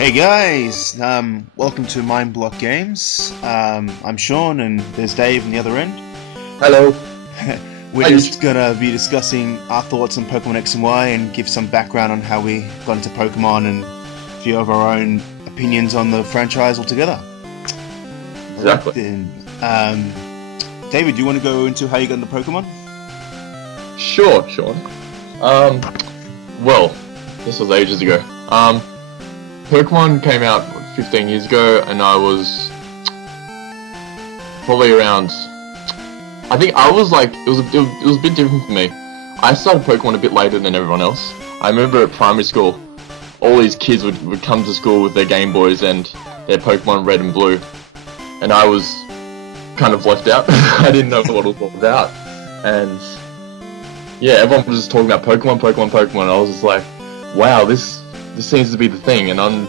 Hey guys, welcome to Mind Block Games. I'm Sean and there's Dave on the other end. Hello. We're just gonna be discussing our thoughts on Pokemon X and Y and give some background on how we got into Pokemon and a few of our own opinions on the franchise altogether. Exactly. David, do you want to go into how you got into Pokemon? Sure, Sean. Well, this was ages ago. Pokemon came out 15 years ago, and I was probably around. I think I was like, it was a bit different for me. I started Pokemon a bit later than everyone else. I remember at primary school, all these kids would come to school with their Game Boys and their Pokemon Red and Blue, and I was kind of left out. I didn't know what it was all about, and yeah, everyone was just talking about Pokemon. And I was just like, wow, this seems to be the thing. And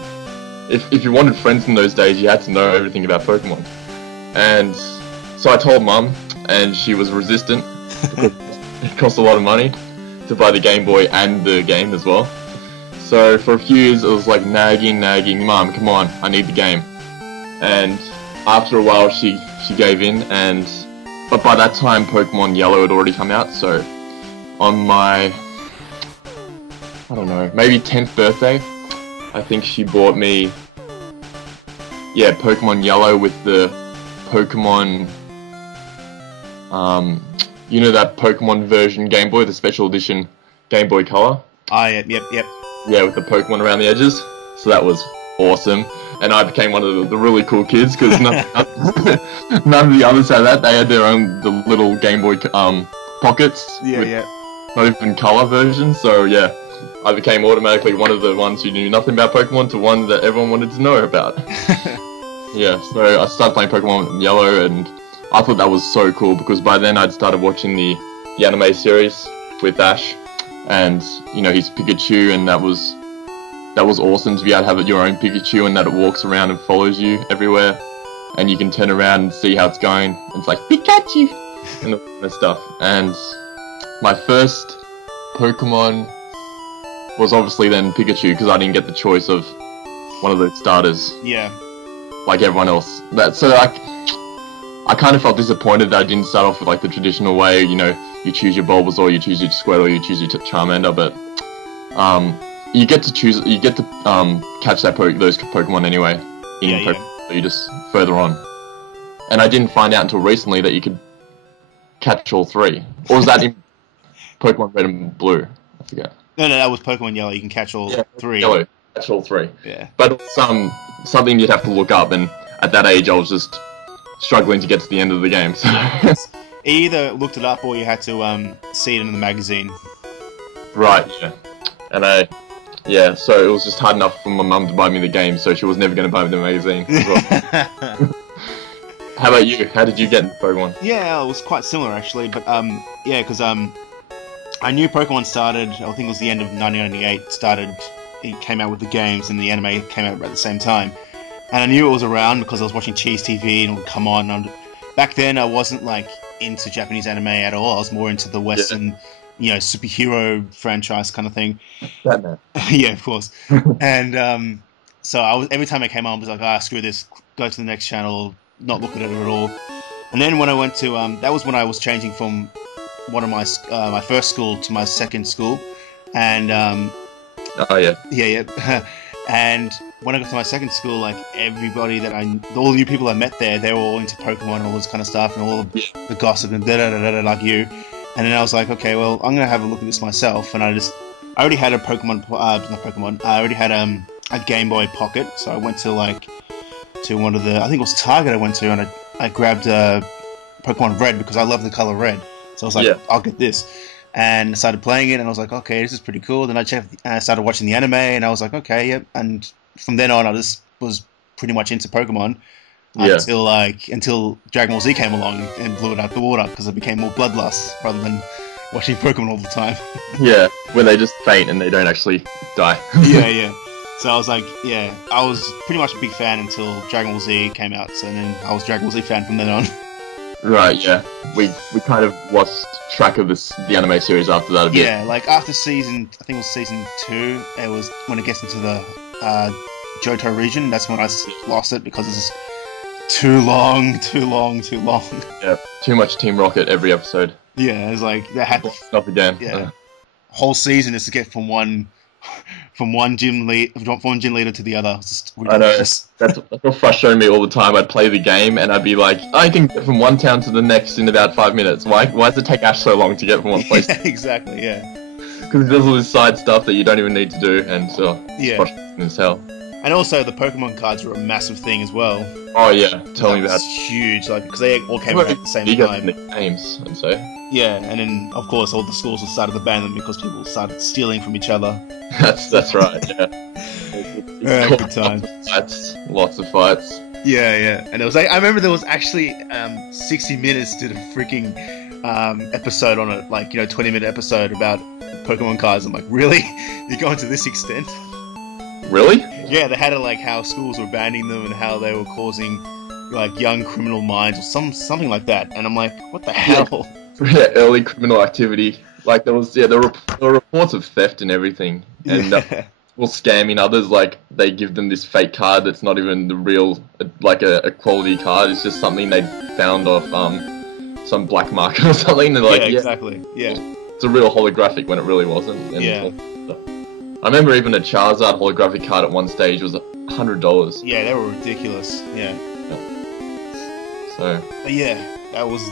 if you wanted friends in those days, you had to know everything about Pokemon. And so I told Mum, and she was resistant. It cost a lot of money to buy the Game Boy and the game as well. So for a few years, it was like nagging, Mum, come on, I need the game. And after a while, she gave in. But by that time, Pokemon Yellow had already come out. So on my, I don't know, maybe 10th birthday, I think she bought me, Pokemon Yellow with the Pokemon, you know that Pokemon version Game Boy, the special edition Game Boy Color? Yep. Yeah, with the Pokemon around the edges. So that was awesome. And I became one of the really cool kids, because none of the others had that. They had their own, the little Game Boy pockets. Yeah. Not even color version, so yeah. I became automatically one of the ones who knew nothing about Pokemon to one that everyone wanted to know about. Yeah, so I started playing Pokemon Yellow, and I thought that was so cool, because by then I'd started watching the anime series with Ash, and you know, he's Pikachu, and that was awesome to be able to have your own Pikachu, and that it walks around and follows you everywhere, and you can turn around and see how it's going. It's like Pikachu and all that kind of stuff. And my first Pokemon was obviously then Pikachu, because I didn't get the choice of one of the starters. Yeah. Like everyone else. I kind of felt disappointed that I didn't start off with like the traditional way, you know, you choose your Bulbasaur, you choose your Squirtle, you choose your Charmander, but you get to catch those Pokemon anyway in Pokemon, so you just further on. And I didn't find out until recently that you could catch all three. Or was that in Pokemon Red and Blue? I forget. No, that was Pokemon Yellow. You can catch all three. Yellow, catch all three. Yeah. But it's something you'd have to look up, and at that age I was just struggling to get to the end of the game. So. You either looked it up or you had to see it in the magazine. Right, yeah. And so it was just hard enough for my mum to buy me the game, so she was never going to buy me the magazine as well. How about you? How did you get into Pokemon? Yeah, it was quite similar actually, but because I knew Pokemon started, I think it was the end of 1998, it came out with the games, and the anime came out at the same time. And I knew it was around because I was watching Cheese TV and it would come on. And back then I wasn't like into Japanese anime at all, I was more into the Western, superhero franchise kind of thing. Batman. Yeah, of course. And so every time I came on I was like, screw this, go to the next channel, not look at it at all. And then when I went to, that was when I was changing from one of my my first school to my second school, and oh yeah, and when I got to my second school, like everybody all the new people I met there, they were all into Pokemon and all this kind of stuff, and all the gossip and like you. And then I was like, okay, well, I'm gonna have a look at this myself, and I already had a Pokemon, not Pokemon, I already had a Game Boy Pocket, so I went to one of the, I think it was Target I went to, and I grabbed Pokemon Red because I love the color red. So I was like, I'll get this. And I started playing it, and I was like, okay, this is pretty cool. Then I started watching the anime, and I was like, okay, yep. And from then on, I just was pretty much into Pokemon until Dragon Ball Z came along and blew it out the water, because it became more bloodlust rather than watching Pokemon all the time. Yeah, where they just faint and they don't actually die. Yeah. So I was like, I was pretty much a big fan until Dragon Ball Z came out, so then I was a Dragon Ball Z fan from then on. Right, yeah. We kind of lost track of the anime series after that a bit. Yeah, like after season 2, it was when it gets into the Johto region. That's when I lost it because it's too long. Yeah, too much Team Rocket every episode. Yeah, it's like they had Stop again. Yeah, whole season is to get from one gym leader to the other. It's just I know. That's what frustrated me all the time. I'd play the game and I'd be like, I can get from one town to the next in about 5 minutes. Why does it take Ash so long to get from one place? Yeah, exactly. Yeah. Because there's all this side stuff that you don't even need to do, and so it's frustrating as hell. And also, the Pokemon cards were a massive thing as well. Oh yeah, tell me about it. It's huge, like because they all came out at the same time. Names, I'd say. Yeah, and then of course all the schools started to ban them because people started stealing from each other. That's right. Yeah. Good time. Lots of fights. Yeah, and it was like I remember there was actually 60 Minutes did a freaking episode on it, like 20-minute episode about Pokemon cards. I'm like, really? You're going to this extent? Really? Yeah, they had it like how schools were banning them and how they were causing like young criminal minds or something like that. And I'm like, what the hell? Yeah, early criminal activity. Like there were reports of theft and everything, and well, scamming others. Like they give them this fake card that's not even the real, like a quality card. It's just something they found off some black market or something. And like, exactly. Yeah, it's a real holographic when it really wasn't. And I remember even a Charizard holographic card at one stage was $100. Yeah, they were ridiculous. Yeah. So. But yeah, that was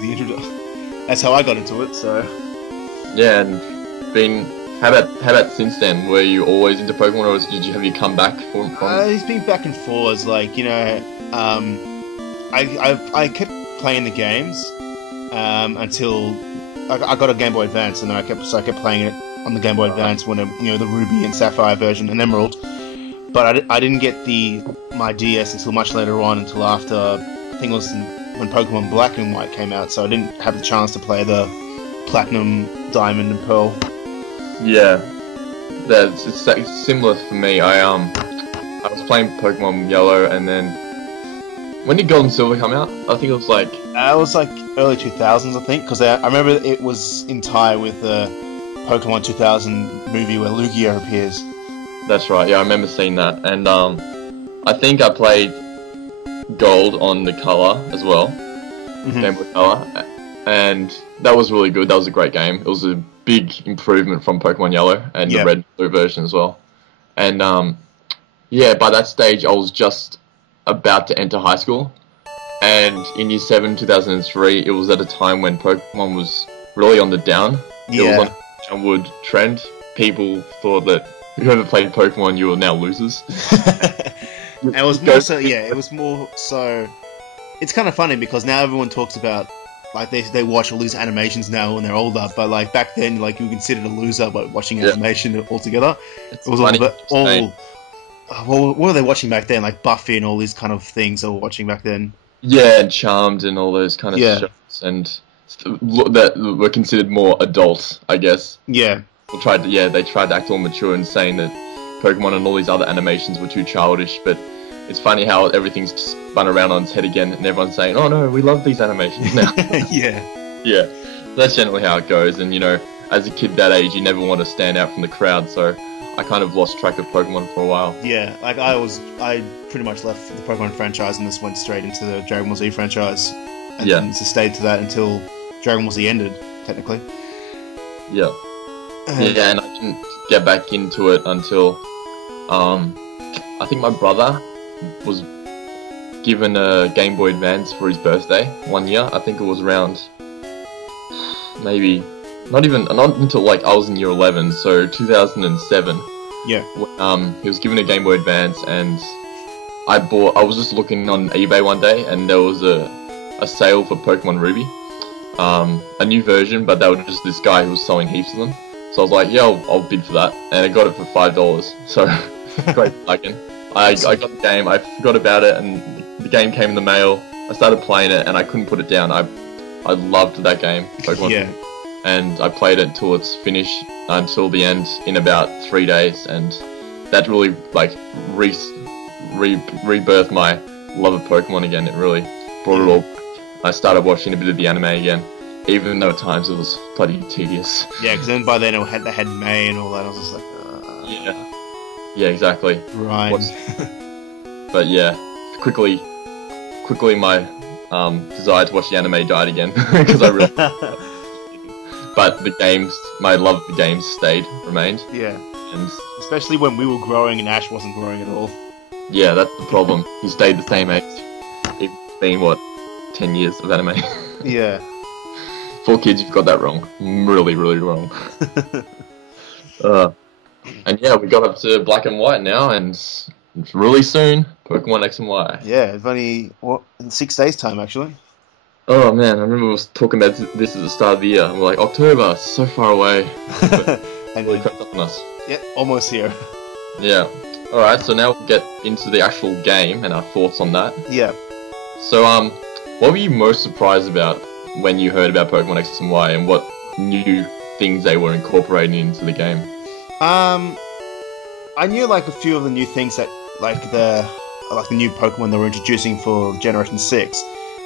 that's how I got into it. So. Yeah, and how about since then? Were you always into Pokemon, or have you come back from? It's been back and forwards. Like I kept playing the games until I got a Game Boy Advance, and then I kept playing it on the Game Boy Advance when the Ruby and Sapphire version and Emerald. But I didn't get my DS until much later on, until after I think it was when Pokemon Black and White came out. So I didn't have the chance to play the Platinum, Diamond, and Pearl. Yeah, it's similar for me. I was playing Pokemon Yellow, and then when did Gold and Silver come out? I think it was like early 2000s, I think, because I remember it was in tie with the Pokemon 2000 movie where Lugia appears. That's right. Yeah, I remember seeing that, and I think I played Gold on the Color as well, Game Boy Color, and that was really good. That was a great game. It was a big improvement from Pokemon Yellow and the Red and Blue version as well. And by that stage I was just about to enter high school, and in Year 7, 2003, it was at a time when Pokemon was really on the down. It was on a downward trend. People thought that whoever played Pokemon, you were now losers. And it was more so, it was more so. It's kind of funny because now everyone talks about, like, they watch all these animations now when they're older, but like back then, like, you were considered a loser by watching animation altogether. It was what were they watching back then? Like Buffy and all these kind of things they were watching back then. Yeah, and Charmed and all those kind of shows, and that were considered more adult, I guess. Yeah. They tried to act all mature and saying that Pokemon and all these other animations were too childish, but it's funny how everything's spun around on its head again, and everyone's saying, "Oh no, we love these animations now." Yeah. That's generally how it goes, and as a kid that age, you never want to stand out from the crowd, so I kind of lost track of Pokemon for a while. Yeah, like I pretty much left the Pokemon franchise and just went straight into the Dragon Ball Z franchise, and then just stayed to that until Dragon Ball Z ended, technically. Yeah. And I didn't get back into it until I think my brother was given a Game Boy Advance for his birthday one year. I think it was around maybe not until like I was in year 11, so 2007. Yeah. He was given a Game Boy Advance, and I was just looking on eBay one day, and there was a sale for Pokemon Ruby, a new version, but they were just this guy who was selling heaps of them. So I was like, yeah, I'll bid for that, and I got it for $5. So great bargain. I got the game. I forgot about it, and the game came in the mail. I started playing it, and I couldn't put it down. I loved that game, Pokemon. Yeah. And I played it until it's finished, until the end in about 3 days, and that really like rebirthed my love of Pokemon again. It really brought it all back. I started watching a bit of the anime again, even though at times it was bloody tedious. Yeah, because then by then they had May and all that. I was just like, yeah, exactly. Right. But yeah, quickly my desire to watch the anime died again because I really. But the games, my love of the games remained. Yeah. And especially when we were growing and Ash wasn't growing at all. yeah, that's the problem. He stayed the same age. It's been, what, 10 years of anime? Yeah. 4 kids, you've got that wrong. Really, really wrong. And yeah, we got up to Black and White now, and really soon, Pokemon X and Y. Yeah, it's only, in 6 days' time, actually. Oh man, I remember we was talking about this at the start of the year, and we're like, October, so far away. And really crept up on us. yeah, almost here. Yeah. Alright, so now we'll get into the actual game and our thoughts on that. Yeah. So, what were you most surprised about when you heard about Pokemon X and Y, and what new things they were incorporating into the game? I knew like a few of the new things that like the new Pokemon they were introducing for Generation 6.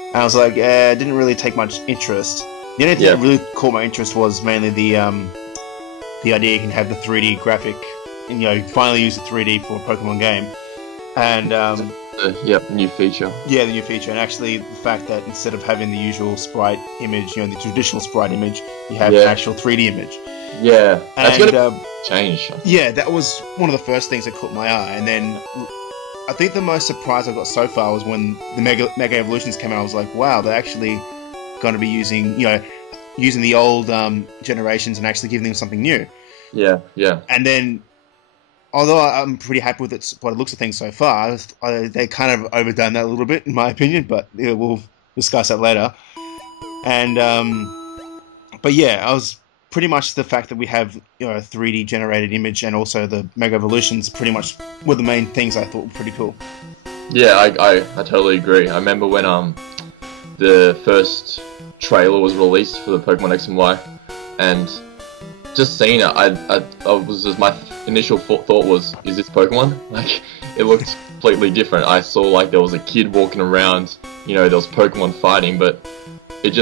And I was like, it didn't really take much interest. The only thing that really caught my interest was mainly the idea you can have the 3D graphic, and finally use the 3D for a Pokemon game. And new feature. Yeah, the new feature, and actually the fact that instead of having the usual sprite image, the traditional sprite image, you have an actual 3D image. Yeah, that's and, gonna change. Yeah, that was one of the first things that caught my eye, and then I think the most surprise I got so far was when the Mega Evolutions came out. I was like, wow, they're actually going to be using the old generations and actually giving them something new. Yeah, yeah. And then, although I'm pretty happy with what it looks of things so far, they kind of overdone that a little bit, in my opinion, but we'll discuss that later. And, but yeah, I was pretty much the fact that we have a 3D generated image and also the Mega Evolutions pretty much were the main things I thought were pretty cool. Yeah, I totally agree. I remember when the first trailer was released for the Pokemon X and Y, and just seeing it, my initial thought was, is this Pokemon? Like, it looked completely different. I saw like there was a kid walking around, there was Pokemon fighting, but it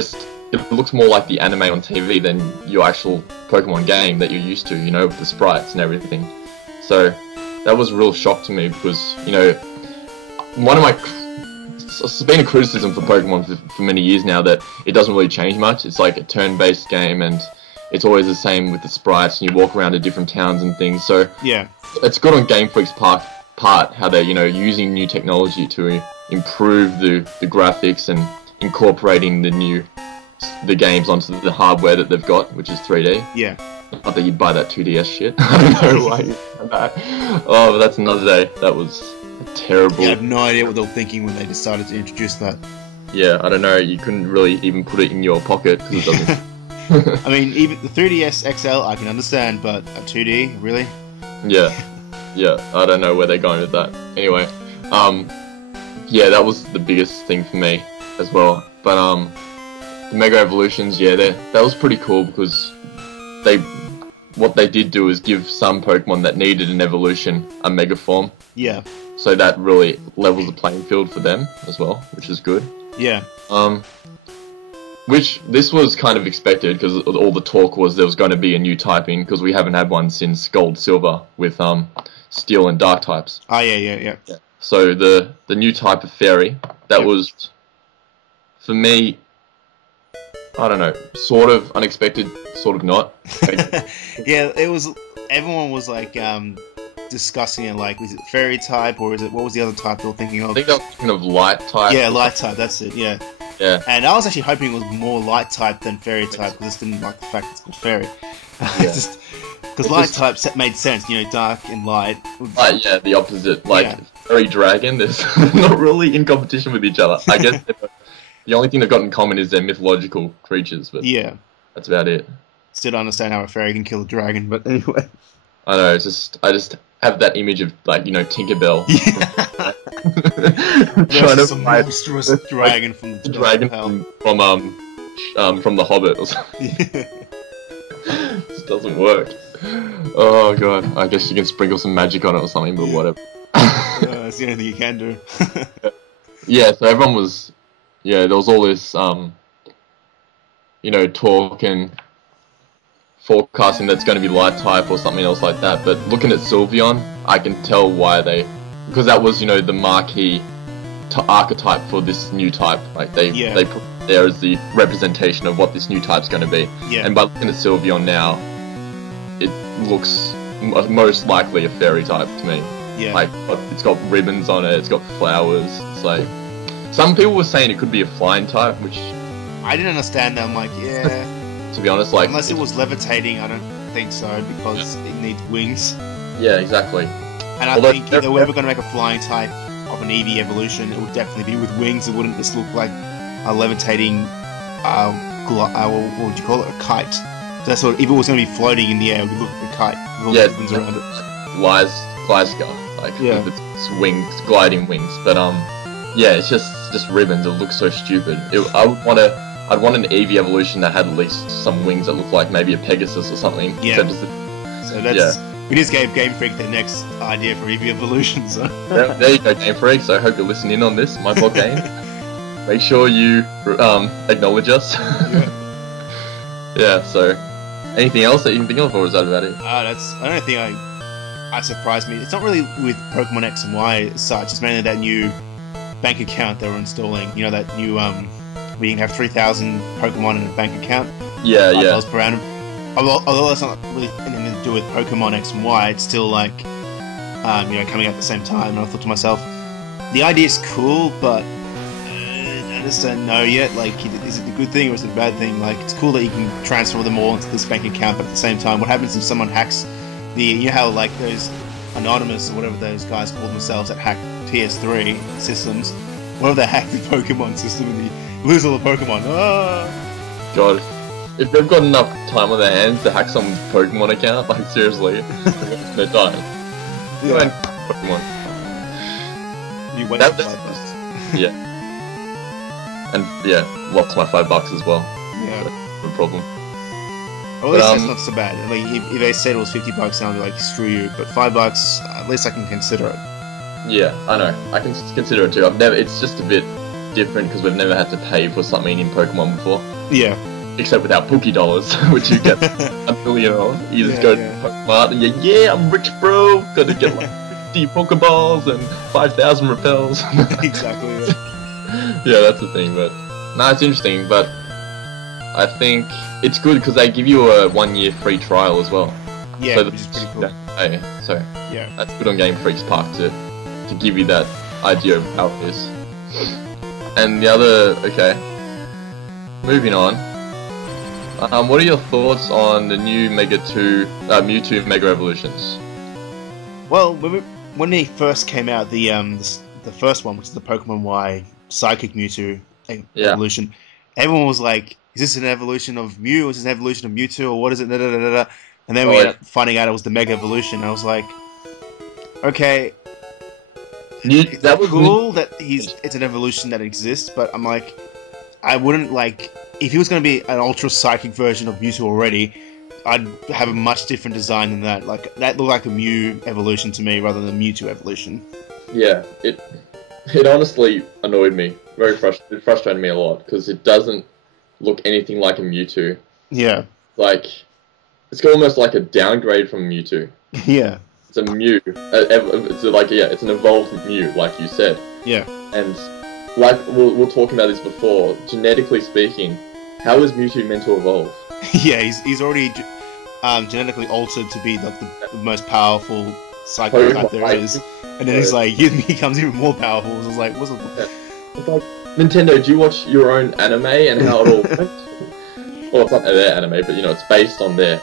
looks more like the anime on TV than your actual Pokemon game that you're used to, with the sprites and everything. So that was a real shock to me because, it's been a criticism for Pokemon for many years now that it doesn't really change much. It's like a turn-based game and it's always the same with the sprites, and you walk around to different towns and things. So yeah, it's good on Game Freak's part how they're, using new technology to improve the graphics and incorporating the games onto the hardware that they've got, which is 3D. Yeah. Not that you'd buy that 2DS shit. I don't know why you said that. Oh, but that's another day. That was terrible. Yeah, I have no idea what they were thinking when they decided to introduce that. Yeah, I don't know. You couldn't really even put it in your pocket because it doesn't. I mean, even the 3DS XL I can understand, but a 2D, really? Yeah. I don't know where they're going with that. Anyway, yeah, that was the biggest thing for me as well. But the Mega Evolutions, that was pretty cool because what they did do is give some Pokemon that needed an evolution a Mega Form. Yeah. So that really levels the playing field for them as well, which is good. Yeah. Which this was kind of expected because all the talk was there was going to be a new typing because we haven't had one since Gold Silver with Steel and Dark types. Oh yeah. So the new type of Fairy that was, for me, I don't know, sort of unexpected, sort of not. Yeah, it was. Everyone was like discussing it, like, is it Fairy type or what was the other type they were thinking of? I think they were thinking of Light type. Yeah, Light type. That's it. Yeah. Yeah. And I was actually hoping it was more Light type than Fairy type because I just didn't like the fact it's called Fairy. Yeah. Because Light type made sense, Dark and Light. Yeah, the opposite. Like Fairy Dragon, they're not really in competition with each other. I guess the only thing they've got in common is they're mythological creatures, but yeah, that's about it. Still don't understand how a fairy can kill a dragon, but anyway. I know, I just have that image of, like, Tinkerbell. Yeah. Trying to some fight monstrous dragon from the dragon hell. from The Hobbit or something. This doesn't work. Oh god, I guess you can sprinkle some magic on it or something, but whatever. That's the only thing you can do. Yeah, so everyone was, there was all this, talk and forecasting that's going to be Light type or something else like that, but looking at Sylveon, I can tell why they because that was, you know, the marquee archetype for this new type. Like they put it there as the representation of what this new type's going to be. Yeah. And by looking at Sylveon now, it looks most likely a fairy type to me. Yeah. Like it's got ribbons on it, it's got flowers. It's like some people were saying it could be a flying type, which I didn't understand that. I'm like, yeah. to be honest, like unless it was levitating, I don't think so because it needs wings. Yeah, exactly. And I think if they were ever going to make a flying type of an Eevee evolution, it would definitely be with wings. It wouldn't just look like a levitating, what would you call it, a kite. So that's what, if it was going to be floating in the air, it would look like a kite with all the ribbons around it. Glyzgar, like with its wings, gliding wings. But yeah, it's just ribbons. It looks so stupid. I'd want an Eevee evolution that had at least some wings that looked like maybe a Pegasus or something. Yeah. So that's we just gave Game Freak their next idea for Eevee evolution. So there you go, Game Freak. So I hope you're listening in on this, my bot game. Make sure you acknowledge us. Yeah. So anything else that you can think of, or is that about it? That's the only thing I surprised me. It's not really with Pokemon X and Y as such. It's mainly that new bank account they were installing. You know, that new where you can have 3,000 Pokemon in a bank account. Yeah. $5 per annum. Although that's not really anything to do with Pokemon X and Y, it's still like, coming out at the same time. And I thought to myself, the idea is cool, but I just don't know yet. Like, is it a good thing or is it a bad thing? Like, it's cool that you can transfer them all into this bank account, but at the same time, what happens if someone hacks you know how like those Anonymous or whatever those guys call themselves that hack PS3 systems? What if they hack the Pokemon system and you lose all the Pokemon? God. If they've got enough time on their hands to hack someone's Pokemon account, like seriously, they're done. Yeah. Pokemon. You wait for $5. Yeah. And yeah, lost my $5 as well. Yeah. No problem. Well, at least that's not so bad. Like if they said it was $50, I'd be like, screw you. But $5, at least I can consider it. Yeah, I know. I can consider it too. It's just a bit different because we've never had to pay for something in Pokemon before. Yeah. Except without Poké Dollars, which you get a million of. You just go to Pokemon and I'm rich, bro. Got to get like 50 Pokeballs and 5,000 repels. Exactly. Yeah, that's the thing. But no, it's interesting. But I think it's good because they give you a 1-year free trial as well. Yeah, so which is pretty cool. So yeah, that's good on Game Freak's part to give you that idea of how it is. And the other, moving on. What are your thoughts on the new Mewtwo Mega Evolutions? Well, when they first came out, the first one, which is the Pokemon Y Psychic Mewtwo evolution, everyone was like, "Is this an evolution of Mew? Is this an evolution of Mewtwo? Or what is it?" And then we ended up finding out it was the Mega Evolution. And I was like, "Okay, that was cool that it's an evolution that exists," but I'm like, I wouldn't like. If he was going to be an ultra psychic version of Mewtwo already, I'd have a much different design than that. Like that looked like a Mew evolution to me rather than a Mewtwo evolution. Yeah, it honestly annoyed me. It frustrated me a lot because it doesn't look anything like a Mewtwo. Yeah. Like it's almost like a downgrade from Mewtwo. Yeah. It's a Mew. It's an evolved Mew, like you said. Yeah. And like we were talking about this before, genetically speaking, how is Mewtwo meant to evolve? Yeah, he's already genetically altered to be like the most powerful psychic type there is, and then he's like he becomes even more powerful. So it's like, what's it? It's like, Nintendo, do you watch your own anime and how it all works? Well, it's not their anime, but it's based on their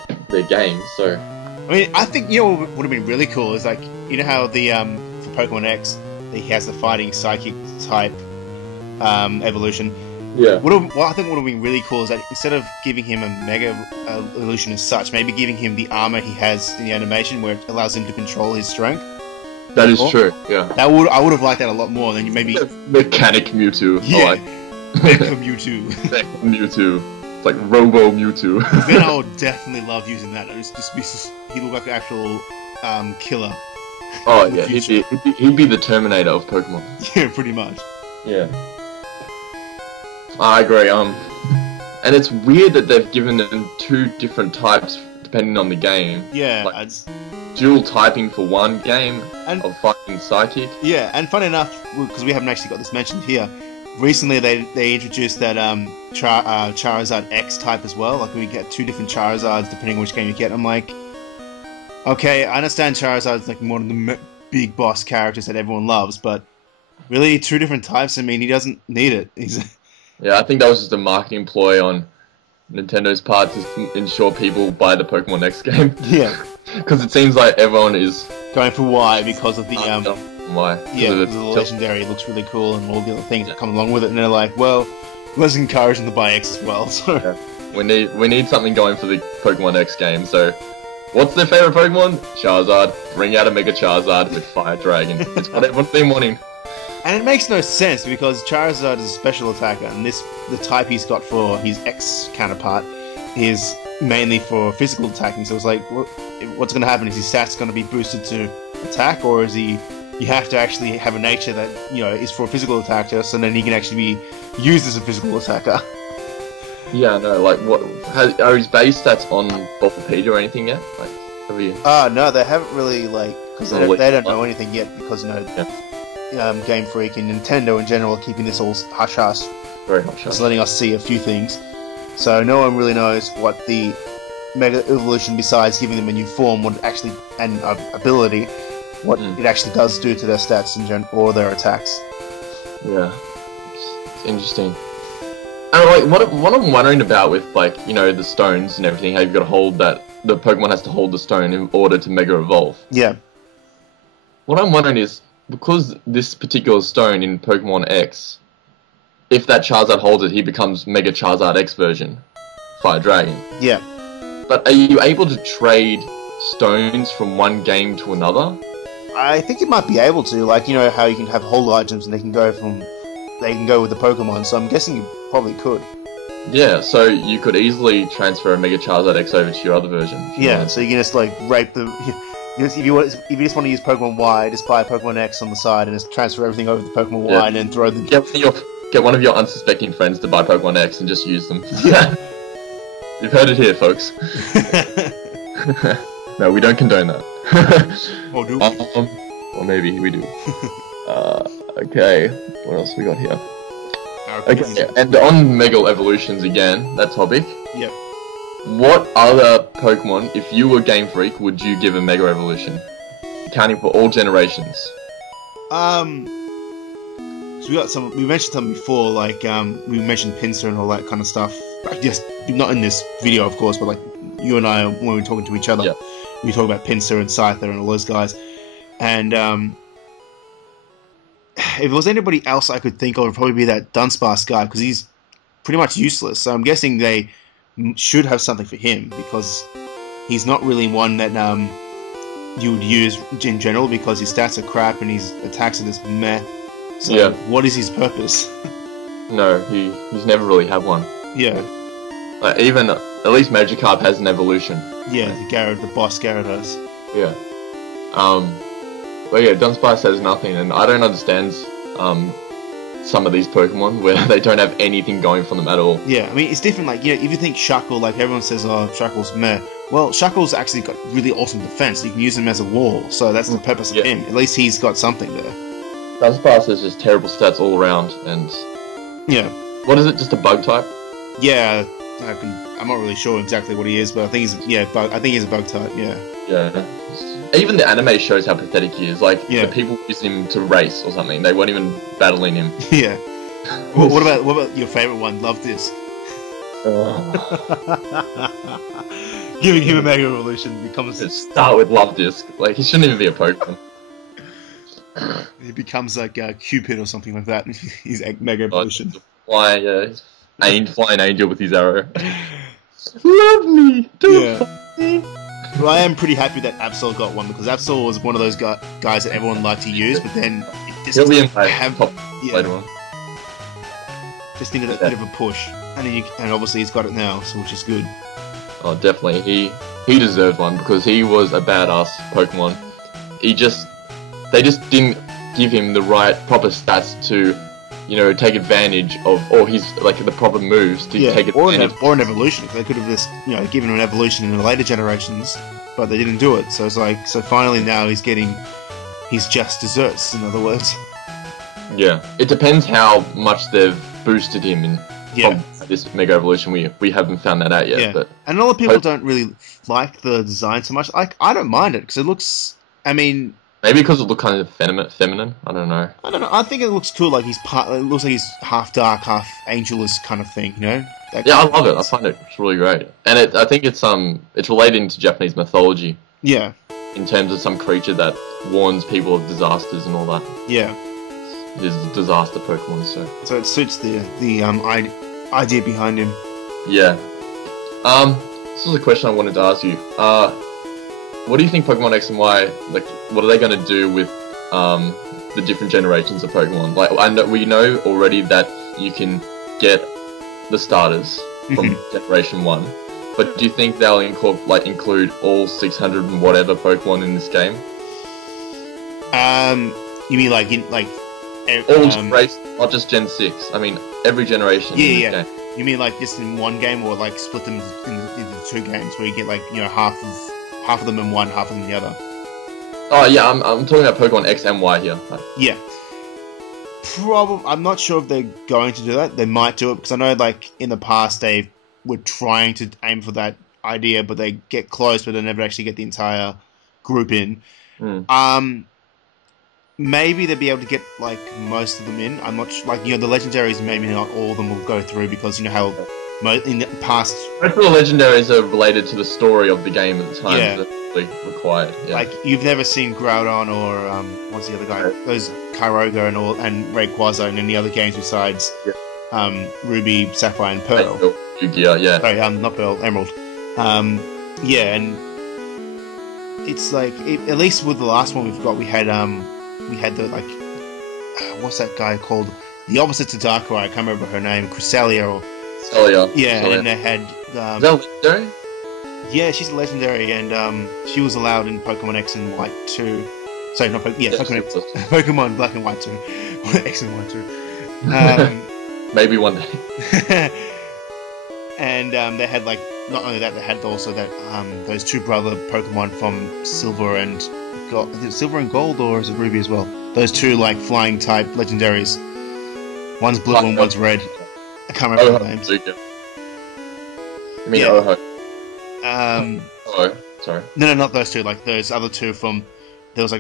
games. So I mean, I think what would have been really cool is like how the for Pokemon X he has the fighting psychic type evolution. Yeah. What I think would have been really cool is that instead of giving him a Mega Evolution as such, maybe giving him the armor he has in the animation where it allows him to control his strength. That is true, yeah. I would have liked that a lot more than maybe... Mechanic Mewtwo. Yeah. Mecha Mewtwo. Mecha Mewtwo. It's like Robo Mewtwo. Then I would definitely love using that. He looked like an actual killer. Oh yeah, he'd be the Terminator of Pokemon. Yeah, pretty much. Yeah. I agree, and it's weird that they've given them 2 different types depending on the game. Yeah, like, dual typing for one game And- of fighting Psychic. Yeah, and funny enough, because we haven't actually got this mentioned here, recently they introduced that Charizard X type as well. Like we get 2 different Charizards depending on which game you get. I'm like, okay, I understand Charizard's like one of the big boss characters that everyone loves, but really 2 different types. I mean, he doesn't need it. Yeah, I think that was just a marketing ploy on Nintendo's part to ensure people buy the Pokemon X game. Yeah, Because it seems like everyone is going for Y because of the why? yeah, because of the legendary. It looks really cool and all the other things that come along with it. And they're like, well, let's encourage them to buy X as well. So Yeah. We need something going for the Pokemon X game. So, what's their favorite Pokemon? Charizard. Bring out a Mega Charizard with Fire Dragon. It's what everyone's been wanting. And it makes no sense because Charizard is a special attacker, and the type he's got for his X counterpart is mainly for physical attacking. So it's like, what's going to happen? Is his stats going to be boosted to attack, or is he? You have to actually have a nature that is for a physical attacker, so then he can actually be used as a physical attacker. Yeah, no, like what? Are his base stats on Bulbapedia or anything yet? Like, have you? No, they haven't really because they don't know anything yet because Game Freak and Nintendo in general are keeping this all hush hush. Very hush hush. Just letting us see a few things. So no one really knows what the Mega Evolution, besides giving them a new form, and ability, what it actually does do to their stats or their attacks. Yeah, it's interesting. And like, what I'm wondering about with the stones and everything, how you've got to hold that the Pokemon has to hold the stone in order to Mega Evolve. Yeah. What I'm wondering is, because this particular stone in Pokemon X, if that Charizard holds it, he becomes Mega Charizard X version, Fire Dragon. Yeah. But are you able to trade stones from one game to another? I think you might be able to, how you can have hold items and they can go with the Pokemon. So I'm guessing you probably could. Yeah, so you could easily transfer a Mega Charizard X over to your other version. Yeah, so you can just rape the. If you just want to use Pokemon Y, just buy Pokemon X on the side and just transfer everything over to Pokemon Y and then throw the. Get one of your unsuspecting friends to buy Pokemon X and just use them. Yeah. You've heard it here, folks. No, we don't condone that. Or do we? Or maybe we do. Okay, what else we got here? Okay, and on Mega Evolutions again, that topic. Yep. What other Pokemon, if you were Game Freak, would you give a Mega Evolution? Accounting for all generations. So we mentioned some before, we mentioned Pinsir and all that kind of stuff. Just not in this video, of course, but you and I, when we were talking to each other, we talk about Pinsir and Scyther and all those guys. And if there was anybody else I could think of, it would probably be that Dunsparce guy, because he's pretty much useless. So I'm guessing they should have something for him, because he's not really one that you would use in general, because his stats are crap and his attacks are just meh. So what is his purpose? No, he's never really had one. Yeah. Even at least Magikarp has an evolution. Yeah, the boss Gyarados. Yeah. But yeah, Dunsparce has nothing, and I don't understand some of these Pokemon where they don't have anything going for them at all. Yeah, I mean, it's different, if you think Shuckle, everyone says, oh, Shuckle's meh. Well, Shuckle's actually got really awesome defense. You can use him as a wall, so that's the purpose of him. At least he's got something there. Dunsparce has just terrible stats all around, and... Yeah. What is it, just a bug type? Yeah, I'm not really sure exactly what he is, but I think he's a bug type, yeah. Yeah. Even the anime shows how pathetic he is. The people using him to race or something. They weren't even battling him. Yeah. What about your favorite one, Love Disc? Giving him a Mega Evolution becomes... Start with Love Disc. He shouldn't even be a Pokemon. He becomes Cupid or something like that. He's Mega Evolution. Flying angel with his arrow. Love me! Don't fuck me! Well, I am pretty happy that Absol got one, because Absol was one of those guys that everyone liked to use, but then it just didn't have later on. Just needed a bit of a push, and obviously he's got it now, so which is good. Oh, definitely. He deserved one because he was a badass Pokemon. They just didn't give him the right proper stats to take advantage of all his the proper moves to take advantage. Or an evolution. They could have just given him an evolution in the later generations, but they didn't do it. So it's finally now he's getting his just desserts. In other words. Yeah, it depends how much they've boosted him in this Mega Evolution. We haven't found that out yet. Yeah. But and a lot of people don't really like the design so much. I don't mind it because it looks. I mean. Maybe because it looks kind of feminine. I don't know. I think it looks cool. Like it looks like he's half dark, half angelus kind of thing. I love it. I find it really great, and I think it's related to Japanese mythology. Yeah. In terms of some creature that warns people of disasters and all that. Yeah. It is a disaster Pokemon, so it suits the idea behind him. Yeah. This was a question I wanted to ask you. What do you think Pokemon X and Y, what are they going to do with the different generations of Pokemon? We know already that you can get the starters from Generation 1, but do you think they'll include all 600 and whatever Pokemon in this game? You mean all generations, not just Gen 6. I mean, every generation. Yeah. You mean just in one game, or split them into two games where you get half of them in one, half of them in the other? Oh yeah, I'm talking about Pokemon X and Y here. Yeah. I'm not sure if they're going to do that. They might do it because I know in the past they were trying to aim for that idea, but they get close, but they never actually get the entire group in. Maybe they'll be able to get most of them in. I'm not the legendaries. Maybe not all of them will go through because how in the past. Most of the legendaries are related to the story of the game at the time. Yeah. That required. Yeah. You've never seen Groudon or what's the other guy? Those Kyogre and Rayquaza in any other games besides Ruby, Sapphire, and Pearl. Yu-Gi-Oh! Yeah. Sorry, not Pearl, Emerald. Yeah, and it's at least with the last one we had the what's that guy called? The opposite to Darkrai. I can't remember her name. Cresselia or. Celia. Yeah, and they had. Is that legendary? Yeah, she's a legendary, and she was allowed in Pokemon X and White 2. Sorry, not Pokemon. Yeah, Pokemon Black and White 2. X and White 2. Maybe one day. And they had not only that, they had also that those two brother Pokemon from Silver and Gold. Is it Silver and Gold, or is it Ruby as well? Those two flying type legendaries. One's blue and one's red. I can't remember the names. You mean Oho? Sorry. No, not those two. Those other two from there was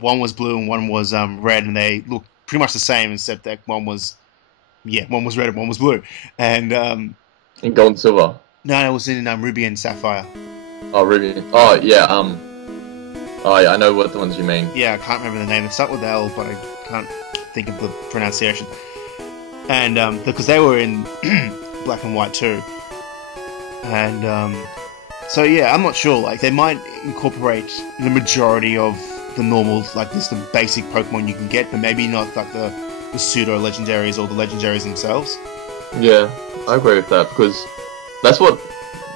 one was blue and one was red, and they looked pretty much the same except that one was red and one was blue. And in Gold and Silver. No, it was in Ruby and Sapphire. Oh, Ruby. Oh yeah. Oh yeah, I know what the ones you mean. Yeah, I can't remember the name. They start with L, but I can't think of the pronunciation. And because they were in Black and White too. And so yeah, I'm not sure. They might incorporate the majority of the normal, just the basic Pokemon you can get, but maybe not the pseudo legendaries or the legendaries themselves. Yeah, I agree with that because that's what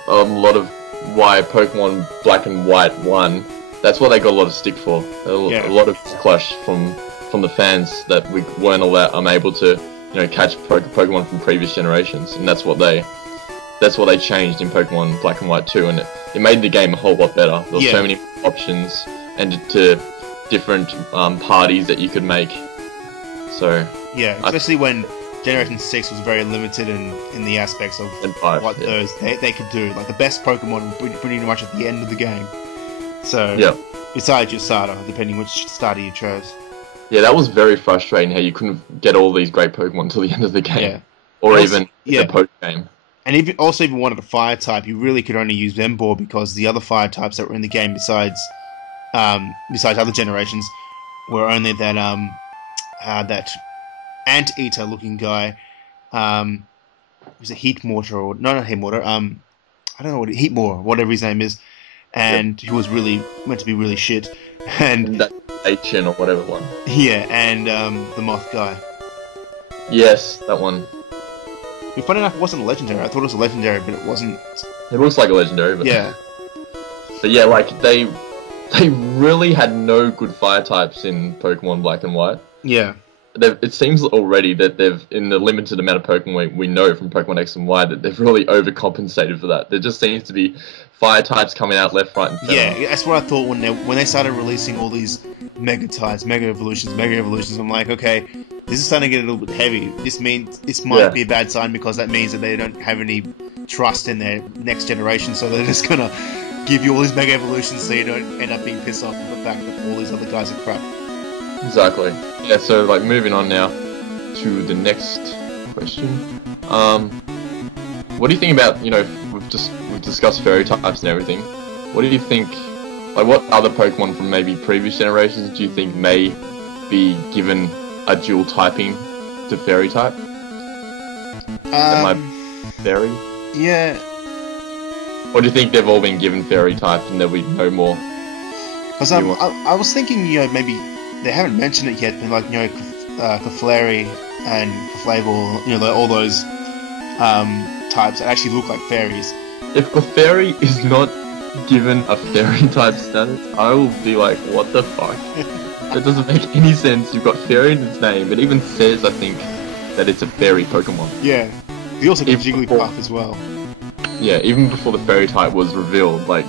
a lot of why Pokemon Black and White won. That's what they got a lot of stick for. A lot of clash from the fans that we weren't unable to catch Pokemon from previous generations, and that's what they changed in Pokemon Black and White 2, and it made the game a whole lot better. There were so many options and to different parties that you could make. So yeah, especially when Generation 6 was very limited in the aspects of what they could do. The best Pokemon were pretty much at the end of the game. So besides your starter, depending which starter you chose. Yeah, that was very frustrating how you couldn't get all these great Pokemon until the end of the game. Yeah. Or even the post-game. And if you also even wanted a fire type, you really could only use Emboar because the other fire types that were in the game besides other generations were only that Anteater looking guy. Was it Heatmortar or no, not Heatmortar. I don't know what Heatmore, whatever his name is, and he was really meant to be really shit. And that Ancient or whatever one. Yeah, and the Moth guy. Yes, that one. Funny enough, it wasn't a legendary. I thought it was a legendary, but it wasn't. It looks like a legendary, but yeah. But yeah, they really had no good fire types in Pokemon Black and White. Yeah. it seems already that they've, in the limited amount of Pokemon we know from Pokemon X and Y, that they've really overcompensated for that. There just seems to be fire types coming out left, right, and center. Yeah, that's what I thought when they started releasing all these Mega types, Mega Evolutions. I'm like, okay, this is starting to get a little bit heavy. This might be a bad sign, because that means that they don't have any trust in their next generation, so they're just gonna give you all these Mega Evolutions so you don't end up being pissed off with the fact that all these other guys are crap. Exactly. Yeah, so like moving on now to the next question. What do you think about, we've discussed fairy types and everything. What do you think, like what other Pokemon from maybe previous generations do you think may be given a dual typing to fairy type? Fairy? Yeah. Or do you think they've all been given fairy types and there'll be no more? Because I was thinking, maybe they haven't mentioned it yet, but like, Clefairy and Clefable, all those types that actually look like fairies. If Clefairy is not given a fairy type status, I will be like, what the fuck? That doesn't make any sense. You've got fairy in its name. It even says, I think, that it's a fairy Pokemon. Yeah. You also got Jigglypuff as well. Yeah, even before the fairy type was revealed, like,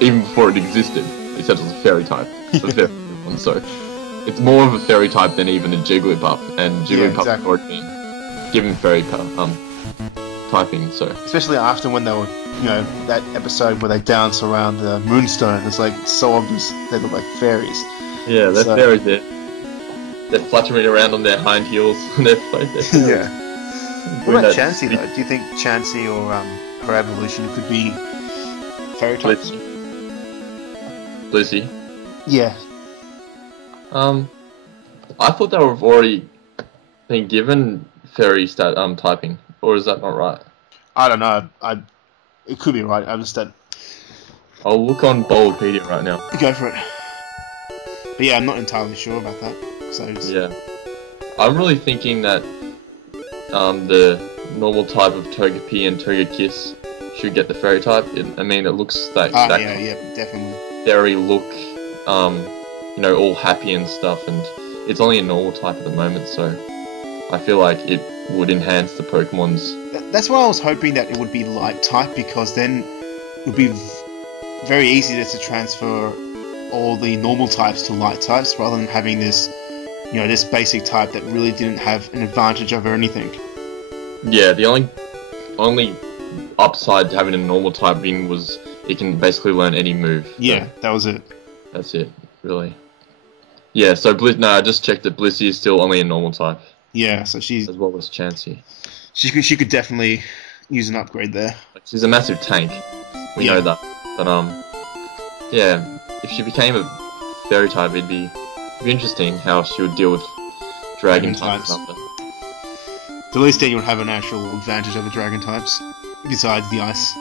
even before it existed, it said it was a fairy type. It's a fairy Pokemon, so it's more of a fairy type than even a Jigglypuff, and Jigglypuff has already been given fairy typing, so. Especially after when they were, that episode where they dance around the Moonstone, it's like so obvious they look like fairies. Yeah, they're fairies. They're fluttering around on their hind heels. they're fairies. Yeah. What about Chansey though? Do you think Chansey or her evolution could be fairy types? Lucy? Yeah. I thought they were already been given fairy typing, or is that not right? I don't know. It could be right. I just don't. I'll look on Bulbapedia right now. Go for it. But yeah, I'm not entirely sure about that. So yeah, I'm really thinking that the normal type of Togepi and Togekiss should get the fairy type. It looks like that yeah, definitely. Fairy look, all happy and stuff, and it's only a normal type at the moment, so I feel like it would enhance the Pokemon's. That's why I was hoping that it would be light type, because then it would be very easy to transfer all the normal types to light types, rather than having this, this basic type that really didn't have an advantage over anything. Yeah, the only upside to having a normal type being was it can basically learn any move. Yeah, that was it. That's it, really. Yeah, so I just checked that Blissey is still only a normal type. Yeah, so she's... as well as Chansey. She could definitely use an upgrade there. She's a massive tank. We know that. But, yeah, if she became a fairy type, it'd be interesting how she would deal with dragon types. At least then you'll have an actual advantage over dragon types, besides the ice.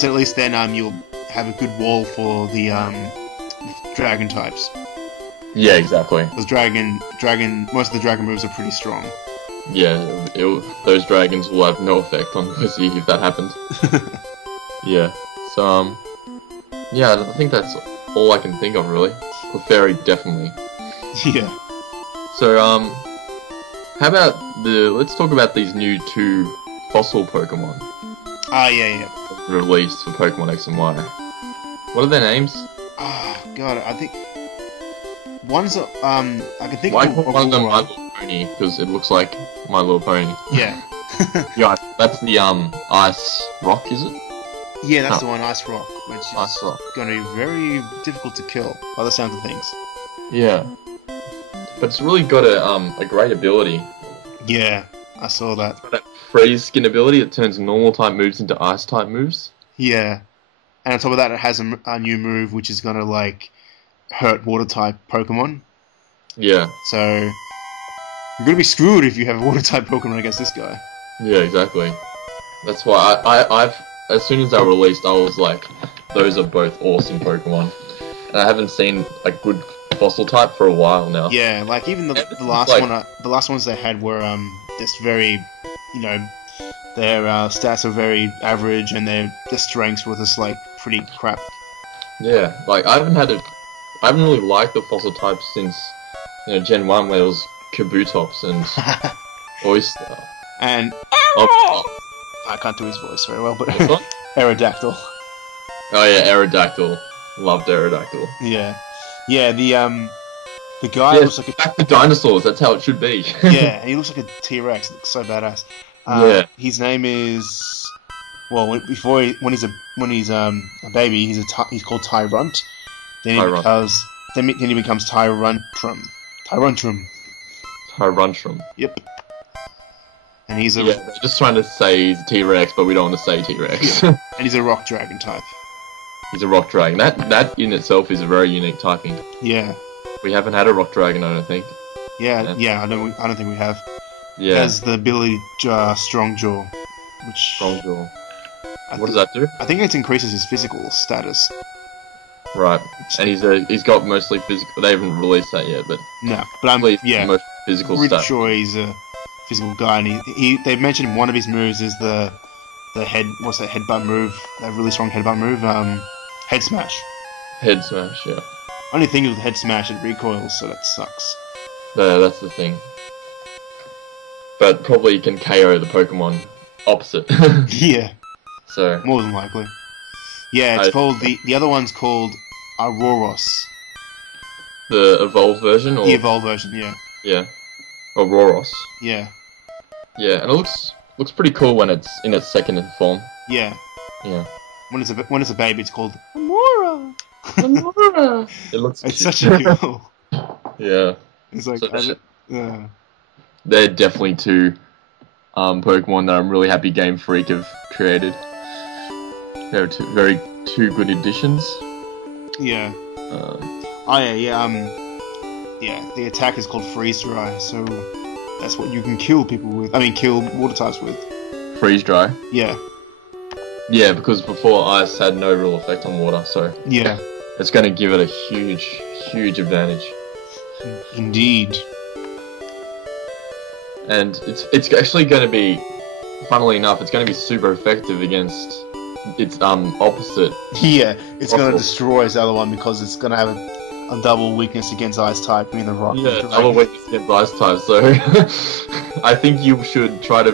So at least then you'll have a good wall for the dragon types. Yeah, exactly. Because most of the dragon moves are pretty strong. Yeah, those dragons will have no effect on Blissey if that happened. Yeah, so yeah, I think that's all I can think of really. Clefairy, definitely. Yeah. So how about let's talk about these new 2 fossil Pokemon. Yeah. Released for Pokemon X and Y. What are their names? God, I think one's I can think. Why call one of them My Little Pony? Because it looks like My Little Pony. Yeah. Yeah, that's the Ice Rock, is it? Yeah, that's the one, Ice Rock, which is Ice Rock. going to be very difficult to kill by the sound of things. Yeah, but it's really got a great ability. Yeah, I saw that. It's got that freeze skin ability. It turns normal type moves into ice type moves. Yeah, and on top of that, it has a new move which is going to like hurt water type Pokemon. Yeah. So you're going to be screwed if you have a water type Pokemon against this guy. Yeah, exactly. That's why I've as soon as they were released, I was like, those are both awesome Pokemon. And I haven't seen a good fossil type for a while now. Yeah, like even the last one, the last ones they had were just very, their stats are very average, and their strengths were just like pretty crap. Yeah, like I haven't really liked the fossil types since Gen 1 where it was Kabutops and Oyster. And Oh, I can't do his voice very well, but What's that? Aerodactyl. oh yeah, Aerodactyl. Loved Aerodactyl. Yeah, yeah. The guy Yeah, looks like back to dinosaurs. That's how it should be. yeah, he looks like a T-Rex. It looks so badass. Yeah. His name is when he's a baby, he's called Tyrunt. Then he becomes Tyrantrum. Tyrantrum. Yep. And he's a Yeah, they're just trying to say he's a T-Rex, but we don't want to say T-Rex. and he's a rock dragon type. He's a rock dragon. That in itself is a very unique typing. Yeah. We haven't had a rock dragon, I don't think. Yeah. I don't think we have. He Yeah. has the ability Strong Jaw, which Strong jaw. I What does think- that do? I think it increases his physical status. Right. And he's got mostly physical. They haven't released that yet, but No, but I'm mostly yeah. physical Pretty stuff. sure he's a physical guy, and they've mentioned one of his moves is the what's that headbutt move? That really strong headbutt move, head smash. Head smash. Yeah. Only thing with head smash, it recoils, so that sucks. That's the thing. But probably you can KO the Pokemon opposite. Yeah, So more than likely. Yeah, it's called the other one's called Auroros, the evolved version, or the evolved version. Yeah, yeah, Auroros. yeah, Yeah, and it looks pretty cool when it's in its second form. yeah. Yeah. When it's a baby, it's called Amora. It looks. It's cute. such a cool. Yeah. It's like So- yeah. They're definitely two Pokemon that I'm really happy Game Freak have created. They're two good additions. Yeah. Um, Oh yeah. The attack is called Freeze Dry, so that's what you can kill people with. I mean, kill water types with. Freeze Dry. Yeah. Yeah, because before ice had no real effect on water, so Yeah. it's going to give it a huge advantage. Indeed. And it's actually going to be, funnily enough, it's going to be super effective against its opposite. Yeah, it's gonna Awful. destroy this other one because it's gonna have a double weakness against Ice type, being the Rock. Yeah, Dragon. double weakness against ice type. So I think you should try to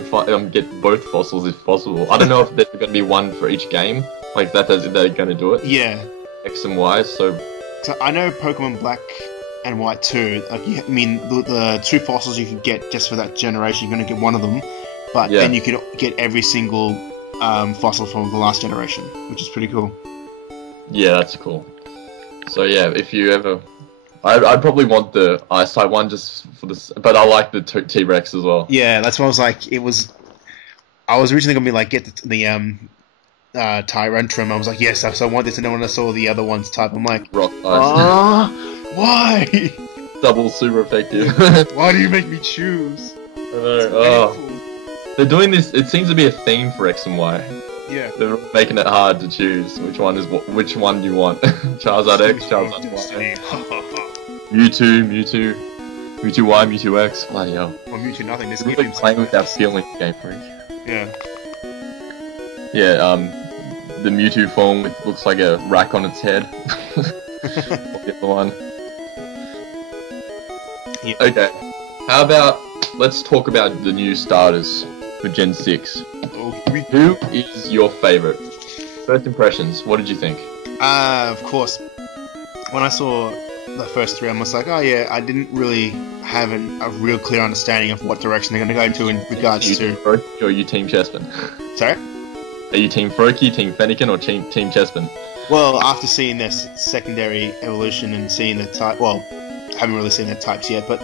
get both fossils if possible. I don't know if there's going to be one for each game, like they're going to do it. Yeah. X and Y. So So I know Pokemon Black and White too. Like, I mean, the two fossils you can get just for that generation, you're gonna get one of them, but Yeah. then you can get every single fossil from the last generation, which is pretty cool. yeah, that's cool. So yeah, if you ever, I'd probably want the ice type one just for this, but I like the T-Rex as well. Yeah, that's what I was like. I was originally gonna be like, get the Tyrantrum. I was like, yes, so I want this, and then when I saw the other one's type, I'm like, Rock ice, why? double super effective. Why do you make me choose? I know, oh. They're doing this. It seems to be a theme for X and Y. Yeah. They're making it hard to choose which one you want. Charizard X, Charizard Y, Mewtwo Y, Mewtwo X. Bloody hell! Or Mewtwo nothing. This Really playing with that feeling, Game Freak. Yeah. Yeah, the Mewtwo form looks like a rack on its head. The other one. Yeah. Okay, how about let's talk about the new starters for Gen 6. Who is your favorite? First impressions, what did you think? Of course. When I saw the first three, I was like, oh yeah, I didn't really have a real clear understanding of what direction they're going to go into in regards Are to. you Team Froakie or are you Team Chespin? Sorry? Are you Team Froakie, Team Fennekin, or Team Chespin? Well, after seeing their secondary evolution and seeing the type, well, I haven't really seen their types yet, but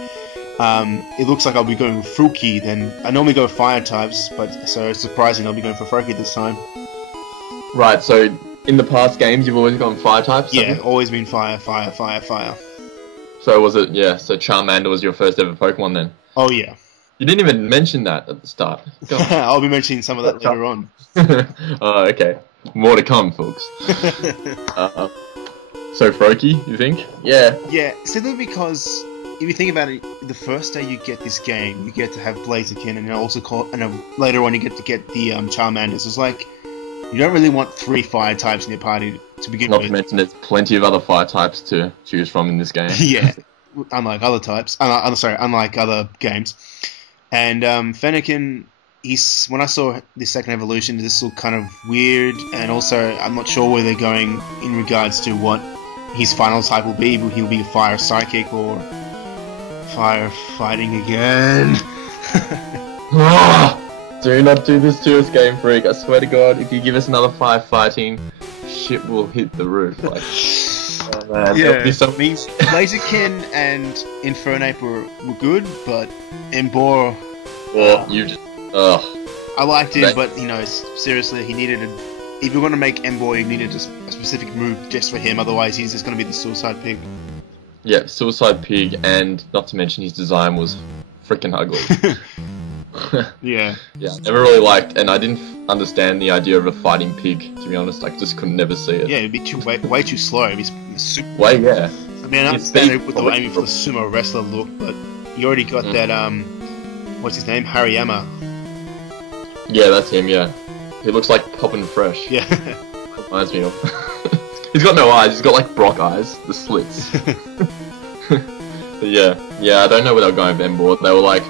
it looks like I'll be going with Froakie. Then I normally go fire types, but so it's surprising I'll be going for Froakie this time. Right, so in the past games you've always gone fire types? Yeah, haven't you? always been fire. So was it, so Charmander was your first ever Pokemon then? Oh yeah. You didn't even mention that at the start. Go on. I'll be mentioning some of that later on. Oh, okay. More to come, folks. So Froakie, you think? Yeah. Yeah, simply because if you think about it, the first day you get this game, you get to have Blaziken, and later on you get the Charmanders. It's like you don't really want 3 fire types in your party to begin Not with. to mention there's plenty of other fire types to choose from in this game. Yeah, unlike other types. Unlike other games. And Fennekin, when I saw this second evolution, this looked kind of weird, and also I'm not sure where they're going in regards to what his final type will be. Will he be a fire psychic or fire fighting again? Do not do this to us, Game Freak. I swear to God, if you give us another firefighting, shit will hit the roof. Like, oh man, yeah, be so... Blaziken and Infernape were good, but Embor... Well, you just... Ugh. I liked him, but, seriously, he needed if you're going to make Embor, you needed a specific move just for him, otherwise he's just going to be the Suicide Pig. Yeah, Suicide Pig, and not to mention his design was freaking ugly. Yeah. Yeah, never really liked, and I didn't understand the idea of a fighting pig, to be honest. I just could never see it. Yeah, it'd be way too slow. It'd be super... Yeah. I mean, I understand it with the aiming for the sumo wrestler look, but you already got that, what's his name? Hariyama. Yeah, that's him, yeah. He looks like Poppin' Fresh. Yeah. Reminds me of. He's got no eyes, he's got like Brock eyes, the slits. But yeah, I don't know where they were going with Embor. They were like,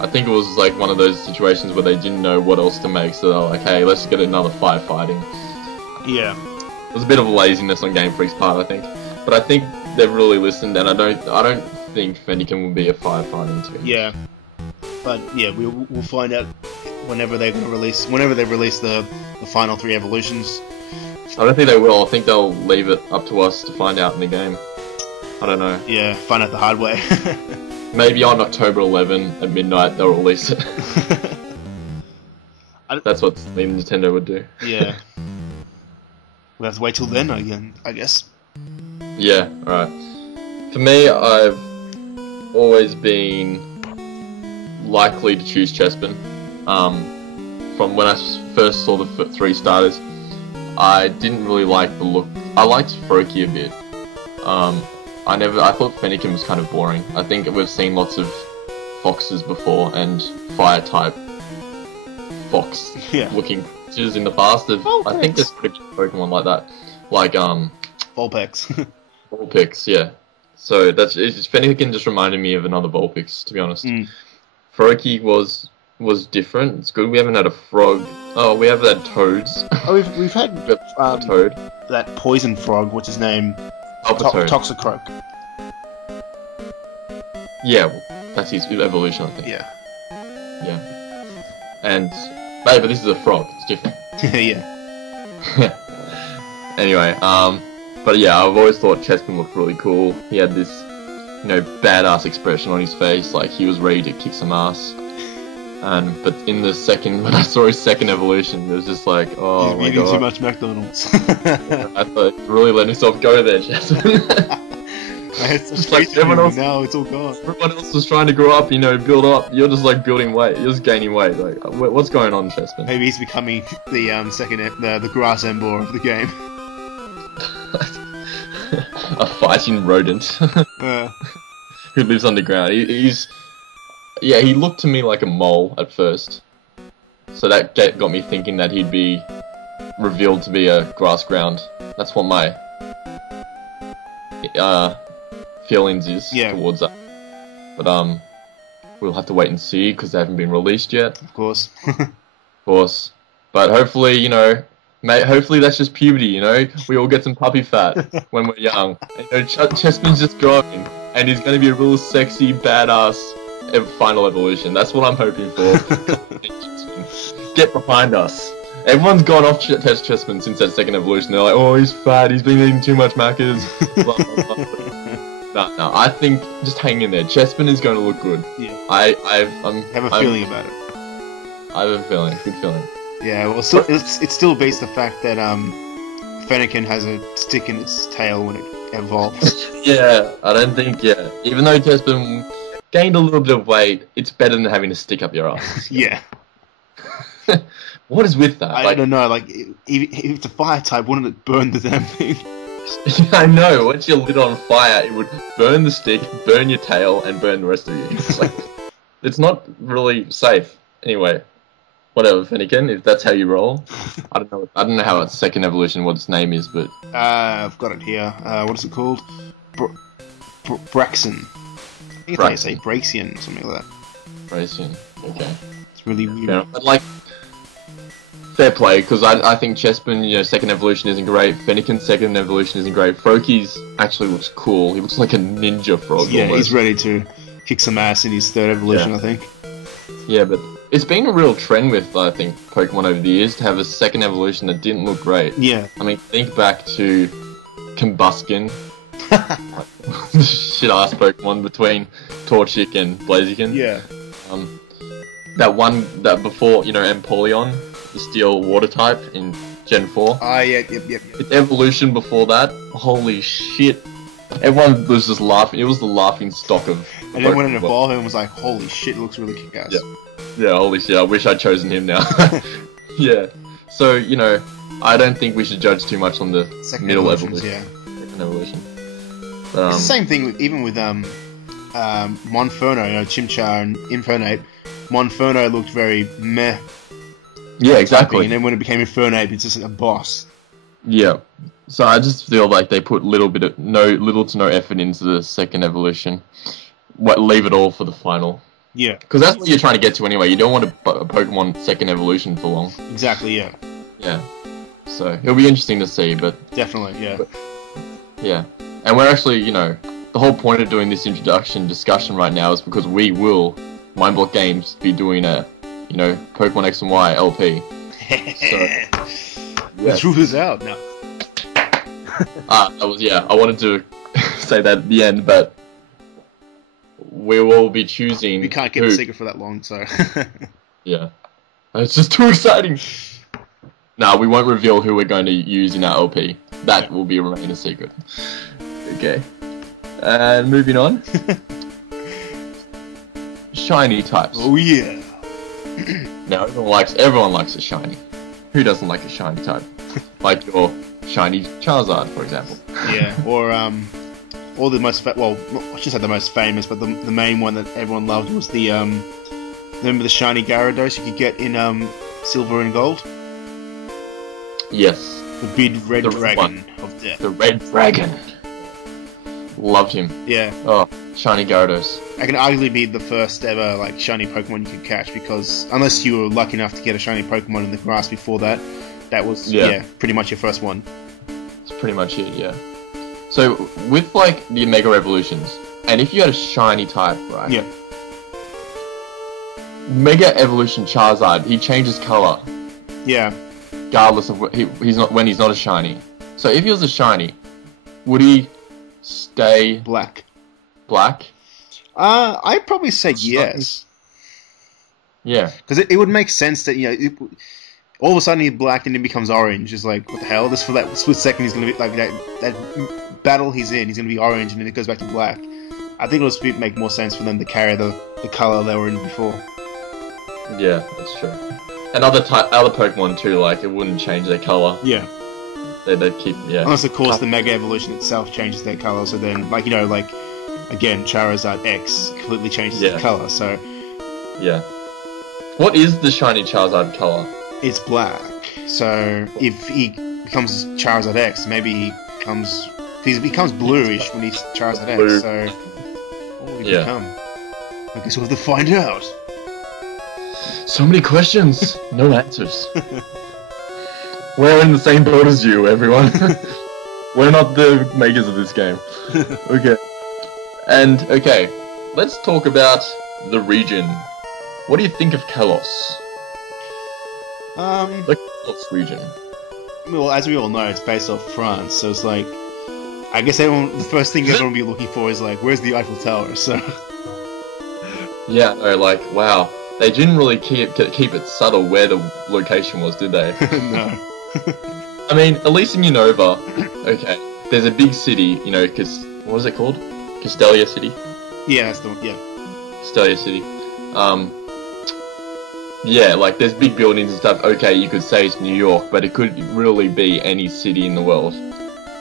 I think it was like one of those situations where they didn't know what else to make, so they were like, hey, let's get another firefighting. Yeah. It was a bit of laziness on Game Freak's part, I think. But I think they've really listened, and I don't think Fennekin will be a firefighting team. Yeah. But yeah, we'll find out whenever they release the final 3 evolutions. I don't think they will. I think they'll leave it up to us to find out in the game. I don't know. Yeah, find out the hard way. Maybe on October 11 at midnight they'll release it. That's what Nintendo would do. Yeah. We'll have to wait till then again, I guess. Yeah, alright. For me, I've always been likely to choose Chespin. From when I first saw the 3 starters, I didn't really like the look. I liked Froakie a bit. I thought Fennekin was kind of boring. I think we've seen lots of foxes before and fire type fox looking creatures in the past. I think there's pretty good Pokemon like that. Like Vulpix. Vulpix, yeah. So Fennekin just reminded me of another Vulpix, to be honest. Froakie was different. It's good. We haven't had a frog. Oh, we have had toads. Oh, we've had a toad. That poison frog. What's his name? Toxicroak. Yeah, well, that's his evolution, I think. Yeah. Yeah. And but this is a frog. It's different. Yeah. Anyway, but yeah, I've always thought Chespin looked really cool. He had this, badass expression on his face, like he was ready to kick some ass. But in the when I saw his second evolution, it was just like, oh my god. He's eating too much McDonald's. I thought he really let himself go there, Chespin. It's like everyone else, now it's all gone. Everyone else was trying to grow up, build up. You're just like building weight. You're just gaining weight. Like, what's going on, Chespin? Maybe he's becoming the the grass Embor of the game. A fighting rodent who lives underground. He looked to me like a mole at first, so that got me thinking that he'd be revealed to be a grass ground. That's what my feelings is towards that. But we'll have to wait and see because they haven't been released yet. Of course. Of course. But hopefully, hopefully that's just puberty, We all get some puppy fat when we're young. And, Chespin's just growing, and he's going to be a real sexy, badass final evolution. That's what I'm hoping for. Get behind us. Everyone's gone off Test Chespin since that second evolution. They're like, oh, he's fat, he's been eating too much Maccas. Blah, blah, blah. No, I think just hang in there. Chespin is going to look good. Yeah. I have a feeling about it. I have a feeling, good feeling. Yeah, well, it still beats the fact that Fennekin has a stick in its tail when it evolves. Yeah, I don't think, even though Chespin gained a little bit of weight, it's better than having a stick up your ass. Yeah. What is with that? I don't know, like, if it's a fire type, wouldn't it burn the damn thing? I know, once you're lit on fire, it would burn the stick, burn your tail, and burn the rest of you. It's like, it's not really safe. Anyway, whatever, Fennekin, if that's how you roll. I don't know how its second evolution, what its name is, but... I've got it here. What is it called? Braxton. I think it's how you say Braxian, something like that. Braxian. Okay. It's really weird. But like, fair play, because I think Chespin, you know, second evolution isn't great. Fennekin's second evolution isn't great. Froakies actually looks cool. He looks like a ninja frog. Yeah, almost. he's ready to kick some ass in his third evolution, I think. Yeah, but it's been a real trend with, I think, Pokemon over the years to have a second evolution that didn't look great. Yeah. I mean, think back to Combuskin. Shit-ass Pokemon between Torchic and Blaziken. Yeah. That one that before, you know, Empoleon, the Steel Water type in Gen 4. Ah, yep. Its evolution before that, holy shit. Everyone was just laughing. It was the laughing stock of. And then when it evolved, everyone was like, holy shit, it looks really kick-ass. Yeah, holy shit, I wish I'd chosen him now. Yeah. So, you know, I don't think we should judge too much on the middle evolution. Yeah. Second evolution. It's the same thing even with Monferno, you know, Chimchar and Infernape. Monferno looked very meh. Yeah, exactly. And then when it became Infernape, it's just a boss. Yeah. So I just feel like they put little to no effort into the second evolution. Leave it all for the final. Yeah. Because that's what you're trying to get to anyway. You don't want a Pokemon second evolution for long. Exactly, yeah. Yeah. So it'll be interesting to see, but... Definitely, yeah. Yeah. And we're actually, you know, the whole point of doing this introduction discussion right now is because we will, Mindblock Games, be doing a, you know, Pokemon X and Y LP. The truth is out now. I wanted to say that at the end, but we will be choosing. We can't keep a secret for that long, so. Yeah. It's just too exciting. No, we won't reveal who we're going to use in our LP. That will remain a secret. Okay. And moving on. Shiny types. Oh yeah. Now everyone likes a shiny. Who doesn't like a shiny type? Like your shiny Charizard, for example. Yeah, or the most I should say the most famous, but the main one that everyone loved was the remember the shiny Gyarados you could get in Silver and Gold? Yes. The big red dragon of death. The red dragon. Loved him. Yeah. Oh, shiny Gyarados. That can arguably be the first ever like shiny Pokemon you could catch, because unless you were lucky enough to get a shiny Pokemon in the grass before that, that was pretty much your first one. It's pretty much it, yeah. So with like the Mega Evolutions, and if you had a shiny type, right? Yeah. Mega Evolution Charizard, he changes color. Yeah. Regardless of what he's not a shiny. So if he was a shiny, would he stay black? Black? I'd probably say yes. Yeah. Because it would make sense that, you know, all of a sudden he's black and then becomes orange. It's like, what the hell? Just for that split second he's going to be, like, that battle he's in, he's going to be orange and then it goes back to black. I think it would make more sense for them to carry the colour they were in before. Yeah, that's true. And other Pokemon too, like, it wouldn't change their colour. Yeah. They'd keep, Unless, of course, the Mega Evolution itself changes their colour, so then, like, you know, like, again, Charizard X completely changes its colour, so... Yeah. What is the shiny Charizard colour? It's black. So, if he becomes Charizard X, maybe he becomes bluish when he's Charizard X, so... What will he become? I guess we'll have to find out. So many questions, no answers. We're in the same boat as you, everyone. We're not the makers of this game. Okay. And, okay, let's talk about the region. What do you think of Kalos? The Kalos region. Well, as we all know, it's based off France, so it's like... I guess the first thing everyone will be looking for is like, where's the Eiffel Tower, so... Yeah, no, like, wow. They didn't really keep it subtle where the location was, did they? No. I mean, at least in Unova, okay, there's a big city, you know, what was it called? Castelia City? Yeah, that's the one, yeah. Castelia City. Yeah, like, there's big buildings and stuff. Okay, you could say it's New York, but it could really be any city in the world.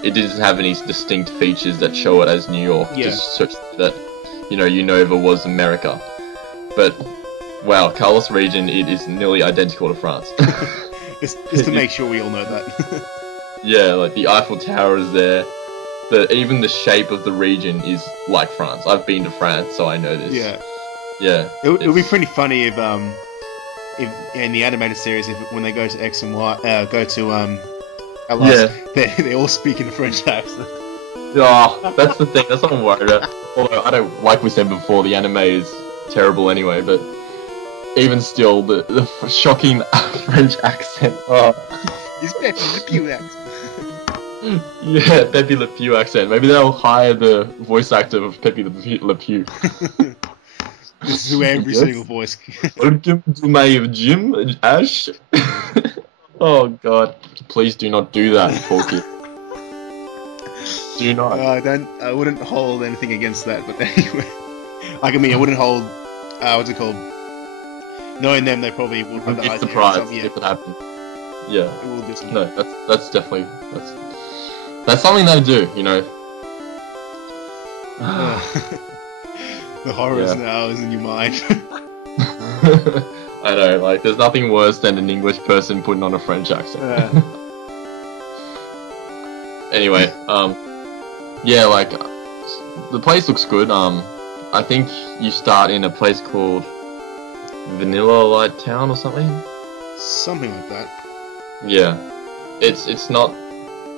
It doesn't have any distinct features that show it as New York, just so that, you know, Unova was America. But... wow, Kalos region, it is nearly identical to France. Just to make sure we all know that. Yeah, like the Eiffel Tower is there. even the shape of the region is like France. I've been to France, so I know this. Yeah. Yeah. It would be pretty funny if in the animated series, when they go to X and Y, go to Alas, they all speak in a French accent. Oh, that's the thing. That's what I'm worried about. Although I don't, like we said before, the anime is terrible anyway. But even still, the shocking French accent. Oh. It's Pepe Le Pew accent. Yeah, Pepe Le Pew accent. Maybe they'll hire the voice actor of Pepe Le Pew. This is where every single voice. Welcome to my gym, Ash. Oh God! Please do not do that, Porky. Do not. I wouldn't hold anything against that, but anyway. Like, I mean, I wouldn't hold. What's it called? Knowing them, they probably would have the idea. Surprised if it happened. Yeah. It will do something. No, that's definitely that's something they do, you know. The horrors now is in your mind. I know, like, there's nothing worse than an English person putting on a French accent. Anyway, yeah, like, the place looks good. I think you start in a place called Vanilla Light Town or something. Something like that. Yeah, it's not.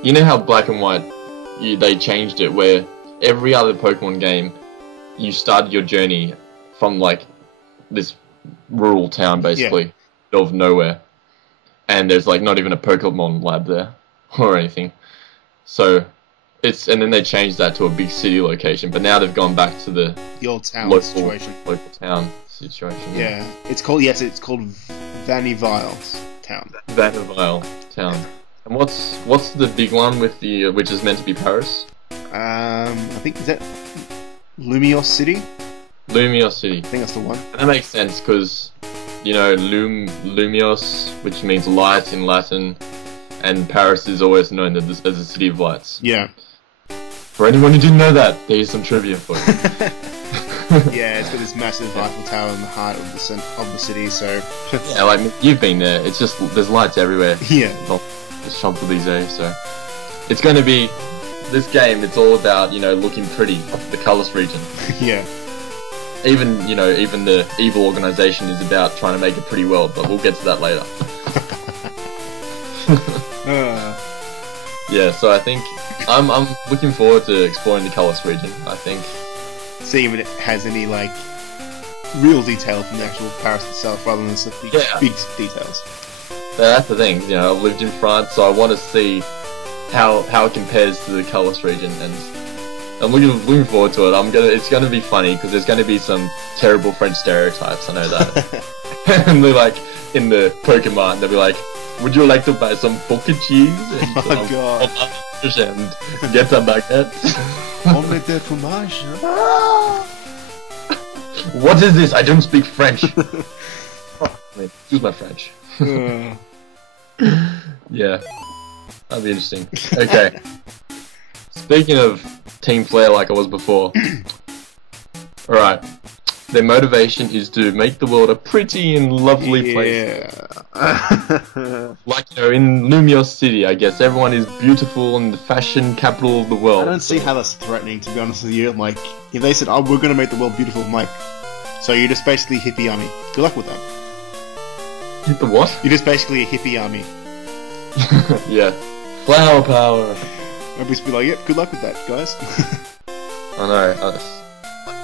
You know how Black and White, they changed it where every other Pokemon game, you started your journey from like this rural town basically, middle of nowhere, and there's like not even a Pokemon lab there or anything. So and then they changed that to a big city location, but now they've gone back to the old town situation. Local town situation. Yeah, it's called Vaniville Town. Vaniville Town. And what's the big one with the which is meant to be Paris? I think is that Lumiose City. Lumiose City. I think that's the one. That makes sense because, you know, Lumiose, which means light in Latin, and Paris is always known as a city of lights. Yeah. For anyone who didn't know that, there's some trivia for you. Yeah, it's got this massive Eiffel Tower in the heart of the city, so... Yeah, like, you've been there. It's just, there's lights everywhere. Yeah. The Champs-Élysées, so... It's going to be... This game, it's all about, you know, looking pretty. The Kalos region. Yeah. Even the evil organization is about trying to make a pretty world, but we'll get to that later. Yeah, so I think I'm looking forward to exploring the Kalos region. I think see if it has any like real detail from the actual Paris itself, rather than some big details. That's the thing, you know. I've lived in France, so I want to see how it compares to the Kalos region, and I'm looking forward to it. It's gonna be funny because there's gonna be some terrible French stereotypes. I know that. And they're like in the Pokemon, they'll be like, "Would you like to buy some pocket cheese and fromage and get a baguette?" Omelette de fromage. What is this? I don't speak French. Excuse my French. Yeah, that'd be interesting. Okay. Speaking of team player, like I was before. Alright. Their motivation is to make the world a pretty and lovely place. Like, you know, in Lumiose City, I guess everyone is beautiful and the fashion capital of the world. I don't see how that's threatening, to be honest with you. Like, if they said, "Oh, we're gonna make the world beautiful," I'm like, so you're just basically a hippie army. Good luck with that. Hit the what? You're just basically a hippie army. Yeah. Flower power. I'd just be like, "Yep, good luck with that, guys." I know.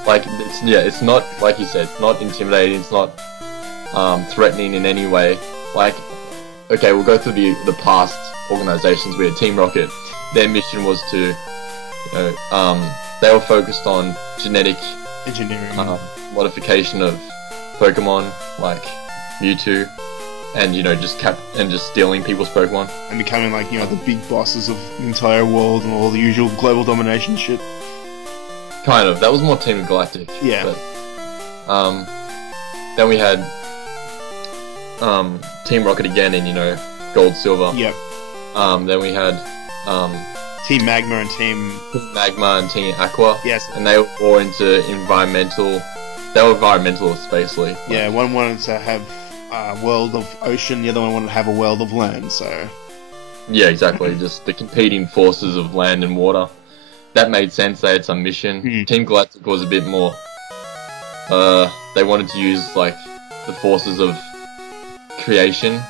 It's not, like you said, it's not intimidating, it's not threatening in any way. Like, okay, we'll go through the past organizations. We had Team Rocket. Their mission was to, you know, they were focused on genetic engineering, modification of Pokemon, like Mewtwo, and, you know, just stealing people's Pokemon. And becoming, like, you know, the big bosses of the entire world and all the usual global domination shit. Kind of. That was more Team Galactic. Yeah. But, then we had Team Rocket again in, you know, Gold, Silver. Yep. Then we had Team Magma and Team Aqua. Yes. And they were more into environmental. They were environmentalists, basically. Yeah, one wanted to have a world of ocean, the other one wanted to have a world of land, so... Yeah, exactly. Just the competing forces of land and water. that made sense. They had some mission. Hmm. Team Galactic was a bit more. They wanted to use like the forces of creation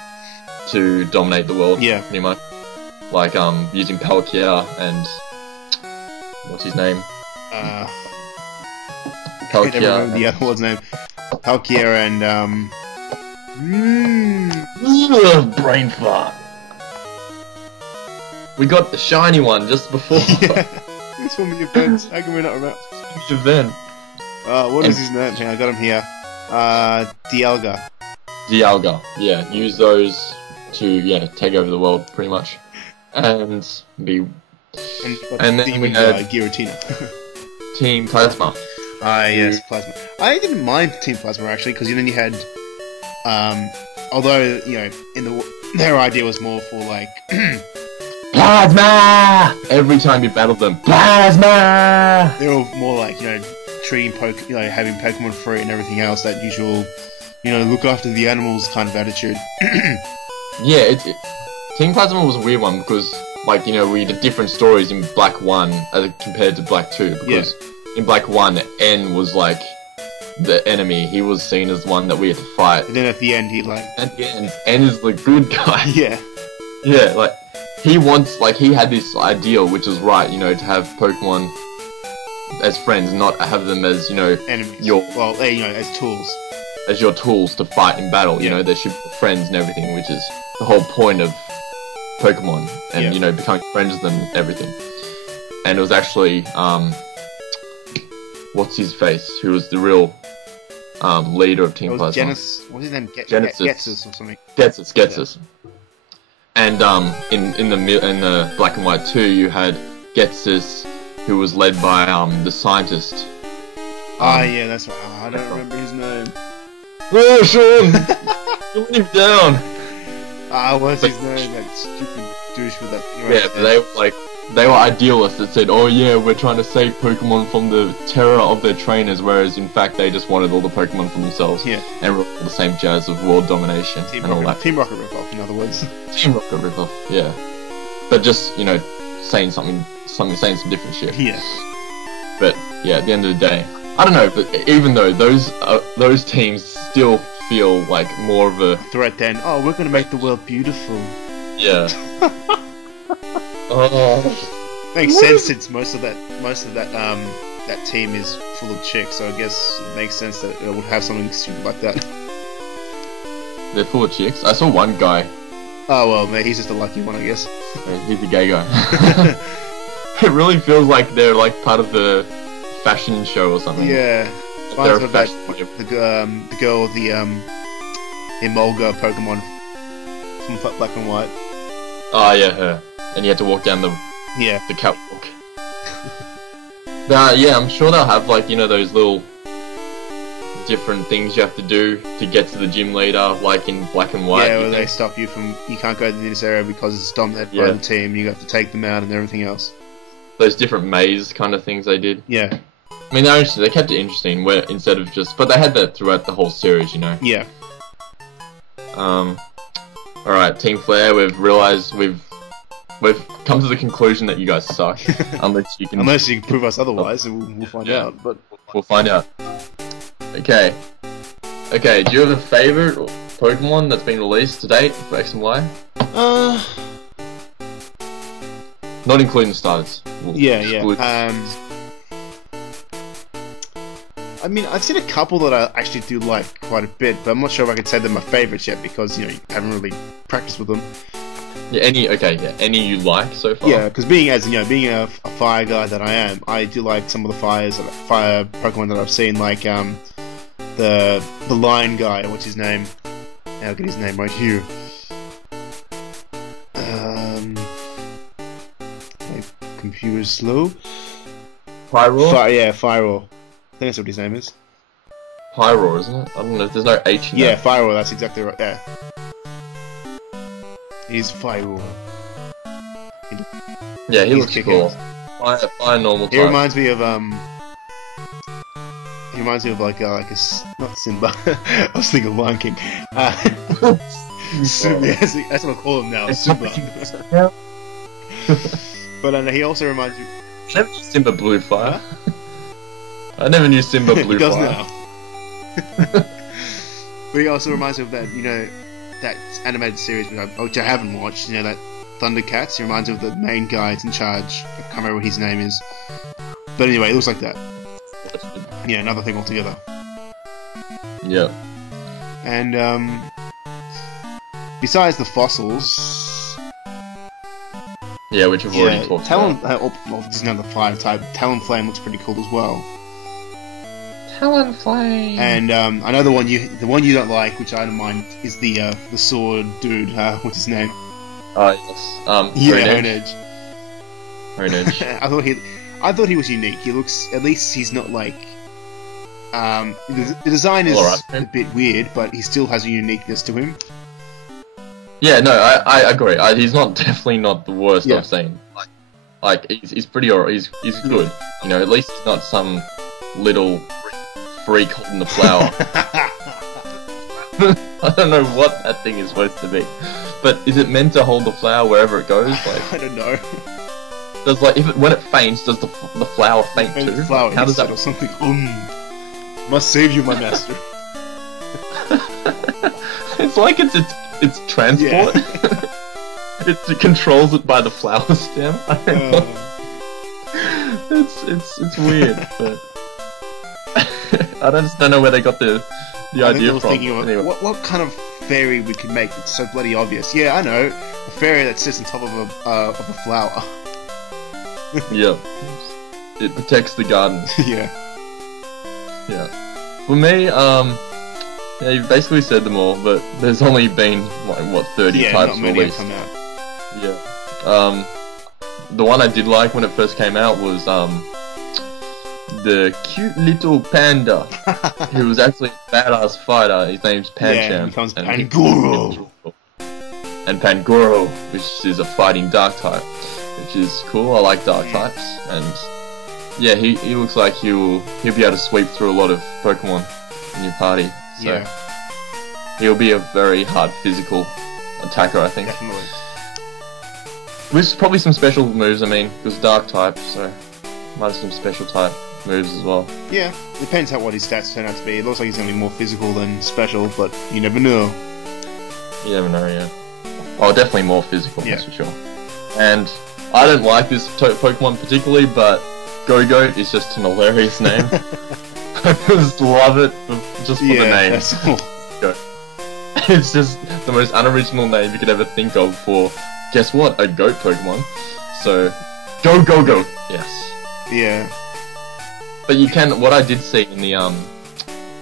to dominate the world. Yeah. Pretty much. Like using Palkia and what's his name? I can't remember Palkia. the other one's name. Palkia and Brain fart. We got the shiny one just before yeah. It's one of your events. How can we not remember? the event. What is his name? Hang on, I got him here. Dialga. Dialga. Yeah, use those to take over the world pretty much, and be And then Demon we guy, had- Giratina. Team Plasma. Yes, Plasma. I didn't mind Team Plasma actually, because then you had, although their idea was more for like, Plasma! Every time you battle them, Plasma! they were more like treating having Pokemon free and everything else. That usual, look after the animals kind of attitude. Yeah, Team Plasma was a weird one because, we did different stories in Black 1 as compared to Black 2. Because in Black 1, N was like the enemy. He was seen as one that we had to fight. And then at the end, he At the end, N is the good guy. yeah, Yeah, he had this ideal, which is right, to have Pokemon as friends, not have them as, enemies. As tools. as your tools to fight in battle. They should be friends and everything, which is the whole point of Pokemon, and becoming friends with them and everything. And it was actually what's his face, who was the real leader of Team It was Plasma. what's his name? Genesis. Getsus or something. Getsus. And in the Black and White 2, you had Getsus, who was led by the scientist. Yeah, that's right. I don't remember his name. Oh, Sean! You let him down! What's his name? That stupid douche with that. Yeah, but they were idealists that said, oh yeah, we're trying to save Pokemon from the terror of their trainers, whereas in fact they just wanted all the Pokemon for themselves. Yeah. And were all the same jazz of world domination Team and all Rocket, that. Team Rocket ripoff, in other words. Team Rocket ripoff, yeah. But just, saying saying some different shit. Yeah. But yeah, at the end of the day, I don't know. But even though those teams still feel like more of a Threat then. Oh, we're gonna make the world beautiful. yeah. Oh, Makes sense since most of that that team is full of chicks, so I guess it makes sense that it would have something stupid like that. they're full of chicks. I saw one guy. Oh well, man, he's just a lucky one, I guess. He's a gay guy. It really feels like they're like part of the fashion show or something. Yeah. They're Reminds me a of that fashion the girl with the Emolga Pokemon from Black and White. Oh yeah, her. And you had to walk down the Yeah. catwalk. Yeah, I'm sure they'll have those little different things you have to do to get to the gym leader, like in Black and White. Yeah, where they stop you from, you can't go to this area because it's dominated by Yeah. the team, you have to take them out and everything else. Those different maze kind of things they did. Yeah, I mean, they're interesting. They kept it interesting, where instead of just, but they had that throughout the whole series, yeah. Alright, Team Flare, we've realized we've come to the conclusion that you guys suck. Unless you can prove us otherwise, and we'll find Yeah. out. But We'll find out. Okay. Okay, do you have a favorite Pokemon that's been released to date for X and Y? Not including starters. We'll exclude- I mean, I've seen a couple that I actually do like quite a bit, but I'm not sure if I could say they're my favorites yet because you haven't really practiced with them. Yeah, any you like so far? Yeah, because being a fire guy that I am, I do like some of the fire Pokemon that I've seen, like the lion guy. What's his name? I'll get his name right here. My computer's slow. Pyroar? Fyroar. I think that's what his name is. Pyroar, isn't it? I don't know if there's no H in Yeah, that. Fyroar. That's exactly right. Yeah. He's Fyroar. Yeah, he He's looks kicking cool. ass. Fire normal type. He reminds me of not Simba. I was thinking of Lion King. Simba. That's what I call him now. Simba. But he also reminds me. I never knew Simba blew fire. I never knew Simba blew He does fire. now. But he also reminds me of that, that animated series which I haven't watched, that Thundercats. He reminds me of the main guy that's in charge. I can't remember what his name is. But anyway, it looks like that. Yeah, another thing altogether. Yeah. And, besides the fossils... Yeah, which I've already talked Talon, about. this is another fire type. Talonflame looks pretty cool as well. Talonflame! And, I know the one you don't like, which I don't mind, is the sword dude, what's his name? Oh, yes. Honedge. Honedge. I thought he was unique. He looks, at least he's not like, the design is a bit weird, but he still has a uniqueness to him. Yeah, no, I agree. He's definitely not the worst I've seen. Like he's pretty alright. He's good. At least he's not some little freak holding the flower. I don't know what that thing is supposed to be, but is it meant to hold the flower wherever it goes? Like, I don't know. Does when it faints, does the flower faint too? The flower How does that or something? Must save you, my master. It's like it's transport. Yeah. It controls it by the flower stem. I don't know. It's weird, but I just don't know where they got the idea from. Anyway. What kind of fairy we could make that's so bloody obvious? Yeah, I know, a fairy that sits on top of a flower. Yeah, it protects the garden. Yeah. For me, yeah, you've basically said them all, but there's only been 30 types released. Come out. Yeah. The one I did like when it first came out was the cute little panda, who was actually a badass fighter. His name's Pancham. Yeah, he becomes Pangoro. And Pangoro, which is a fighting dark type, which is cool. I like dark types, and yeah, he looks like he'll be able to sweep through a lot of Pokemon in your party. So he'll be a very hard physical attacker, I think. Definitely. With probably some special moves, I mean, because dark type, so might have some special type moves as well. Yeah, depends what his stats turn out to be. It looks like he's going to be more physical than special, but you never know. You never know, yeah. Oh, definitely more physical, that's for sure. And I don't like this Pokemon particularly, but Go-Goat is just an hilarious name. I just love it just for the name. That's all. It's just the most unoriginal name you could ever think of for, guess what, a goat Pokemon. So, go, yes. Yeah. But you can, what I did see in the,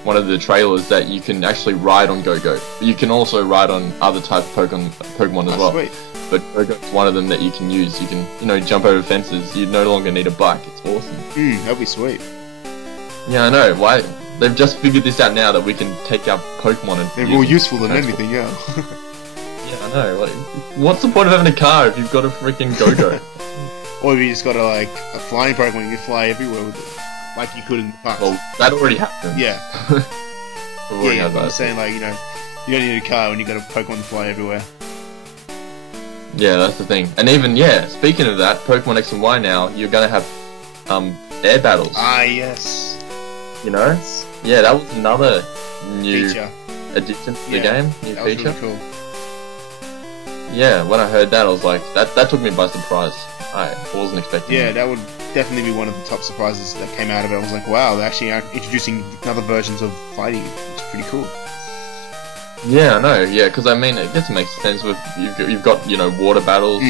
one of the trailers, that you can actually ride on Go-Goat. But you can also ride on other types of Pokemon as well. Sweet. But Go-Goat's one of them that you can use. You can, jump over fences. You no longer need a bike. It's awesome. That'd be sweet. Yeah, I know. Why? They've just figured this out now that we can take our Pokemon and they're more useful than anything, yeah. Yeah, I know. Like, what's the point of having a car if you've got a freaking Go-Go? Or if you just got a flying Pokemon, you can fly everywhere with it, like you could in the past. Well, that already happened. Yeah. I'm saying you don't need a car when you got a Pokemon to fly everywhere. Yeah, that's the thing. And even speaking of that, Pokemon X and Y now, you're gonna have air battles. Ah, yes. Yeah, that was another new addition to the game, new feature. Was really cool. Yeah, when I heard that, I was like, that took me by surprise. I wasn't expecting. Yeah, that would definitely be one of the top surprises that came out of it. I was like, wow, they're actually introducing other versions of fighting. It's pretty cool. Yeah, I know. Yeah, because I mean, I guess it makes sense with you've got water battles,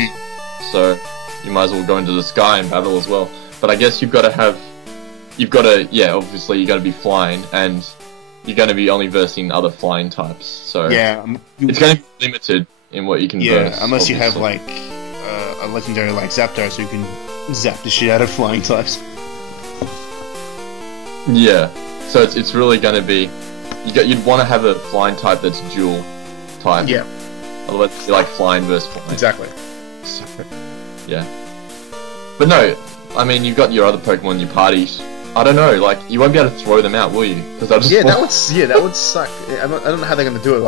so you might as well go into the sky and battle as well. But I guess obviously you got to be flying, and you're going to be only versing other flying types. So it's going to be limited in what you can verse. Unless you have a legendary like Zapdos, so you can zap the shit out of flying types. Yeah, so it's really going to be you'd want to have a flying type that's dual type. Yeah. Otherwise, it's like flying versus flying. Exactly. So, yeah. But no, I mean, you've got your other Pokemon in your party. I don't know, you won't be able to throw them out, will you? Because that would suck. I don't know how they're gonna do it.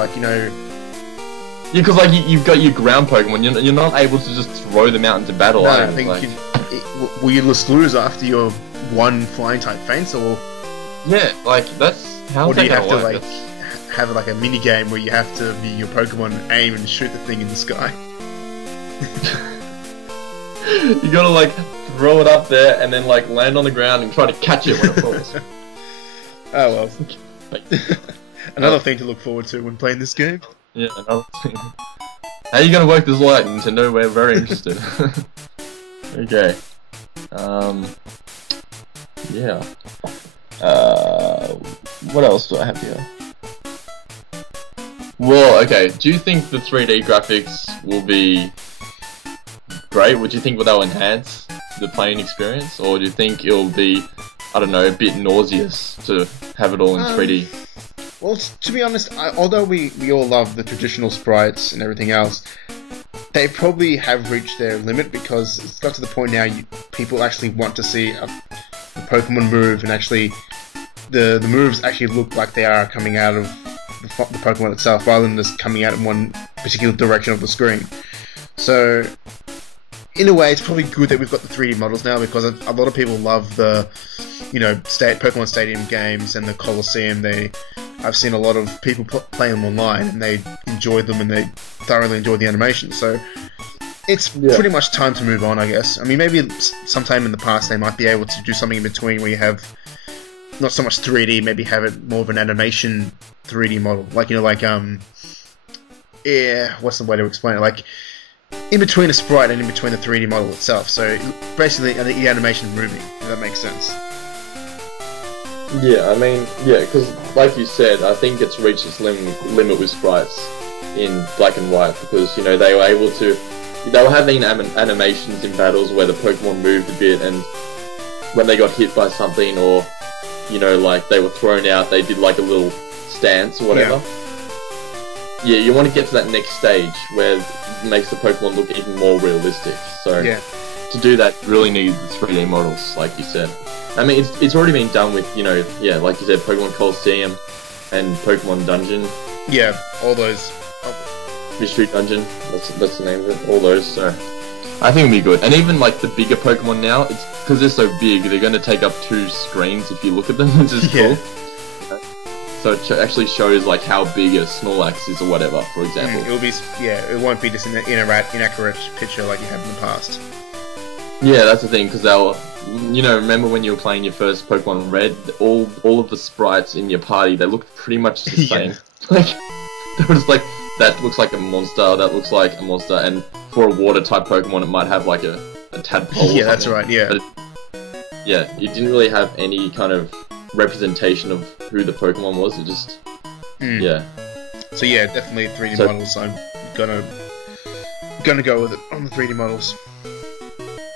Yeah, because you've got your ground Pokemon, you're not able to just throw them out into battle. No, I think will you just lose after your one flying type faints, or Yeah, like that's how do you that have gonna to work? like have like a mini game where you have to be your Pokemon and aim and shoot the thing in the sky? You gotta like throw it up there and then like land on the ground and try to catch it when it falls. Oh well, Like, another thing to look forward to when playing this game. yeah, another thing. How are you gonna work this all out, Nintendo? We're very interested. Okay. Yeah. What else do I have here? Well, okay. Do you think the 3D graphics will be great? Would you think they'll enhance the playing experience, or do you think it'll be, I don't know, a bit nauseous to have it all in 3D? Well, to be honest, although we all love the traditional sprites and everything else, they probably have reached their limit, because it's got to the point now people actually want to see a Pokemon move, and actually the moves actually look like they are coming out of the Pokemon itself, rather than just coming out in one particular direction of the screen. So, in a way, it's probably good that we've got the 3D models now, because a lot of people love the, Pokemon Stadium games and the Colosseum. I've seen a lot of people play them online, and they enjoyed them, and they thoroughly enjoyed the animation. So it's pretty much time to move on, I guess. I mean, maybe sometime in the past they might be able to do something in between where you have not so much 3D, maybe have it more of an animation 3D model, like what's the way to explain it? Like in between a sprite and in between the 3D model itself. So basically, the animation moving. If that makes sense. Yeah, I mean, yeah, because like you said, I think it's reached its limit with sprites in black and white, because they were able to, they were having animations in battles where the Pokemon moved a bit, and when they got hit by something, or like they were thrown out, they did like a little stance or whatever. Yeah, you want to get to that next stage where it makes the Pokemon look even more realistic. So to do that, you really need the 3D models, like you said. I mean, it's already been done with, like you said, Pokemon Colosseum and Pokemon Dungeon. Yeah, all those. Mystery Dungeon, that's the name of it. All those, so I think it'll be good. And even like the bigger Pokemon now, it's because they're so big, they're going to take up 2 screens if you look at them, which is cool. So it actually shows like how big a Snorlax is or whatever, for example. It'll be, it won't be just an inaccurate picture like you have in the past. Yeah, that's the thing, because they'll, remember when you were playing your first Pokemon Red, all of the sprites in your party, they looked pretty much the same. Like, there was like, that looks like a monster, that looks like a monster, and for a water type Pokemon it might have like a tadpole. Yeah, that's right, yeah. But you didn't really have any kind of representation of who the Pokemon was, it just, So yeah, definitely 3D models, I'm gonna go with it on the 3D models.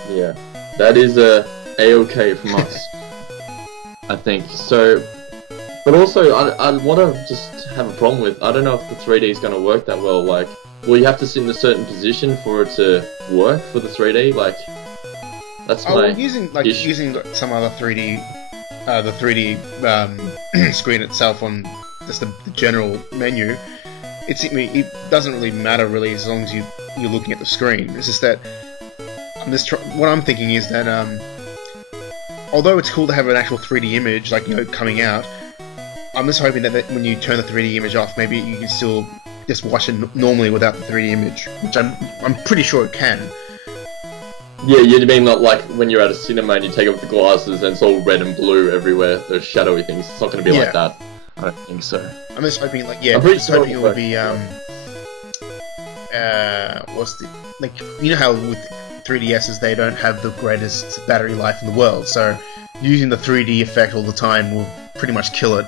Yeah, that is A-OK from us, I think. So, but also, I want to just have a problem with, I don't know if the 3D is going to work that well. Like, will you have to sit in a certain position for it to work for the 3D? Like, that's my using some other 3D, the 3D screen itself on just the general menu, it doesn't really matter really, as long as you're looking at the screen. It's just that what I'm thinking is that although it's cool to have an actual 3D image, like coming out, I'm just hoping that when you turn the 3D image off, maybe you can still just watch it normally without the 3D image, which I'm pretty sure it can. Yeah, you mean not like when you're at a cinema and you take off the glasses and it's all red and blue everywhere, those shadowy things. It's not going to be like that. I don't think so. I'm just hoping, like, I'm just hoping it will be how with 3DSs they don't have the greatest battery life in the world, so using the 3D effect all the time will pretty much kill it.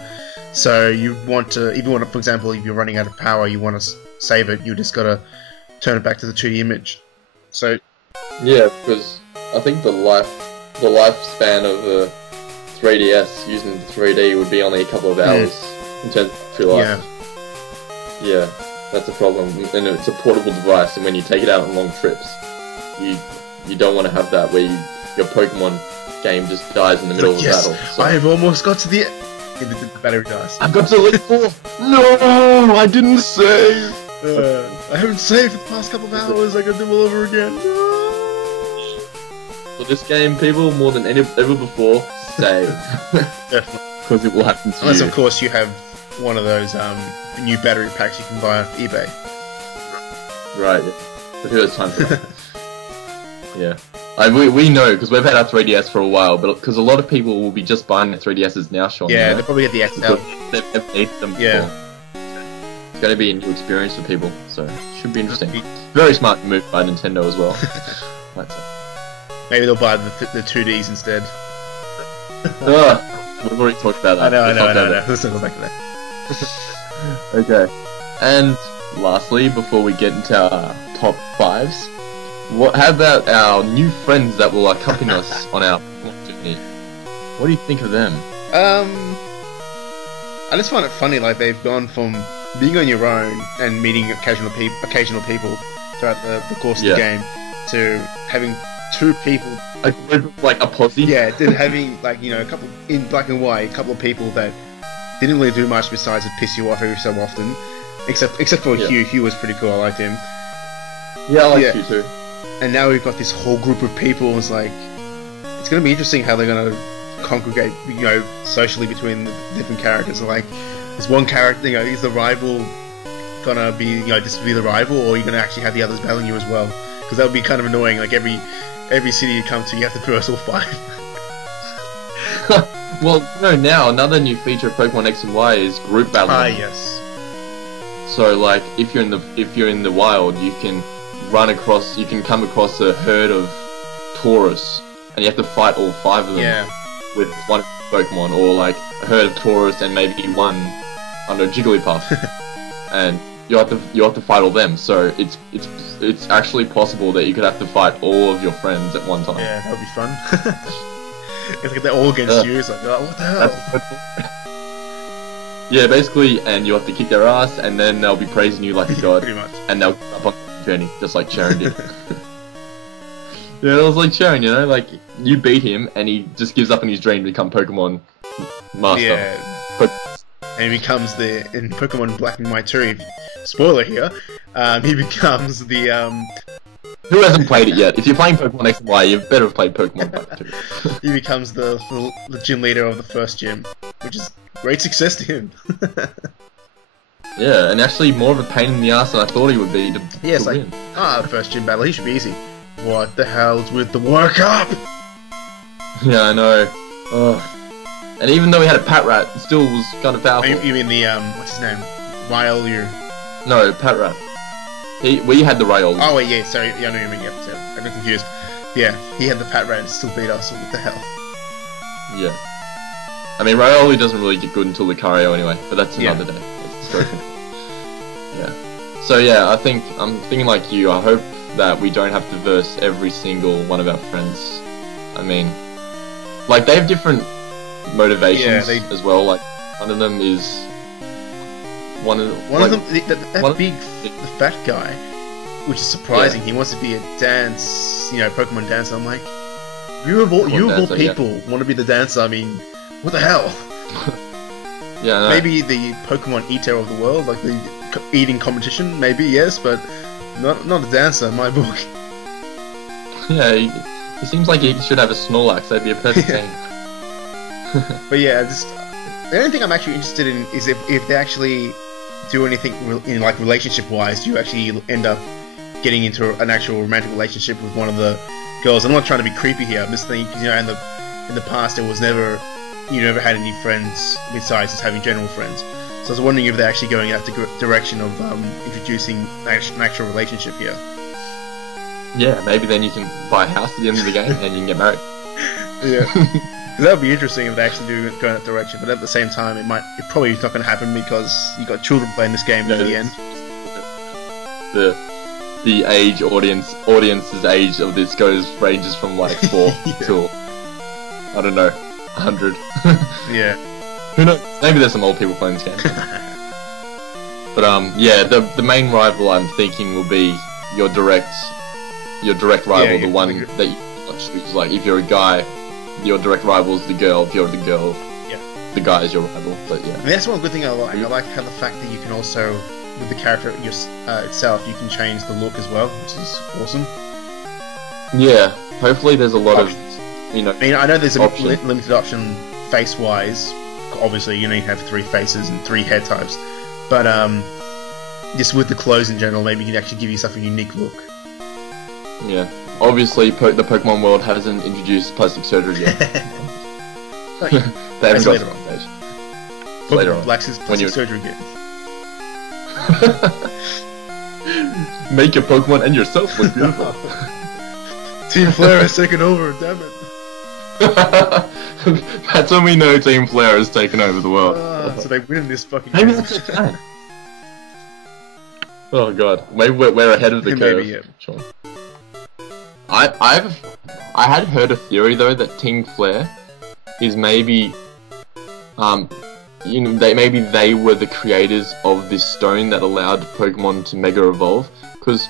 So if you want to, for example, if you're running out of power, you want to save it, you just gotta turn it back to the 2D image. So yeah, because I think the lifespan of the 3DS using the 3D would be only a couple of hours in terms of battery life. Yeah, that's a problem, and it's a portable device, and when you take it out on long trips, you don't want to have that where your Pokemon game just dies in the middle of a battle. So. I've almost got to the battery dies. I've got to Elite 4! No! I didn't save! I haven't saved for the past couple of hours, I gotta do it all over again. No! for this game, people, more than ever before, save. Definitely. Because it will happen to Unless, you. of course, you have one of those new battery packs you can buy off eBay. Right, yeah. But who has time for that? Yeah. We know, because we've had our 3DS for a while, but because a lot of people will be just buying their 3DSs now, Sean. Yeah, you know? they probably get the XL. Because they've needed them before. Yeah. It's going to be a new experience for people, so should be interesting. Very smart move by Nintendo as well. Maybe they'll buy the 2Ds instead. We've already talked about that. I know. Let's not go back to that. Okay. And lastly, before we get into our top 5s, how about our new friends that will accompany us on our journey? What do you think of them? I just find it funny, like they've gone from being on your own and meeting occasional people throughout the course of the game to having 2 people, like a posse. Yeah, then having a couple in black and white, a couple of people that didn't really do much besides piss you off every so often, except for Hugh. Hugh was pretty cool. I liked him. Yeah, I like Hugh too. And now we've got this whole group of people. It's like it's going to be interesting how they're going to congregate, socially between the different characters. Like, is one character, is the rival gonna be, just be the rival, or are you gonna actually have the others battling you as well? Because that would be kind of annoying. Like every city you come to, you have to verse all 5. Well, now another new feature of Pokemon X and Y is group battling. Yes. So, like, if you're in the wild, you can come across a herd of Taurus, and you have to fight all 5 of them. Yeah. With one Pokemon, or like a herd of Taurus and maybe one, Jigglypuff, and you have to fight all them. So it's actually possible that you could have to fight all of your friends at one time. Yeah, that would be fun. It's like they're all against you. It's like, oh, what the hell? Yeah, basically, and you have to kick their ass, and then they'll be praising you like a god, pretty much. And they'll go up on the journey, just like Sharon did. Yeah, it was like Sharon, like, you beat him, and he just gives up on his dream to become Pokemon Master. Yeah. But and he becomes in Pokemon Black and White 2, spoiler here, he becomes the, Who hasn't played it yet? If you're playing Pokemon X and Y, you better have played Pokemon Black 2. He becomes the gym leader of the first gym, which is great success to him. Yeah, and actually more of a pain in the ass than I thought he would be to win. First gym battle, he should be easy. What the hell's with the workup? Yeah, I know. Ugh. And even though he had a Patrat, it still was kind of powerful. You mean the, what's his name? Ryleur? No, Patrat. We had the Rail. Oh, wait, yeah, sorry. Yeah, I know you mean, yeah, so I got confused. Yeah, he had the Patrat and still beat us, so what the hell? Yeah. I mean, Raiolu doesn't really get good until Lucario anyway, but that's another day. That's the story. Yeah. So yeah, I'm thinking like you, I hope that we don't have to verse every single one of our friends. I mean, like, they have different motivations as well. Like, one of them is the fat guy, which is surprising. He wants to be a Pokemon dancer. I'm like, you of all people want to be the dancer. I mean, what the hell? Yeah, no. Maybe the Pokemon eater of the world, like the eating competition, maybe, yes, but not a dancer in my book. Yeah, he seems like he should have a Snorlax. That'd be a perfect game. But yeah, the only thing I'm actually interested in is if they actually do anything in, like, relationship-wise. Do you actually end up getting into an actual romantic relationship with one of the girls? I'm not trying to be creepy here. I'm just thinking, in the past you never had any friends besides just having general friends. So I was wondering if they're actually going that direction of introducing an actual relationship here. Yeah, maybe then you can buy a house at the end of the game and you can get married. Yeah, that would be interesting if they actually do go in that direction. But at the same time, it probably is not going to happen because you got children playing this game in the end. The audience's age of this ranges from like 4 till, I don't know, 100. Yeah. Who knows? Maybe there's some old people playing this game. But yeah, the main rival I'm thinking will be your direct rival, the one that you choose. Like, if you're a guy, your direct rival is the girl. If you're the girl, the guy is your rival. But yeah, and that's one good thing I like. I like how the fact that you can also, with the character itself, you can change the look as well, which is awesome. Yeah, hopefully there's a lot of, you know, I mean, I know there's a option. limited option face-wise. Obviously, you need to have 3 faces and 3 head types. But just with the clothes in general, maybe you can actually give yourself a unique look. Yeah. Obviously, the Pokemon world hasn't introduced plastic surgery yet. They haven't got later to on. that stage. Later on. Black's plastic surgery game. Make your Pokemon and yourself look beautiful. Team Flare has taken over, damn it. That's when we know Team Flare has taken over the world. So they win this fucking Maybe game. that's their plan. Oh god, maybe we're ahead of the curve. Maybe, yeah. Sure. I had heard a theory though that Team Flare is maybe, you know, maybe they were the creators of this stone that allowed Pokemon to Mega Evolve. Because,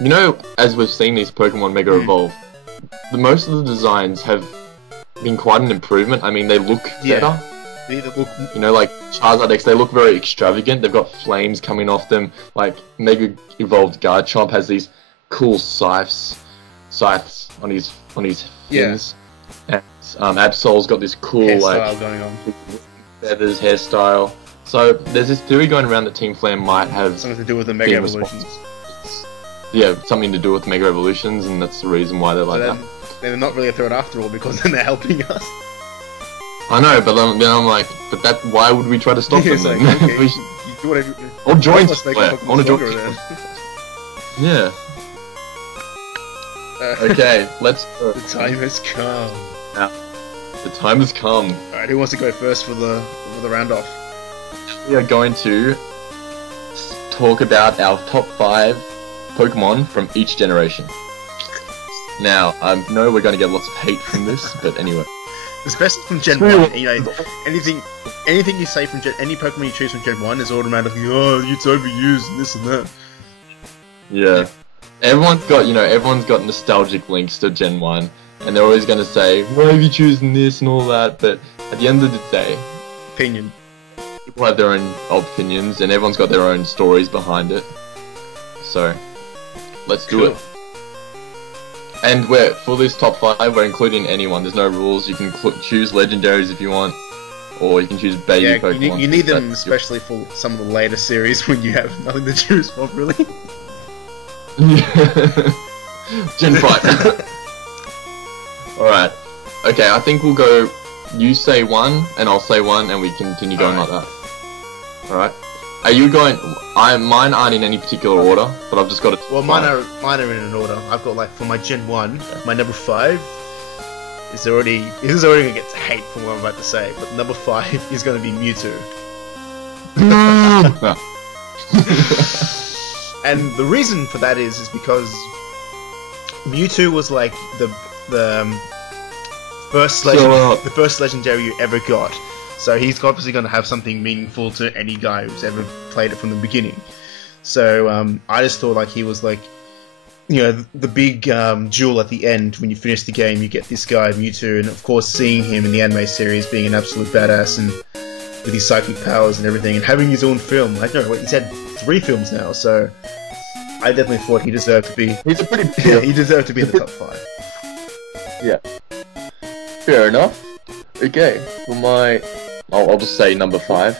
you know, as we've seen these Pokemon Mega Evolve, most of the designs have been quite an improvement. I mean, they look better. They look... You know, like Charizard X, they look very extravagant. They've got flames coming off them. Like Mega Evolved Garchomp has these cool scythes on his fins. And Absol's got this cool hairstyle going on. feathers hairstyle. So there's this theory going around that Team Flare might have Something to do with the Mega been Evolutions. yeah, something to do with Mega Evolutions, and that's the reason why they're like that. They're not really a threat after all, because then they're helping us. I know, but then I'm like, why would we try to stop them? It's like, Then? okay, We should- you do whatever. Or join Let's make Flare. a I want to join. Pokemon then. Yeah. Okay, let's go. The time has come. The time has come. Alright, who wants to go first for the round off? We are going to talk about our top 5 Pokemon from each generation. Now, I know we're going to get lots of hate from this, but anyway. Especially from Gen 1, you know, anything you say from any Pokemon you choose from Gen 1 is automatically, oh, it's overused and this and that. Yeah. Everyone's got nostalgic links to Gen 1, and they're always going to say, why have you chosen this and all that, but at the end of the day, Opinion. people have their own opinions, and everyone's got their own stories behind it. So, let's do it. And for this top 5, we're including anyone. There's no rules. You can choose legendaries if you want, or you can choose baby Yeah, Pokemon. you need them especially for some of the later series when you have nothing to choose from, really. Gen 5. Alright. Okay, I think we'll go. You say 1, and I'll say 1, and we continue going like that. Alright. Are you going? Mine aren't in any particular order, but I've just got it. Well, mine are in an order. I've got, like, for my Gen 1, my number 5 is already... This is already going to get hate from what I'm about to say, but number 5 is going to be Mewtwo. And the reason for that is because Mewtwo was, like, the first legendary you ever got. So he's obviously going to have something meaningful to any guy who's ever played it from the beginning. So I just thought like he was like, you know, the big jewel at the end when you finish the game. You get this guy Mewtwo, and of course seeing him in the anime series being an absolute badass and with his psychic powers and everything, and having his own film. I don't know, he's had 3 films now, so I definitely thought he deserved to be. He's a pretty. Yeah, he deserved to be in the top 5. Yeah. Fair enough. Okay. Well, I'll just say number 5,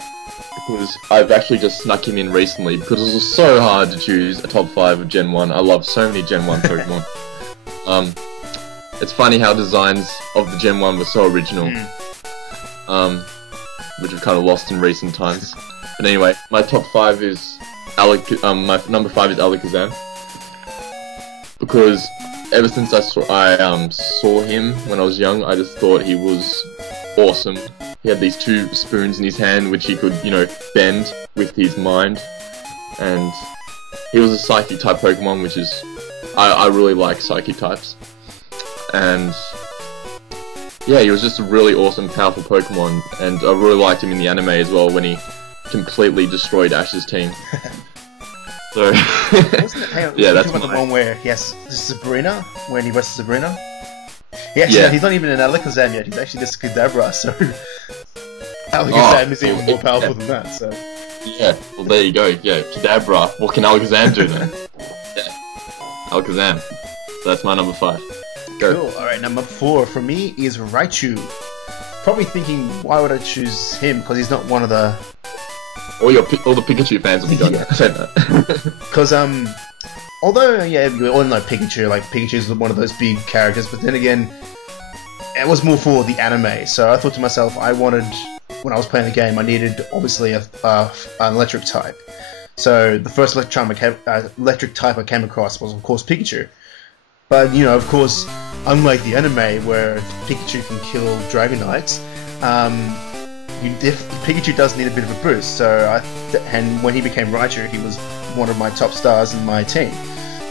because I've actually just snuck him in recently, because it was so hard to choose a top 5 of Gen 1. I love so many Gen 1 Pokemon. It's funny how designs of the Gen 1 were so original, which we've kind of lost in recent times. But anyway, my top 5 is my number 5 is Alakazam, because ever since I saw him when I was young, I just thought he was awesome. He had these 2 spoons in his hand, which he could, you know, bend with his mind. And he was a Psychic type Pokemon, which is... I really like Psychic types. And... yeah, he was just a really awesome, powerful Pokemon. And I really liked him in the anime as well, when he completely destroyed Ash's team. So... yeah, that's the one where he has Sabrina, when he versus Sabrina? He's not even an Alakazam yet, he's actually just a Kadabra, so... Alakazam is even more powerful than that, so... Yeah, well there you go, yeah, Kadabra. What can Alakazam do then? Yeah, Alakazam. That's my number 5. Go. Cool. All right, number 4 for me is Raichu. Probably thinking, why would I choose him? Because he's not one of the. All the Pikachu fans will be going to say that. Because although yeah, we all know Pikachu. Like Pikachu is one of those big characters, but then again, it was more for the anime. So I thought to myself, when I was playing the game, I needed obviously an electric type. So the first electric type I came across was of course Pikachu. But of course, unlike the anime where Pikachu can kill Dragonites, Pikachu does need a bit of a boost. And when he became Raichu, he was one of my top stars in my team.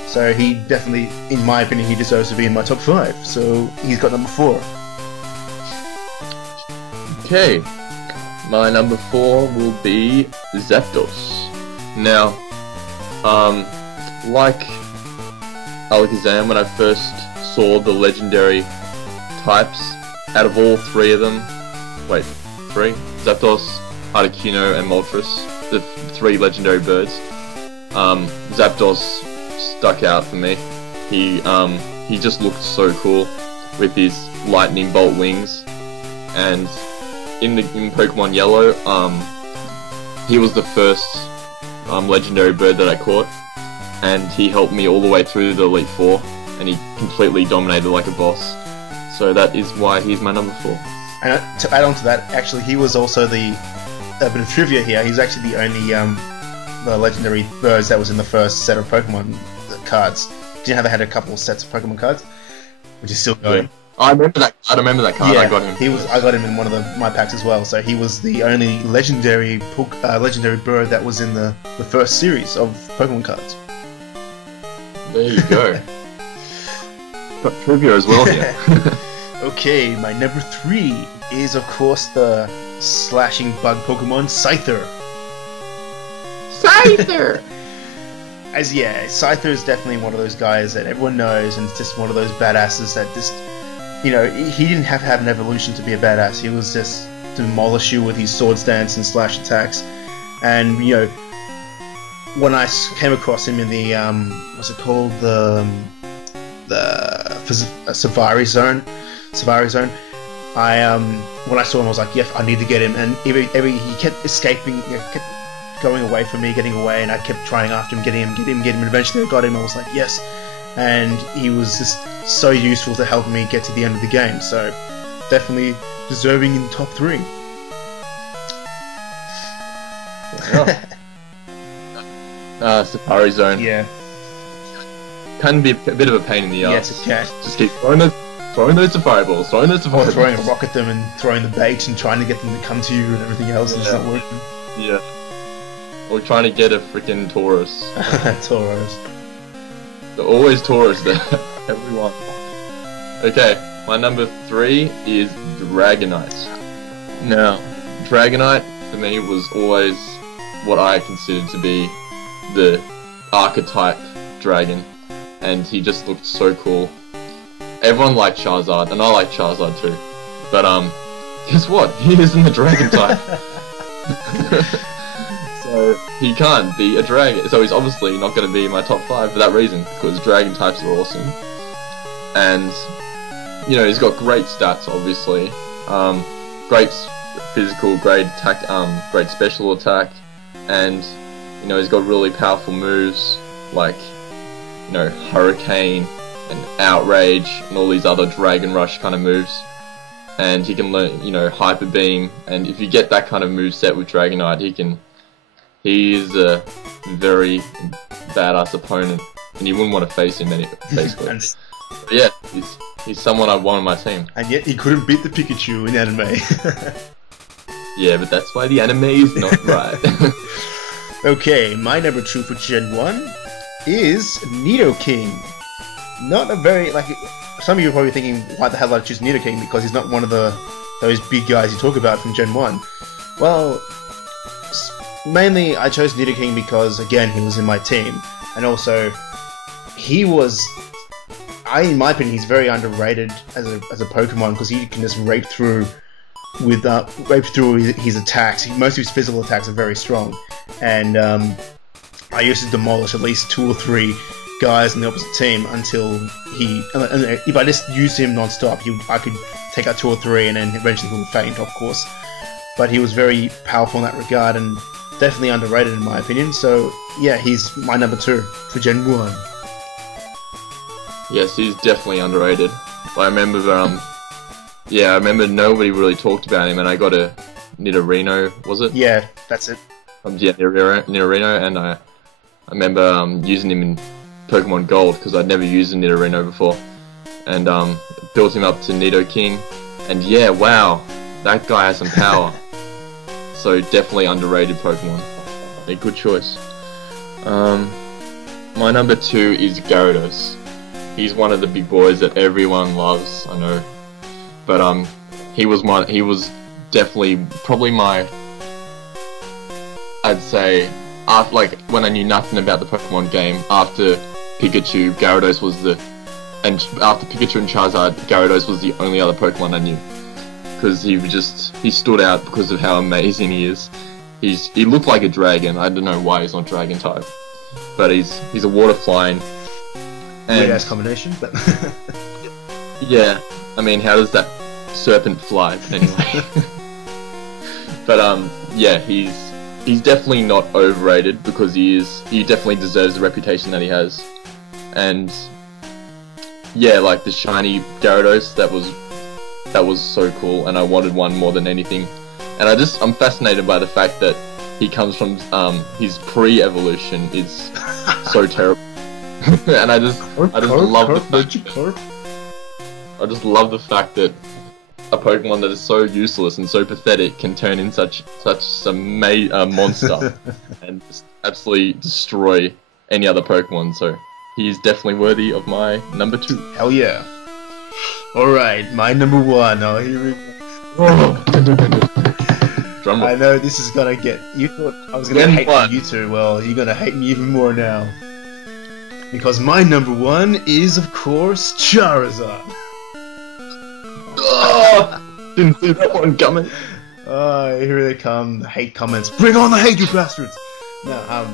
So he definitely, in my opinion, he deserves to be in my top 5. So he's got number 4. Okay, my number 4 will be Zapdos. Now, like Alakazam, when I first saw the legendary types, out of all 3 of them, Zapdos, Articuno, and Moltres, the 3 legendary birds, Zapdos stuck out for me. He just looked so cool with his lightning bolt wings, and in Pokemon Yellow, he was the first legendary bird that I caught, and he helped me all the way through the Elite Four, and he completely dominated like a boss. So that is why he's my number 4. And to add on to that, actually, he was also a bit of trivia here. He's actually the only the legendary birds that was in the first set of Pokemon cards. Do you know how they had a couple of sets of Pokemon cards, which is still going? Yeah. I remember that card. Yeah, I got him. I got him in one of my packs as well. So he was the only legendary bird that was in the first series of Pokemon cards. There you go. Got trivia as well here. Okay, my number 3 is of course the slashing bug Pokemon Scyther. Scyther! Scyther is definitely one of those guys that everyone knows, and it's just one of those badasses that just, he didn't have to have an evolution to be a badass. He was just demolish you with his sword stance and slash attacks. And, when I came across him in the, what's it called? The Savari Zone, when I saw him, I was like, yes, I need to get him. And he kept escaping, kept going away from me, getting away, and I kept trying after him, getting him, and eventually I got him. I was like, yes. And he was just so useful to help me get to the end of the game, so definitely deserving in top 3. Safari Zone. Yeah. Can be a bit of a pain in the ass. Yes, it can. Just keep throwing those Safari balls, throwing a rock at them and throwing the bait and trying to get them to come to you and everything else, and it's not working. Yeah. Or trying to get a freaking Tauros. Tauros. They're always Tauros there. Everyone. Okay, my number 3 is Dragonite. Now, Dragonite for me was always what I considered to be the archetype dragon, and he just looked so cool. Everyone liked Charizard, and I like Charizard too. But guess what? He isn't the dragon type. So he can't be a dragon. So he's obviously not going to be in my top 5 for that reason, because dragon types are awesome. And he's got great stats, obviously. Great physical, great attack, great special attack, and he's got really powerful moves like Hurricane and Outrage and all these other Dragon Rush kind of moves. And he can learn, Hyper Beam, and if you get that kind of move set with Dragonite, he is a very badass opponent, and you wouldn't want to face him basically. But yeah, he's someone I want on my team. And yet he couldn't beat the Pikachu in anime. Yeah, but that's why the anime is not right. Okay, my number 2 for Gen 1 is Nidoking. Not a very, some of you are probably thinking, why the hell did I choose Nidoking? Because he's not one of those big guys you talk about from Gen 1. Well, mainly I chose Nidoking because, again, he was in my team. And also, in my opinion, he's very underrated as a Pokemon, because he can just rape through his attacks. Most of his physical attacks are very strong, and I used to demolish at least 2 or 3 guys on the opposite team until if I just used him non-stop, I could take out 2 or 3 and then eventually he would faint, of course. But he was very powerful in that regard and definitely underrated in my opinion. So yeah, he's my number 2 for Gen 1. Yes, he's definitely underrated. I remember, I remember nobody really talked about him, and I got a Nidorino, was it? Yeah, that's it. Yeah, Nidorino, and I remember using him in Pokemon Gold because I'd never used a Nidorino before, and built him up to Nidoking, and yeah, wow, that guy has some power. So definitely underrated Pokemon. A good choice. My number 2 is Gyarados. He's one of the big boys that everyone loves, I know. But he was definitely probably my, I'd say, after, like, when I knew nothing about the Pokemon game, after Pikachu, Gyarados was after Pikachu and Charizard, Gyarados was the only other Pokemon I knew. Because he stood out because of how amazing he is. He looked like a dragon. I don't know why he's not dragon type, but he's a water flying. Weird ass combination, but yeah. I mean, how does that serpent fly anyway? But yeah, he's definitely not overrated because he definitely deserves the reputation that he has. And yeah, like the shiny Gyarados, that was so cool, and I wanted one more than anything. And I'm fascinated by the fact that he comes from his pre-evolution is so terrible. And I just love the fact that a Pokemon that is so useless and so pathetic can turn in such a monster and just absolutely destroy any other Pokemon. So he's definitely worthy of my number 2. Hell yeah! All right, my number 1. Oh, here we go. Drumroll. I know this is gonna get. You thought I was gonna hate you two. Well, you're gonna hate me even more now. Because my number 1 is, of course, Charizard. Oh, didn't see that one coming. Here they come, the hate comments. Bring on the hate, you bastards! No,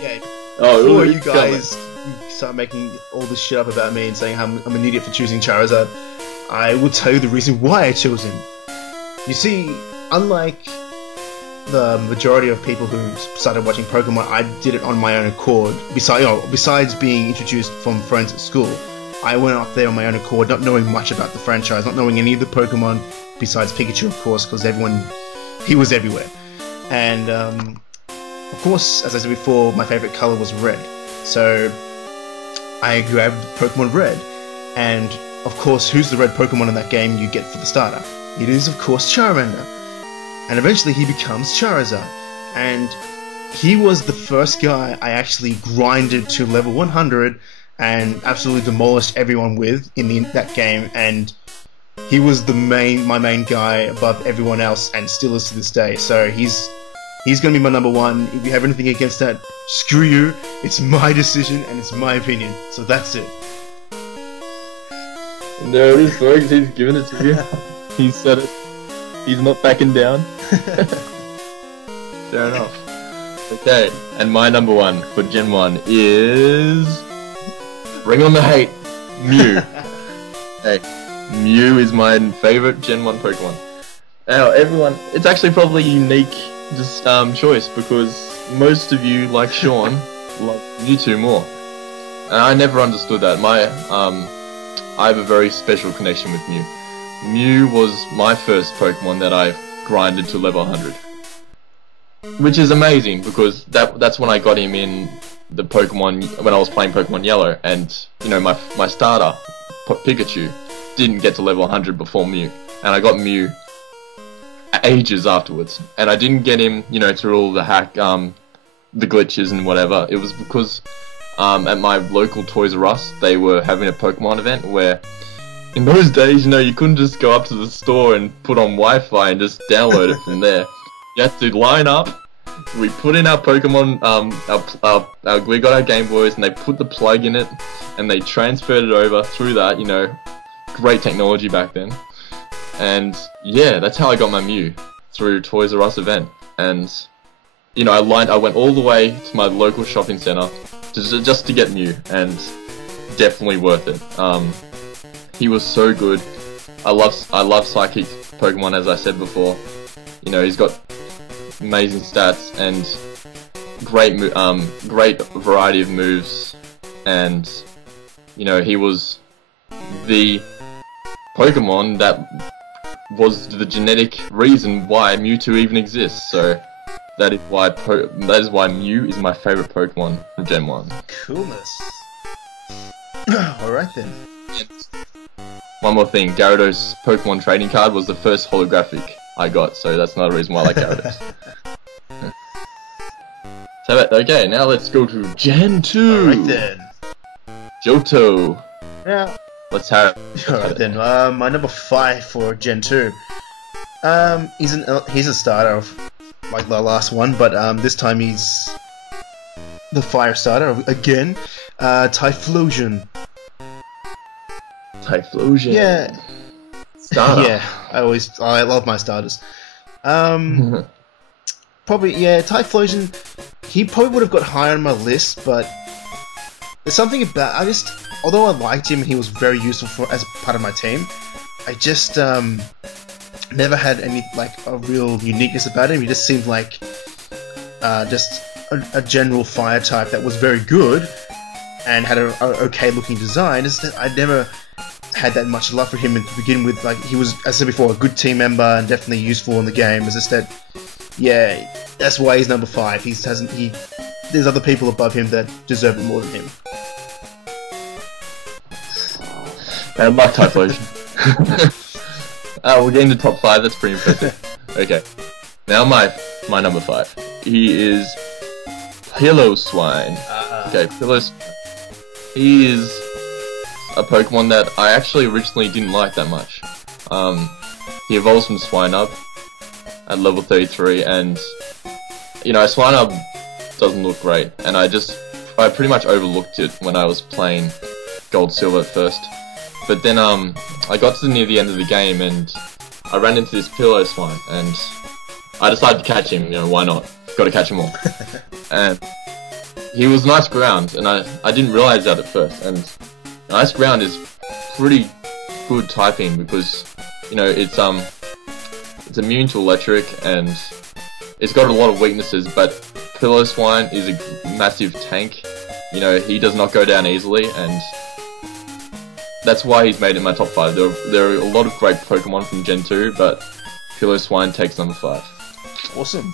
yeah. Before you guys start making all this shit up about me and saying I'm an idiot for choosing Charizard, I will tell you the reason why I chose him. You see, unlike the majority of people who started watching Pokemon, I did it on my own accord. Besides being introduced from friends at school, I went up there on my own accord, not knowing much about the franchise, not knowing any of the Pokemon, besides Pikachu, of course, because he was everywhere. And, of course, as I said before, my favorite color was red. So, I grabbed Pokemon Red. And, of course, who's the red Pokemon in that game you get for the starter? It is, of course, Charmander. And eventually he becomes Charizard. And he was the first guy I actually grinded to level 100 and absolutely demolished everyone with in that game. And he was my main guy above everyone else, and still is to this day. So he's gonna be my number 1. If you have anything against that, screw you. It's my decision and it's my opinion. So that's it. There it is, folks. He's giving it to you. He said it. He's not backing down. Fair enough. Okay, and my number 1 for Gen 1 is... Bring on the hate! Mew. Hey, Mew is my favourite Gen 1 Pokemon. Now, everyone... It's actually probably a unique choice, because most of you, like Sean, love Mewtwo more. And I never understood that. I have a very special connection with Mew. Mew was my first Pokemon that I grinded to level 100. Which is amazing, because that's when I got him in the Pokemon, when I was playing Pokemon Yellow, and, you know, my starter, Pikachu, didn't get to level 100 before Mew. And I got Mew ages afterwards. And I didn't get him, you know, through all the the glitches and whatever. It was because, at my local Toys R Us, they were having a Pokemon event where, in those days, you know, you couldn't just go up to the store and put on Wi-Fi and just download it from there. You had to line up. We put in our Pokemon, we got our Game Boys, and they put the plug in it, and they transferred it over through that, you know, great technology back then. And yeah, that's how I got my Mew, through Toys R Us event. And I went all the way to my local shopping center just to get Mew, and definitely worth it. He was so good. I love Psychic Pokemon, as I said before. He's got amazing stats and great variety of moves, and he was the Pokemon that was the genetic reason why Mewtwo even exists. So that is why Mew is my favorite Pokemon from Gen 1. Coolness. Alright then. One more thing, Gyarados Pokemon trading card was the first holographic I got, so that's another reason why I like Gyarados. Okay, now let's go to Gen 2! Alright then. Johto. Yeah. Let's have it. Alright then, my number 5 for Gen 2. He's a starter of, like the last one, but this time he's the fire starter again. Typhlosion. Typhlosion. Yeah. Starter. Yeah, I love my starters. Probably, yeah, Typhlosion, he probably would have got higher on my list, but there's something about, although I liked him and he was very useful as part of my team, I just never had any, like, a real uniqueness about him. He just seemed like just a general fire type that was very good and had a okay looking design. It's that I never had that much love for him to begin with. Like, he was, as I said before, a good team member and definitely useful in the game. It's just that, yeah, that's why he's number 5. There's other people above him that deserve it more than him. I like Typhlosion. We're getting to top 5, that's pretty impressive. Okay, now my number 5. He is Piloswine. Okay, Piloswine. He is a Pokemon that I actually originally didn't like that much. He evolves from Swinub at level 33, and Swinub doesn't look great, and I pretty much overlooked it when I was playing Gold Silver at first. But then I got to near the end of the game and I ran into this Piloswine, and I decided to catch him. Why not? Got to catch him all. And he was nice ground, and I didn't realize that at first. And nice ground is pretty good typing because it's immune to electric and it's got a lot of weaknesses. But Piloswine is a massive tank. He does not go down easily, and that's why he's made it in my top 5. There are a lot of great Pokemon from Gen 2, but Piloswine takes number 5. Awesome.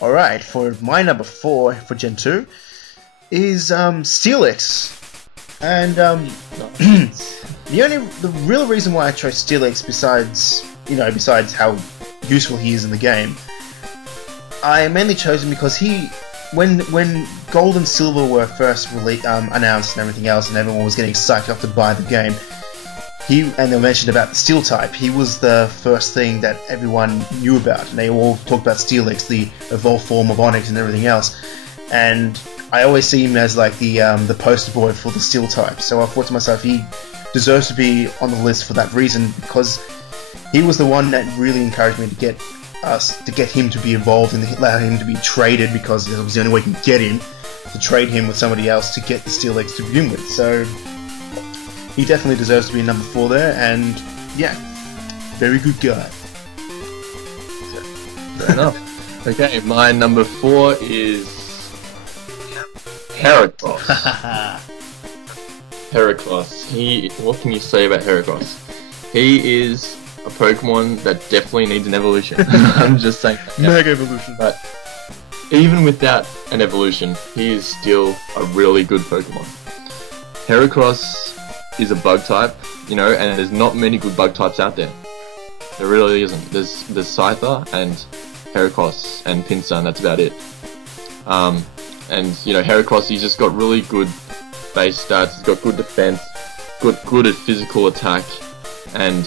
Alright, for my number 4 for Gen 2 is Steelix. And the real reason why I chose Steelix, besides how useful he is in the game, I mainly chose him because when Gold and Silver were first announced and everything else, and everyone was getting psyched up to buy the game, and they mentioned about the Steel type, he was the first thing that everyone knew about, and they all talked about Steelix, the evolved form of Onix and everything else, and I always see him as like the poster boy for the Steel type, so I thought to myself, he deserves to be on the list for that reason, because he was the one that really encouraged me to get him to be involved and allow him to be traded, because it was the only way you can get him, to trade him with somebody else to get the Steelix to begin with. So he definitely deserves to be number 4 there, and yeah, very good guy. Fair enough. Okay, my number 4 is Heracross. Heracross. What can you say about Heracross? He is a Pokemon that definitely needs an evolution. I'm just saying. Mega evolution. But even without an evolution, he is still a really good Pokemon. Heracross is a bug type, and there's not many good bug types out there. There really isn't. There's Scyther and Heracross and Pinsir, and that's about it. And Heracross, he's just got really good base stats. He's got good defense, good at physical attack, and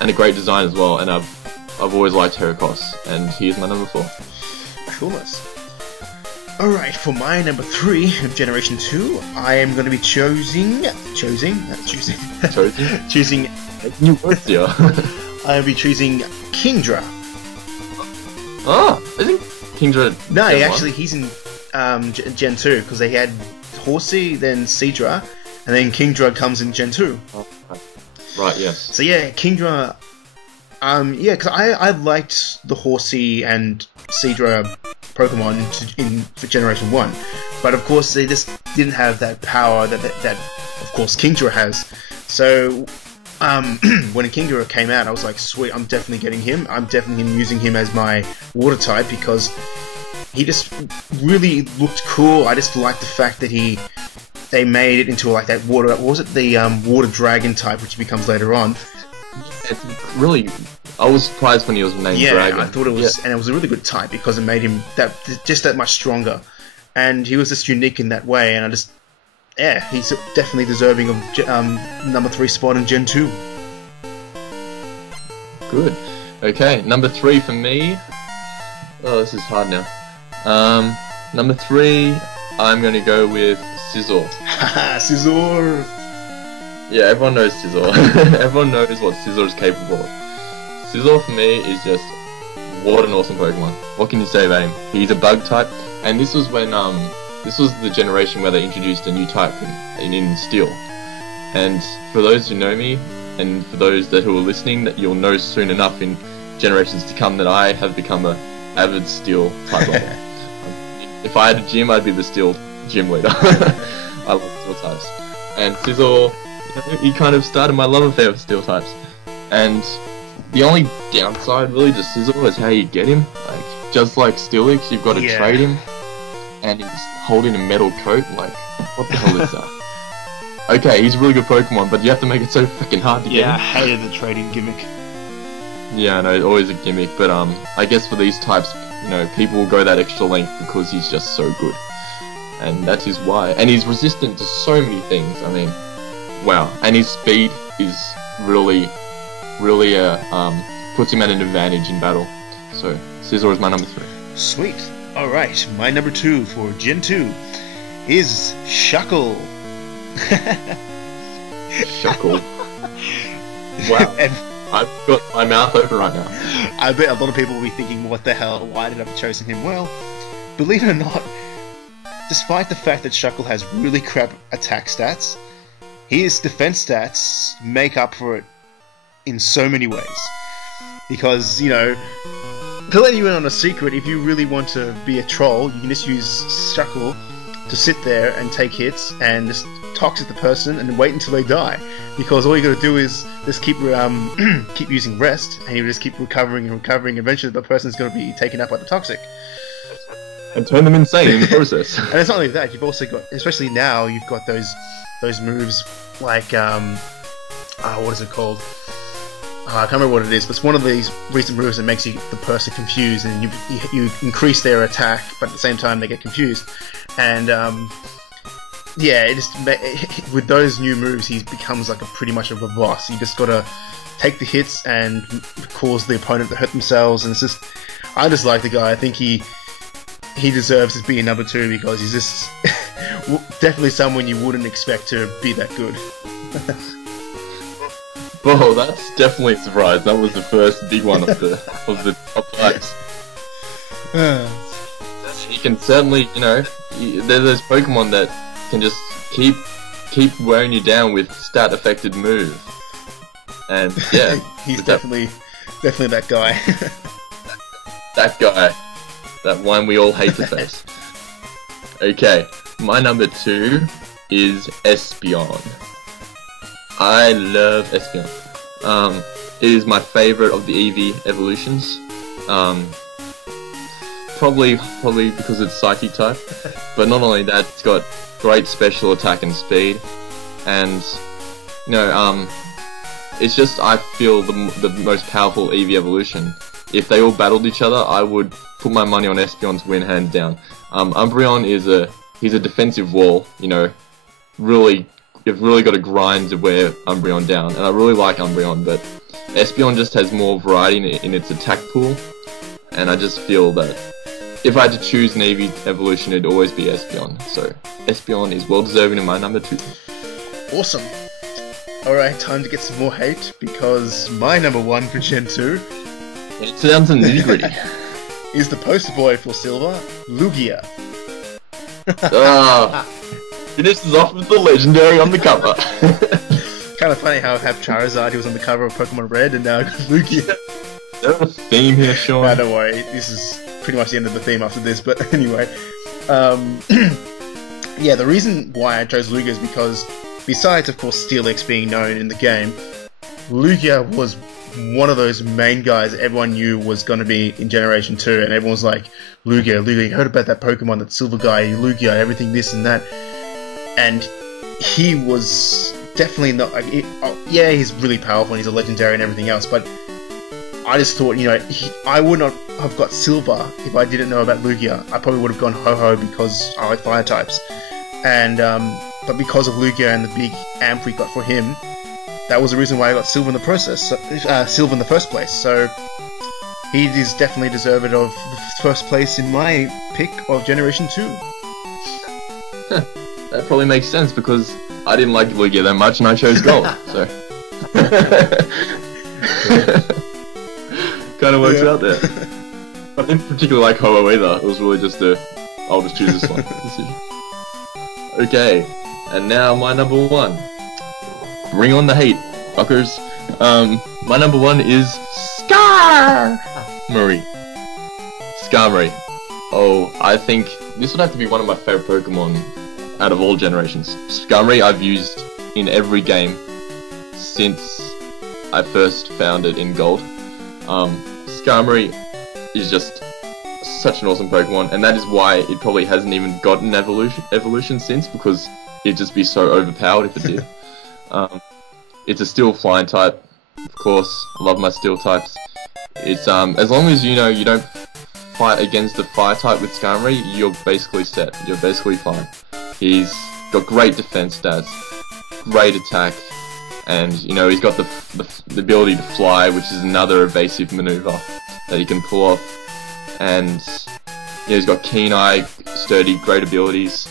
a great design as well. And I've always liked Heracross, and he's my number 4. Coolness. Alright, for my number 3 of Generation 2, I am going to be choosing New words here. I'll be choosing Kingdra. Oh, isn't Kingdra? No, Gen actually, he's in Gen 2 because they had Horsey, then Seadra, and then Kingdra comes in Gen 2. Oh, right. Yes. So yeah, Kingdra. Because I liked the Horsey and Seadra Pokemon for Generation 1, but of course they just didn't have that power that of course Kingdra has. So when Kingdra came out, I was like, sweet, I'm definitely getting him. I'm definitely using him as my water type because he just really looked cool. I just liked the fact that they made it into like that water. What was it? The water dragon type, which he becomes later on. It's really. I was surprised when he was named Dragon. I thought it was, and it was a really good type because it made him just that much stronger, and he was just unique in that way. And he's definitely deserving of number 3 spot in Gen 2. Good. Okay, number 3 for me. Oh, this is hard now. Number 3, I'm gonna go with Scizor. Haha, Scizor! Yeah, everyone knows Scizor. Everyone knows what Scizor is capable of. Scizor for me is just what an awesome Pokemon. What can you say about him? He's a bug type, and this was when this was the generation where they introduced a new type in Steel. And for those who know me, and for those who are listening, that you'll know soon enough in generations to come that I have become a avid Steel type level. If I had a gym, I'd be the Steel gym leader. I love Steel types, and Scizor, he kind of started my love affair with Steel types, and the only downside really to Scizor is how you get him. Like, just like Steelix, you've got to trade him, and he's holding a metal coat. Like, what the hell is that? Okay, he's a really good Pokemon, but you have to make it so freaking hard to get him. Yeah, I hated the trading gimmick. Yeah, I know, it's always a gimmick, but I guess for these types, people will go that extra length because he's just so good. And that is why. And he's resistant to so many things, I mean, wow. And his speed is really puts him at an advantage in battle. So Scizor is my number 3. Sweet. Alright, my number 2 for Gen 2 is Shuckle. Shuckle. Wow. And I've got my mouth open right now. I bet a lot of people will be thinking, what the hell, why did I have chosen him? Well, believe it or not, despite the fact that Shuckle has really crap attack stats, his defense stats make up for it in so many ways. Because, to let you in on a secret, if you really want to be a troll, you can just use Shuckle to sit there and take hits and just toxic the person and wait until they die. Because all you gotta do is just keep keep using rest, and you just keep recovering and recovering. Eventually the person's gonna be taken up by the toxic. And turn them insane in the process. And it's not only that, you've also got, especially now, you've got those moves like, what is it called? I can't remember what it is, but it's one of these recent moves that makes the person confused, and you increase their attack, but at the same time they get confused. And with those new moves, he becomes like pretty much of a boss. You just gotta take the hits and cause the opponent to hurt themselves, and it's just, I just like the guy. I think he deserves to be a number 2 because he's just definitely someone you wouldn't expect to be that good. Well, that's definitely a surprise. That was the first big one of the top 5s. You can certainly, there's those Pokemon that can just keep wearing you down with stat affected move, and yeah, he's definitely that guy. That guy, that one we all hate to face. Okay, my number 2 is Espeon. I love Espeon. It is my favorite of the EV evolutions. Probably because it's Psychic type, but not only that, it's got great special attack and speed, and it's just, I feel, the most powerful EV evolution. If they all battled each other, I would put my money on Espeon to win hands down. Umbreon he's a defensive wall. You've really got to grind to wear Umbreon down, and I really like Umbreon, but Espeon just has more variety in its attack pool, and I just feel that if I had to choose an EV evolution, it'd always be Espeon. So Espeon is well deserving in my number 2. Awesome. Alright, time to get some more hate, because my number 1 for Gen 2... It's down to nitty gritty. is the poster boy for Silver, Lugia. Finishes off with the legendary on the cover. Kind of funny how I have Charizard, he was on the cover of Pokemon Red, and now I got Lugia. Is there a theme here, Sean? No, don't worry, this is pretty much the end of the theme after this, but anyway. Yeah, the reason why I chose Lugia is because, besides, of course, Steelix being known in the game, Lugia was one of those main guys that everyone knew was going to be in Generation 2, and everyone was like, Lugia, you heard about that Pokemon, that silver guy, Lugia, everything this and that. And he was definitely not, like, yeah, he's really powerful and he's a legendary and everything else, but I just thought, you know, I would not have got Silver if I didn't know about Lugia. I probably would have gone Ho-Ho because I like fire types. And, but because of Lugia and the big amp we got for him, that was the reason why I got Silver in the process, Silver in the first place. So he is definitely deserved of the first place in my pick of Generation 2. That probably makes sense because I didn't like Lugia that much and I chose Gold. So kind of works out there. I didn't particularly like Ho-Oh either. It was really just I'll just choose this one decision. Okay, and now my number 1. Bring on the hate, fuckers. My number 1 is Skarmory. Skarmory. Oh, I think this would have to be one of my favorite Pokemon out of all generations. Skarmory I've used in every game since I first found it in Gold. Skarmory is just such an awesome Pokemon, and that is why it probably hasn't even gotten evolution since, because it'd just be so overpowered if it did. It's a steel flying type, of course. I love my steel types. It's as long as you know you don't fight against the fire type with Skarmory, you're basically set. You're basically fine. He's got great defense stats, great attack, and you know he's got the ability to fly, which is another evasive maneuver that he can pull off. And yeah, he's got keen eye, sturdy, great abilities.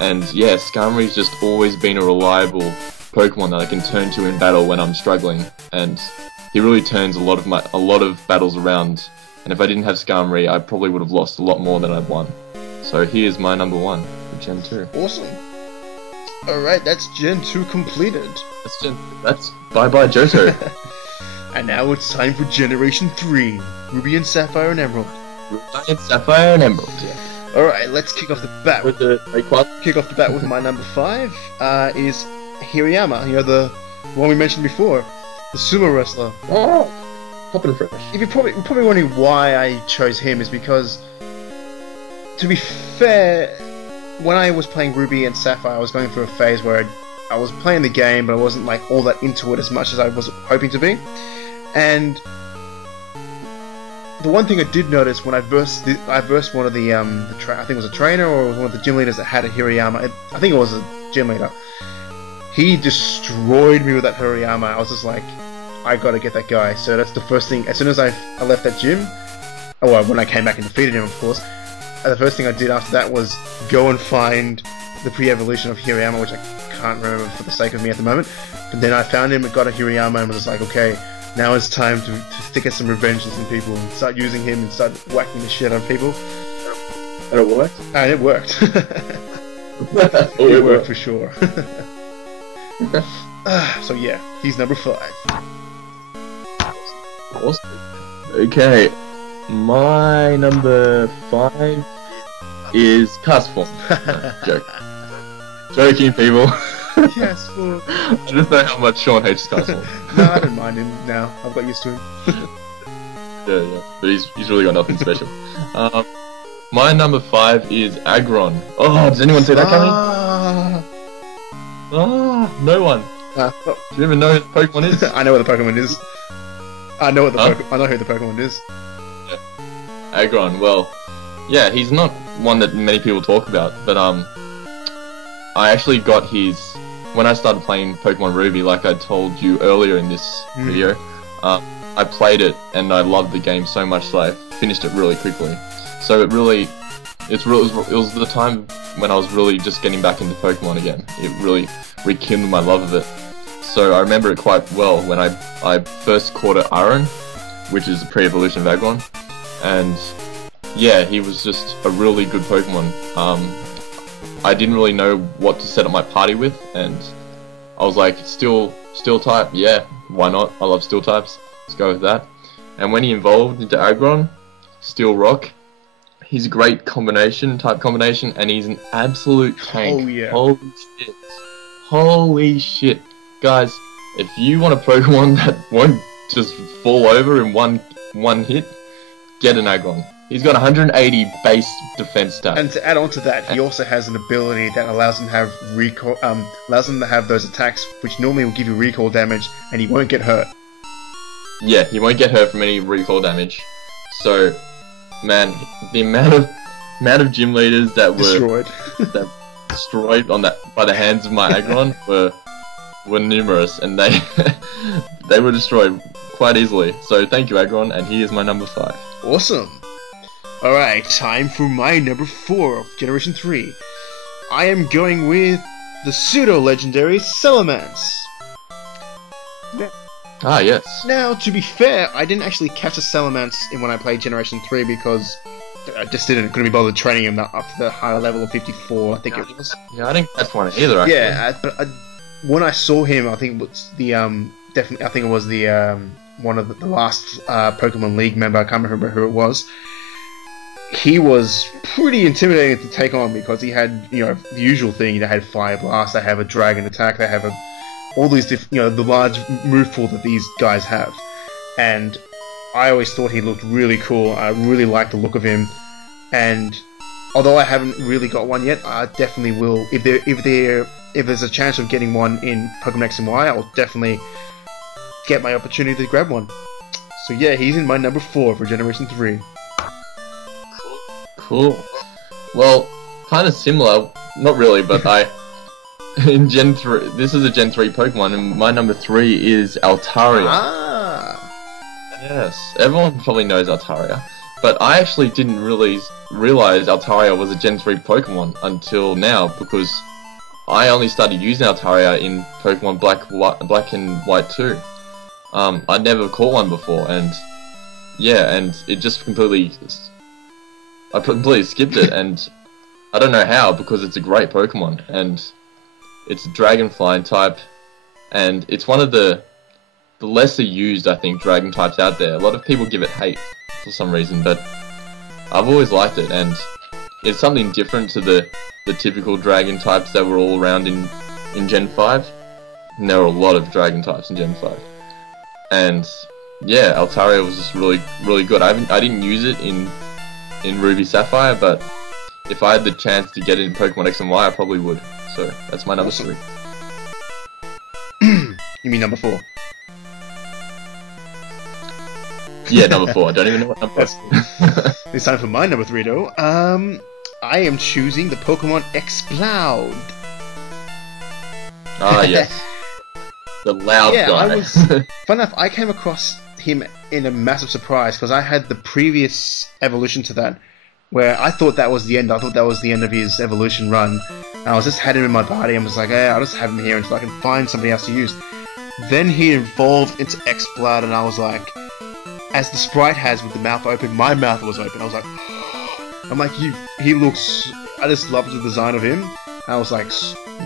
And yeah, Skarmory's just always been a reliable Pokemon that I can turn to in battle when I'm struggling, and he really turns a lot of battles around. And if I didn't have Skarmory, I probably would have lost a lot more than I'd won. So he is my number 1 for Gen 2. Awesome. Alright, that's Gen 2 completed. That's bye-bye Johto. And now it's time for Generation 3, Ruby and Sapphire and Emerald. Ruby and Sapphire and Emerald, yeah. Alright, let's kick off the bat. Kick off the bat with my number 5, is Hirayama, you know, the one we mentioned before, the sumo wrestler. Oh, poppin' fresh. If you're probably wondering why I chose him, is because, to be fair, when I was playing Ruby and Sapphire, I was going through a phase where I was playing the game, but I wasn't like all that into it as much as I was hoping to be. And the one thing I did notice when I versed one of the I think it was a trainer or it was one of the gym leaders that had a Hirayama. I think it was a gym leader. He destroyed me with that Hirayama. I was just like, I gotta get that guy. So that's the first thing. As soon as I left that gym, well, when I came back and defeated him, of course, the first thing I did after that was go and find the pre-evolution of Hirayama, which I can't remember for the sake of me at the moment. But then I found him and got a Hirayama and was just like, okay, now it's time to get some revenge on some people and start using him and start whacking the shit out of people. And it worked? And it worked. It worked for sure. So yeah, he's number 5. Awesome. Okay, my number 5 is Castform. Joke. Joking, people. Yes, well... I just know how much Sean hates Castform. No, I don't mind him now. I've got used to him. Yeah. But he's really got nothing special. My number 5 is Aggron. Oh, does anyone see that coming? No one. Do you even know who the Pokemon is? I know what the Pokemon is. I know who the Pokemon is. Yeah. Aggron. Well, yeah, he's not one that many people talk about, but I actually got his when I started playing Pokemon Ruby, like I told you earlier in this video. I played it and I loved the game so much that I finished it really quickly. So it was the time when I was really just getting back into Pokemon again. It really rekindled my love of it. So I remember it quite well when I first caught an Aron, which is a pre-evolution of Aggron, and yeah, he was just a really good Pokemon. I didn't really know what to set up my party with, and I was like, Steel type, yeah, why not? I love Steel types, let's go with that. And when he evolved into Aggron, Steel Rock, he's a great type combination, and he's an absolute tank. Oh yeah. Holy shit. Guys, if you want a Pokemon that won't just fall over in one hit, get an Aggron. He's got 180 base defense stats. And to add on to that, he also has an ability that allows him to have recall, allows him to have those attacks which normally will give you recall damage, and he won't get hurt. Yeah, he won't get hurt from any recall damage. So, man, the amount of gym leaders that were destroyed by the hands of my Aggron were numerous, and they were destroyed quite easily. So thank you, Aggron, and he is my number 5. Awesome. Alright, time for my number 4 of Generation 3. I am going with the pseudo-legendary Salamence. Ah, yes. Now, to be fair, I didn't actually catch a Salamence when I played Generation 3 couldn't be bothered training him up to the higher level of 54, I think it was. Yeah, I didn't catch one either, actually. Yeah, but when I saw him, I think it was one of the last Pokemon League member, I can't remember who it was. He was pretty intimidating to take on because he had, the usual thing. They had Fire Blast, they have a Dragon Attack, they have all these different, the large move pool that these guys have. And I always thought he looked really cool. I really liked the look of him. And although I haven't really got one yet, I definitely will. If there's a chance of getting one in Pokemon X and Y, I'll definitely get my opportunity to grab one. So yeah, he's in my number 4 for Generation 3. Cool. Well, kind of similar, not really, but in Gen 3, this is a Gen 3 Pokemon, and my number 3 is Altaria. Ah! Yes, everyone probably knows Altaria, but I actually didn't really realize Altaria was a Gen 3 Pokemon until now, because I only started using Altaria in Pokemon Black and White 2. I'd never caught one before, and yeah, and it just I completely skipped it, and I don't know how, because it's a great Pokemon, and it's a Dragon Flying type, and it's one of the lesser used, I think, Dragon types out there. A lot of people give it hate for some reason, but I've always liked it, and it's something different to the typical Dragon types that were all around in Gen 5, and there were a lot of Dragon types in Gen 5. And yeah, Altaria was just really, really good. I didn't use it in Ruby Sapphire, but if I had the chance to get it in Pokemon X and Y, I probably would. So that's my number 3. You mean number 4? Yeah, number 4. I don't even know what number. It's time for my number 3, though. I am choosing the Pokemon Exploud. Ah, yes. The loud guy. Fun enough, I came across him in a massive surprise because I had the previous evolution to that, where I thought that was the end. I thought that was the end of his evolution run. And I just had him in my party and was like, hey, I'll just have him here until I can find somebody else to use. Then he evolved into Exploud, and I was like, as the sprite has with the mouth open, my mouth was open. I was like, I'm like, he looks. I just loved the design of him. I was like,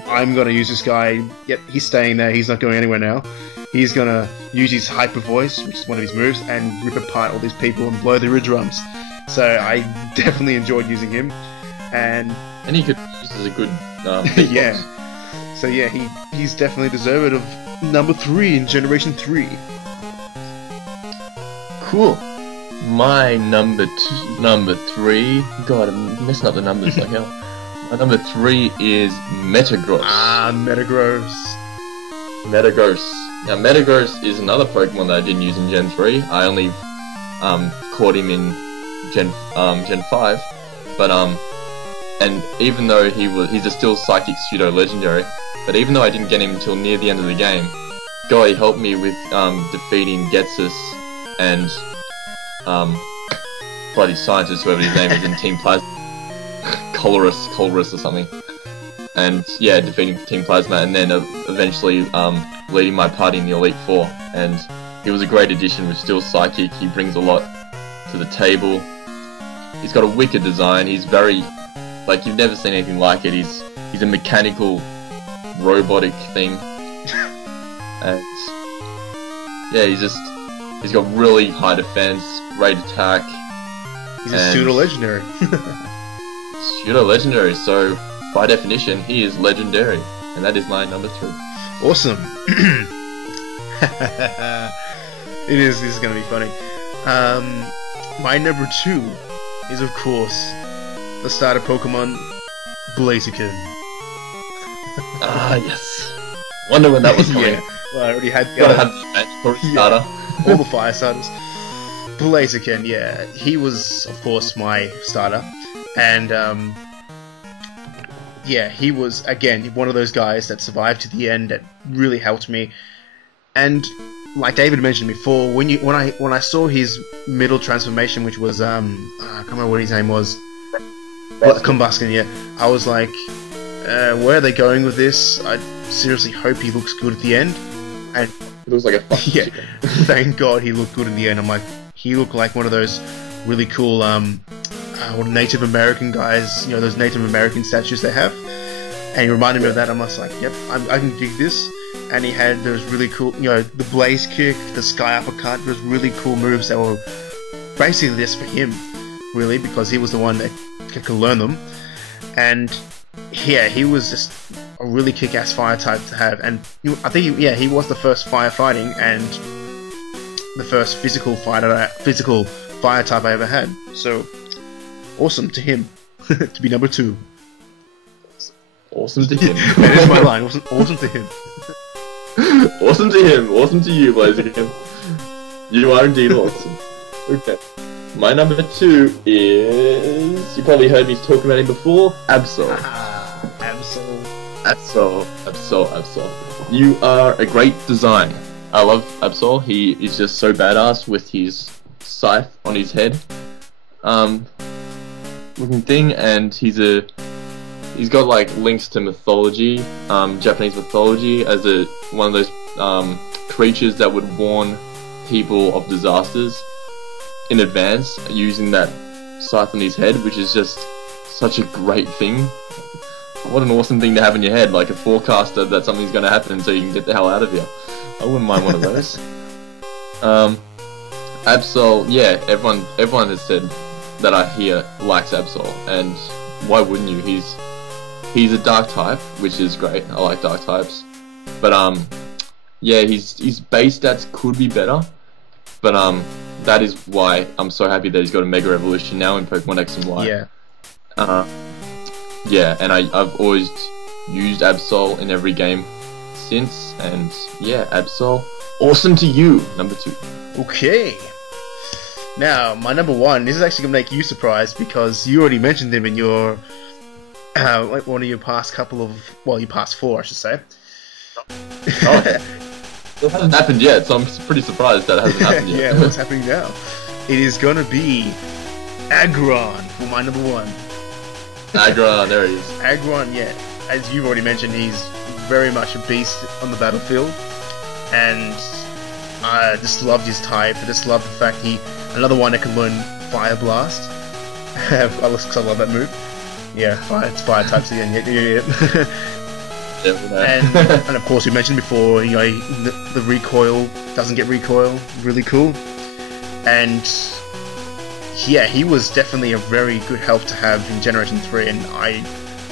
I'm gonna use this guy. Yep, he's staying there. He's not going anywhere now. He's gonna use his hyper voice, which is one of his moves, and rip apart all these people and blow their eardrums. So I definitely enjoyed using him, and he could use as a good yeah. So yeah, he's definitely deserved of number 3 in Generation 3. Cool. My number 3. God, I'm messing up the numbers like hell. My number 3 is Metagross. Ah, Metagross. Now, Metagross is another Pokemon that I didn't use in Gen 3. I only caught him in Gen 5. But and even though he's a still Psychic Pseudo Legendary, but even though I didn't get him until near the end of the game, God, he helped me with defeating Getsus and bloody scientist, whoever his name is in Team Plasma. Colress or something, and yeah, defeating Team Plasma, and then eventually leading my party in the Elite Four. And he was a great addition with Still Psychic. He brings a lot to the table. He's got a wicked design. He's very, like, you've never seen anything like it. He's a mechanical, robotic thing, and yeah, he's got really high defense, great attack. He's a pseudo legendary. Pseudo legendary. So by definition, he is legendary, and that is my number 3. Awesome. This is gonna be funny. My number 2 is, of course, the starter Pokemon, Blaziken. Ah, yes. Wonder when that was coming. Yeah. Well, I already had the Gotta have the mandatory starter. all the fire starters. Blaziken, yeah, he was, of course, my starter, and yeah, he was again one of those guys that survived to the end. That really helped me, and like David mentioned before, when I saw his middle transformation, which was I can't remember what his name was, Combusken, yeah, I was like, where are they going with this? I seriously hope he looks good at the end, and It looks like a fucking yeah, chicken. thank God he looked good in the end. I'm like, he looked like one of those really cool Native American guys, you know, those Native American statues they have, and he reminded me of that. I'm just like, yep, I can dig this. And he had those really cool, you know, the Blaze Kick, the Sky Uppercut, those really cool moves that were basically just for him, really, because he was the one that could learn them. And yeah, he was just a really kick-ass fire type to have, and I think he was the first firefighting and the first physical fire type I ever had. So awesome to him to be number 2. Awesome to him. That is my line. Awesome to him. Awesome to him. Awesome to you, Blaziken. You are indeed awesome. Okay. My number 2 is... You probably heard me talking about him before. Absol. Absol. You are a great design. I love Absol. He is just so badass with his scythe on his head. Looking thing, and he's got like links to mythology, Japanese mythology, as one of those creatures that would warn people of disasters in advance using that scythe on his head, which is just such a great thing. What an awesome thing to have in your head, like a forecaster that something's going to happen so you can get the hell out of here. I wouldn't mind one of those. Absol, yeah, everyone has said that I hear likes Absol, and why wouldn't you? He's a dark type, which is great. I like dark types, but yeah, his base stats could be better, but that is why I'm so happy that he's got a Mega Evolution now in Pokemon X and Y. Yeah. Yeah, and I've always used Absol in every game since, and yeah, Absol, awesome to you, number 2. Okay. Now, my number 1, this is actually going to make you surprised because you already mentioned him in your, like one of your past couple of, well, your past 4, I should say. Oh, it hasn't happened yet, so I'm pretty surprised that it hasn't happened yet. Yeah, what's happening now? It is going to be Aggron for my number 1. Aggron, there he is. Aggron, yeah, as you've already mentioned, he's very much a beast on the battlefield, and I just loved his type. I just loved the fact another one that can learn Fire Blast. Because I love that move. Yeah, it's fire types again. Yeah. and of course, we mentioned before, you know, the recoil doesn't get recoil. Really cool. And yeah, he was definitely a very good help to have in Generation 3, and I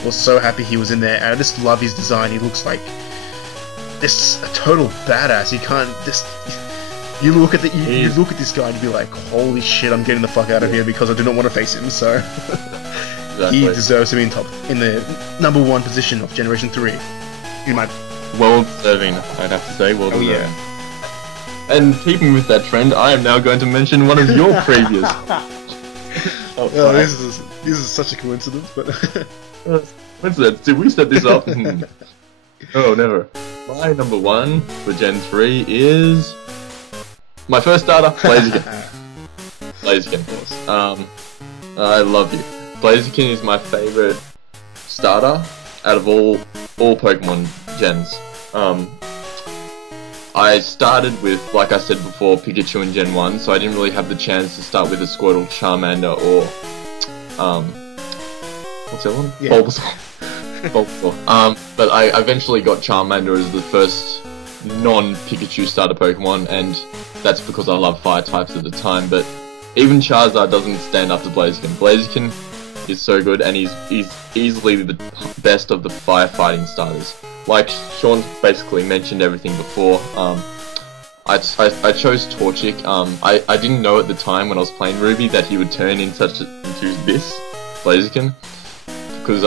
was so happy he was in there, and I just love his design. He looks like this a total badass. You can't just... You look at this guy and you be like, holy shit, I'm getting the fuck out of here because I do not want to face him, so... Exactly. He deserves to be in the number 1 position of Generation 3. In my... Well deserving, I'd have to say, well deserving. Yeah. And keeping with that trend, I am now going to mention one of your previous... this is such a coincidence, but... Coincidence? Did we set this up? Oh, never. My number 1 for Gen 3 is... My first starter, Blaziken. Blaziken, of course. I love you. Blaziken is my favorite starter out of all Pokemon gens. I started with, like I said before, Pikachu in Gen 1, so I didn't really have the chance to start with a Squirtle, Charmander, or what's the other one? Yeah. Bulbasaur. Bulbasaur. But I eventually got Charmander as the first non-Pikachu starter Pokemon, and that's because I love fire types at the time. But even Charizard doesn't stand up to Blaziken. Blaziken is so good, and he's easily the best of the firefighting starters. Like Sean basically mentioned everything before. I chose Torchic. I didn't know at the time when I was playing Ruby that he would turn into this Blaziken, because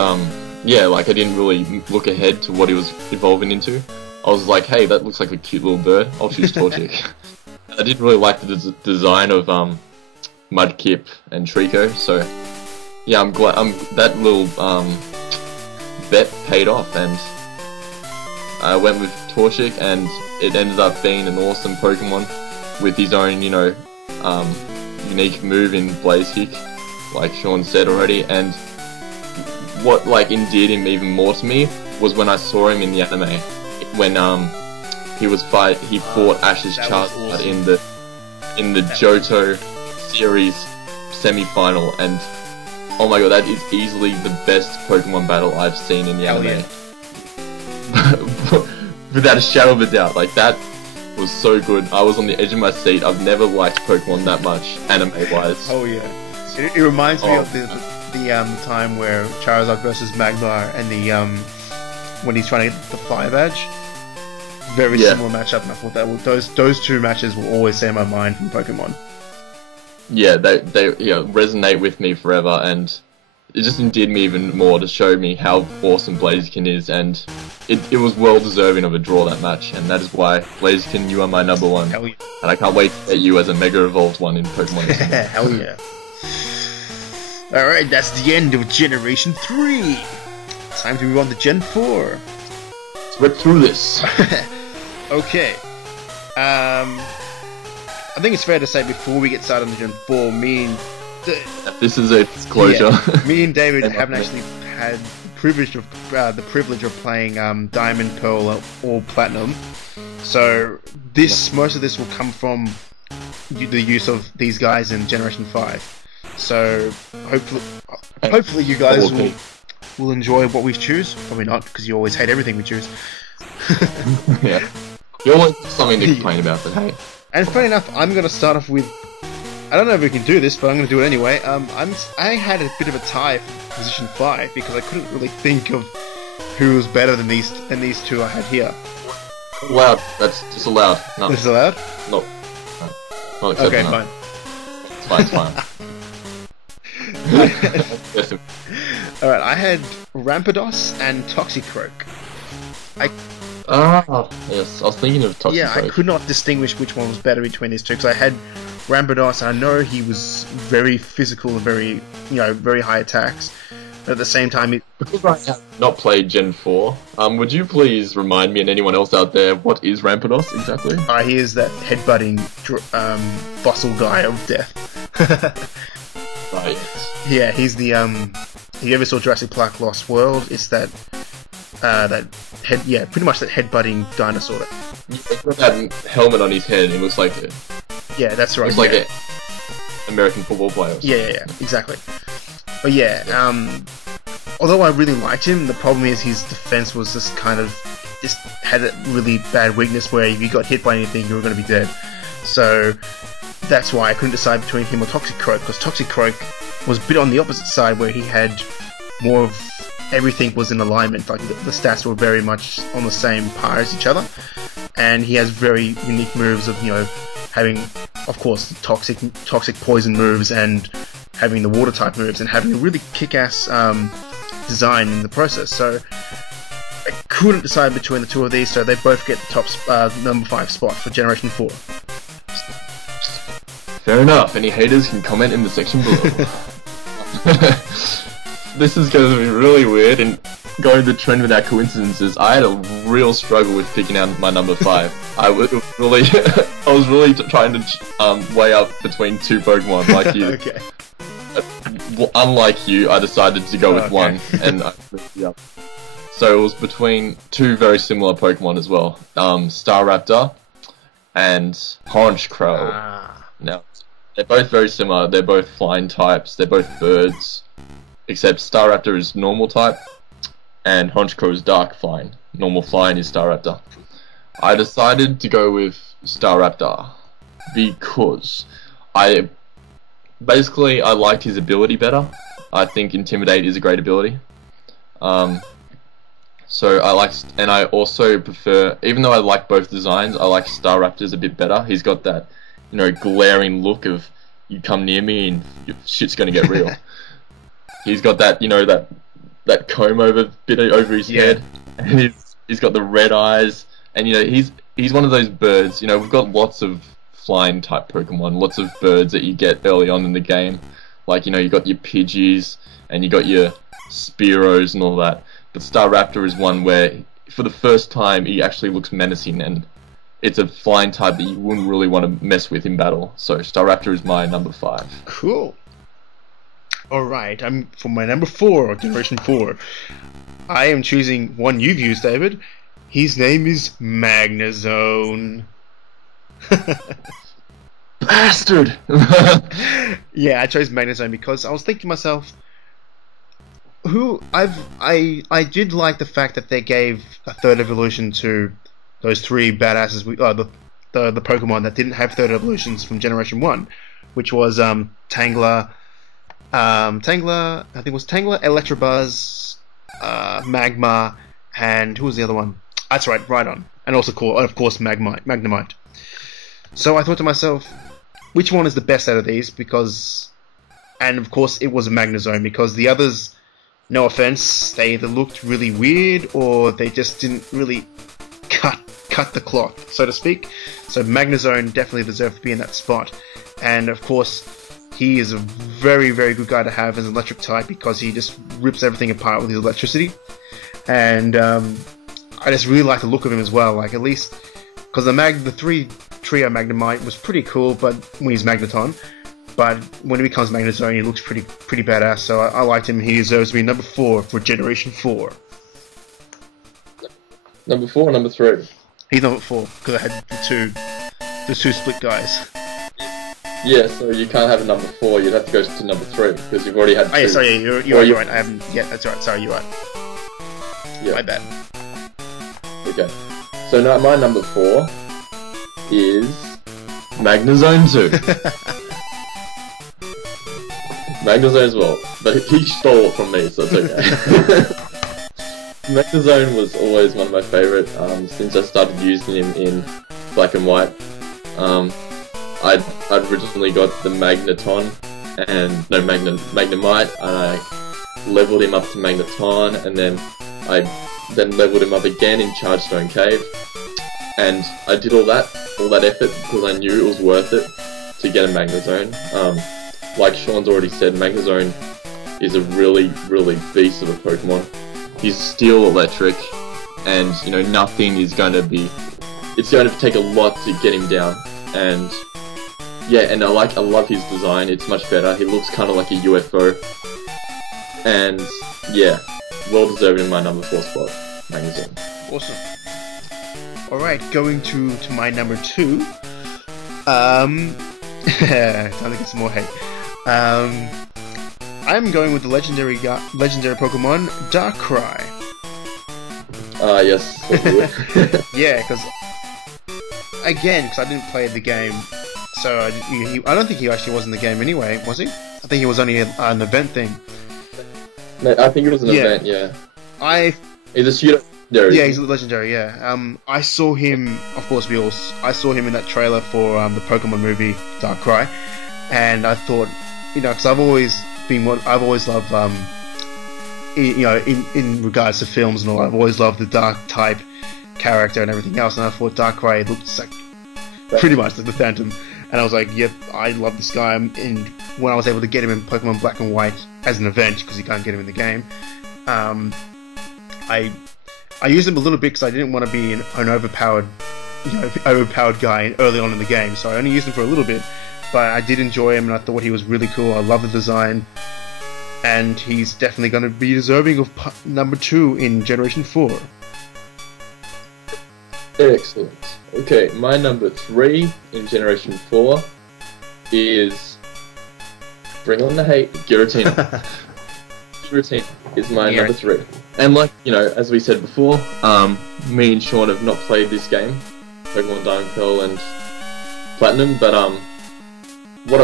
yeah, like I didn't really look ahead to what he was evolving into. I was like, hey, that looks like a cute little bird. I'll choose Torchic. I didn't really like the design of Mudkip and Trico, so yeah, I'm glad that little bet paid off, and I went with Torchic, and it ended up being an awesome Pokemon with his own, you know, unique move in Blaze Kick, like Sean said already. And what like endeared him even more to me was when I saw him in the anime, when he fought Ash's Charizard awesome. in the Johto series semi-final, and oh my god, that is easily the best Pokemon battle I've seen in the anime. Yeah. Without a shadow of a doubt, like that was so good. I was on the edge of my seat. I've never liked Pokemon that much, anime-wise. Oh yeah, it reminds me of the time where Charizard versus Magmar, and the when he's trying to get the Fire Badge. Very similar matchup, and I thought that those two matches will always stay in my mind from Pokemon. Yeah, they resonate with me forever, and it just endeared me even more to show me how awesome Blaziken is, and it was well deserving of a draw, that match, and that is why Blaziken, you are my number one. Hell yeah. And I can't wait to get you as a Mega Evolved one in Pokemon. Hell yeah. Alright, that's the end of Generation 3. Time to move on to Gen 4. Let's rip through this. Okay. I think it's fair to say before we get started on Gen 4, this is a disclosure. Yeah, me and David haven't actually had the privilege of playing Diamond, Pearl, or Platinum. So most of this will come from the use of these guys in Generation 5. So hopefully you guys will enjoy what we choose. Probably not, because you always hate everything we choose. Yeah. You always have something to complain about, but hey. And funny enough, I'm going to start off with... I don't know if we can do this, but I'm going to do it anyway. I had a bit of a tie for position 5, because I couldn't really think of who was better than these two I had here. Allowed. That's disallowed. No. Disallowed? No. Not accepted. Okay, no. fine. It's fine. Alright, I had Rampardos and Toxicroak. Yes, I was thinking of Toxicroak. Yeah, I could not distinguish which one was better between these two, because I had Rampardos, and I know he was very physical and very high attacks. But at the same time, because I have not played Gen 4, would you please remind me and anyone else out there what is Rampardos exactly? He is that headbutting fossil guy of death. Right. Yeah, he's the if you ever saw Jurassic Park Lost World, it's that pretty much that headbutting dinosaur. He's got that helmet on his head, and it looks like yeah, that's right. Looks like an American football player. Yeah, exactly. But yeah, although I really liked him, the problem is his defense was just had a really bad weakness where if you got hit by anything, you were going to be dead. So that's why I couldn't decide between him or Toxicroak, because Toxicroak was a bit on the opposite side, where he had more of everything was in alignment. Like the stats were very much on the same par as each other, and he has very unique moves of having, of course, toxic poison moves, and having the water type moves, and having a really kick-ass design in the process. So I couldn't decide between the two of these, so they both get the top number 5 spot for Generation 4. Fair enough. Any haters can comment in the section below. This is going to be really weird, and going the trend without coincidences, I had a real struggle with picking out my number 5. I was really trying to weigh up between two Pokemon like you. Okay. Unlike you, I decided to go with one, and so it was between two very similar Pokemon as well, Staraptor and Honchkrow. Now, they're both very similar. They're both flying types. They're both birds. except Staraptor is normal type, and Honchkrow is dark flying. Normal flying is Staraptor. I decided to go with Staraptor because I liked his ability better. I think Intimidate is a great ability. So I also prefer, even though I like both designs, I like Staraptor's a bit better. He's got that, glaring look of, you come near me and your shit's gonna get real. He's got that, that comb over his head, and he's got the red eyes, and he's one of those birds. We've got lots of flying type Pokemon, lots of birds that you get early on in the game, like you got your Pidgeys and you got your Spearows and all that. But Staraptor is one where, for the first time, he actually looks menacing, and it's a flying type that you wouldn't really want to mess with in battle. So Staraptor is my number 5. Cool. Alright, for my number 4, Generation 4. I am choosing one you've used, David. His name is Magnezone. Bastard! Yeah, I chose Magnezone because I was thinking to myself, I did like the fact that they gave a third evolution to those 3 badasses, the Pokemon that didn't have third evolutions from Generation 1, which was Tangler, I think it was Tangler, Electabuzz, Magma, and who was the other one? That's right, Rhydon, and also of course Magnemite. So I thought to myself, which one is the best out of these? And of course it was a Magnezone, because the others, no offense, they either looked really weird or they just didn't really cut the cloth, so to speak. So Magnezone definitely deserved to be in that spot. And of course, he is a very, very good guy to have as an electric type, because he just rips everything apart with his electricity. And I just really like the look of him as well. Like, at least, because the 3 trio Magnemite was pretty cool, but when he's Magneton. But when he becomes Magnezone, he looks pretty badass. So I liked him. He deserves to be number 4 for Generation 4. Number 4 or number 3? He's number 4 because I had the two split guys. Yeah, so you can't have a number 4. You'd have to go to number 3 because you've already had 2. Oh yeah, sorry, you're right. I haven't. Yeah, that's right. Sorry, you're right. Yeah. My bad. Okay. So now my number 4 is Magnezone 2. Magnezone as well, but he stole it from me, so it's okay. Magnezone was always one of my favourite since I started using him in Black and White. I'd originally got the Magneton Magnemite, and I leveled him up to Magneton, and then I leveled him up again in Chargestone Cave, and I did all that effort because I knew it was worth it to get a Magnezone. Like Sean's already said, Magnezone is a really, really beast of a Pokemon. He's steel electric, and nothing is going to be. It's going to take a lot to get him down, and yeah, and I love his design. It's much better. He looks kind of like a UFO, and yeah, well deserved in my number 4 spot, Magnezone. Awesome. All right, going to my number 2. Time to get some more hate. I'm going with the legendary Pokemon Darkrai. Yes. Yeah, because I didn't play the game, so I don't think he actually was in the game anyway, was he? I think he was only an event thing. No, I think it was an event, yeah. He's a pseudo. Yeah, he's a legendary. Yeah. I saw him. Of course, I saw him in that trailer for the Pokemon movie Darkrai, and I thought, because I've always loved, in regards to films and all, I've always loved the dark type character and everything else, and I thought Darkrai looked like pretty much like the Phantom, and I was like, yep, I love this guy. And when I was able to get him in Pokemon Black and White as an event, because you can't get him in the game, I used him a little bit because I didn't want to be an overpowered guy early on in the game, so I only used him for a little bit. But I did enjoy him, and I thought he was really cool. I love the design, and he's definitely going to be deserving of number 2 in Generation 4. Excellent. Okay, my number 3 in Generation 4 is, bring on the hate, Giratina. Giratina is my Yeah. number 3. And like, you know, as we said before, me and Sean have not played this game, Pokemon Diamond, Pearl, and Platinum, but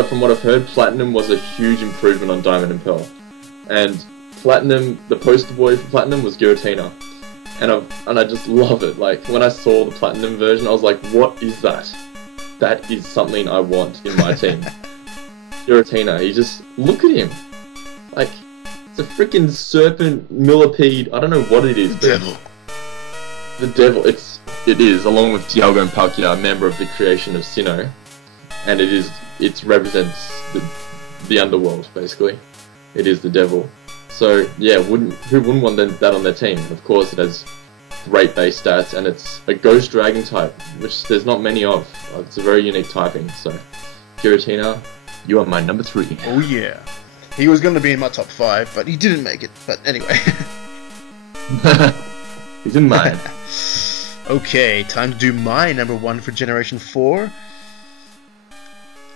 from what I've heard, Platinum was a huge improvement on Diamond and Pearl. And Platinum, the poster boy for Platinum was Giratina. And I just love it. Like, when I saw the Platinum version, I was like, what is that? That is something I want in my team. Giratina, you just, look at him. Like, it's a freaking serpent millipede, I don't know what it is, but Devil. the devil, it is, along with Dialga and Palkia, a member of the creation of Sinnoh. And it represents the underworld, basically. It is the devil. So, yeah, who wouldn't want that on their team? Of course, it has great base stats, and it's a Ghost Dragon type, which there's not many of. It's a very unique typing, so Giratina, you are my number 3. Oh yeah. He was going to be in my top 5, but he didn't make it. But anyway. He's in mine. Okay, time to do my number 1 for Generation 4.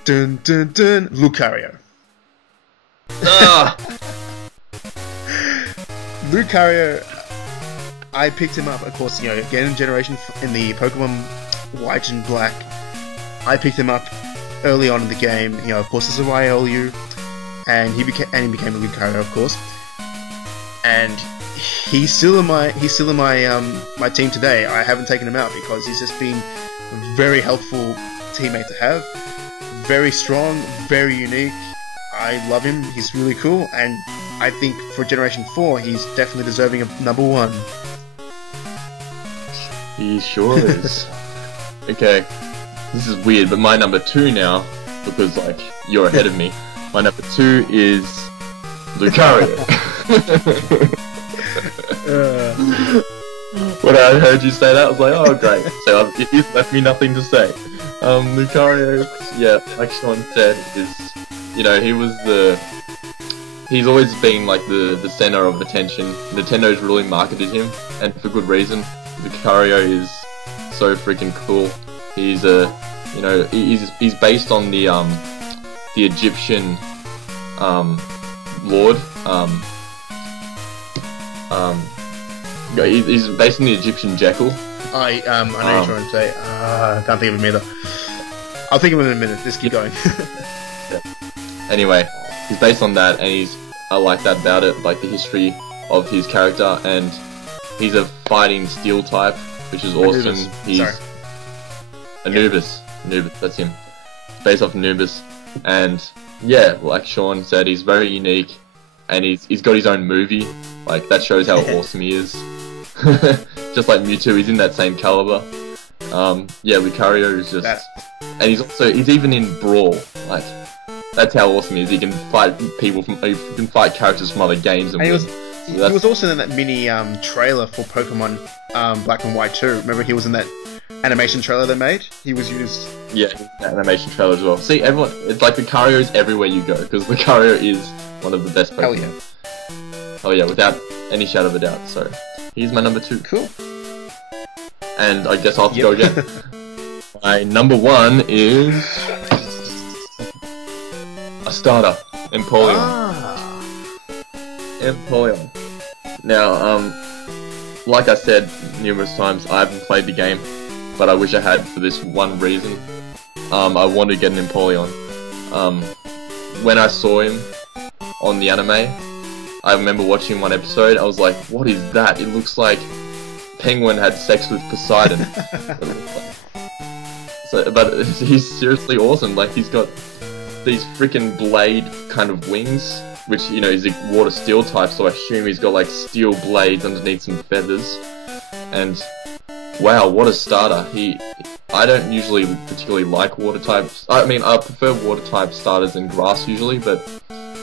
Dun dun dun, Lucario. Ah! Lucario, I picked him up, of course, you know, again in in the Pokemon White and Black. I picked him up early on in the game, you know, of course, as a YLU, and he became a Lucario, of course. And he's still in my my team today. I haven't taken him out because he's just been a very helpful teammate to have. Very strong, very unique. I love him. He's really cool, and I think for Generation 4, he's definitely deserving of number 1. He sure is. Okay, this is weird, but my number 2 now, because like you're ahead of me. My number 2 is Lucario. When I heard you say that, I was like, oh great. So it left me nothing to say. Lucario, yeah, like Sean said, is, you know, he's always been like the center of attention. Nintendo's really marketed him, and for good reason. Lucario is so freaking cool. He's he's based on the Egyptian lord. He's based on the Egyptian Jekyll. I know what you're trying to say. I can't think of him either. I'll think of him in a minute. Just keep going. Yeah. Anyway, he's based on that, and I like that about it, like the history of his character, and he's a fighting steel type, which is awesome. Anubis. He's Sorry. Anubis. Anubis, that's him. Based off Anubis, and yeah, like Sean said, he's very unique, and he's got his own movie. Like, that shows how awesome he is. Just like Mewtwo, he's in that same caliber. Yeah, Lucario is just, and he's even in Brawl. Like, that's how awesome he is. He can fight people he can fight characters from other games and win. He was also in that mini trailer for Pokemon Black and White too. Remember, he was in that animation trailer they made? He was used. Yeah, that animation trailer as well. See, everyone, it's like Lucario is everywhere you go, because Lucario is one of the best Pokemon. Hell yeah. Oh yeah, without any shadow of a doubt. So, he's my number 2. Cool. And I guess I'll have to go again. My number 1 is a starter, Empoleon. Empoleon. Now, like I said numerous times, I haven't played the game, but I wish I had for this one reason. I wanted to get an Empoleon. When I saw him on the anime, I remember watching one episode, I was like, what is that? It looks like Penguin had sex with Poseidon. But he's seriously awesome. Like, he's got these freaking blade kind of wings, which, you know, he's a water steel type, so I assume he's got like steel blades underneath some feathers. And wow, what a starter. I don't usually particularly like water types. I mean, I prefer water type starters than grass usually, but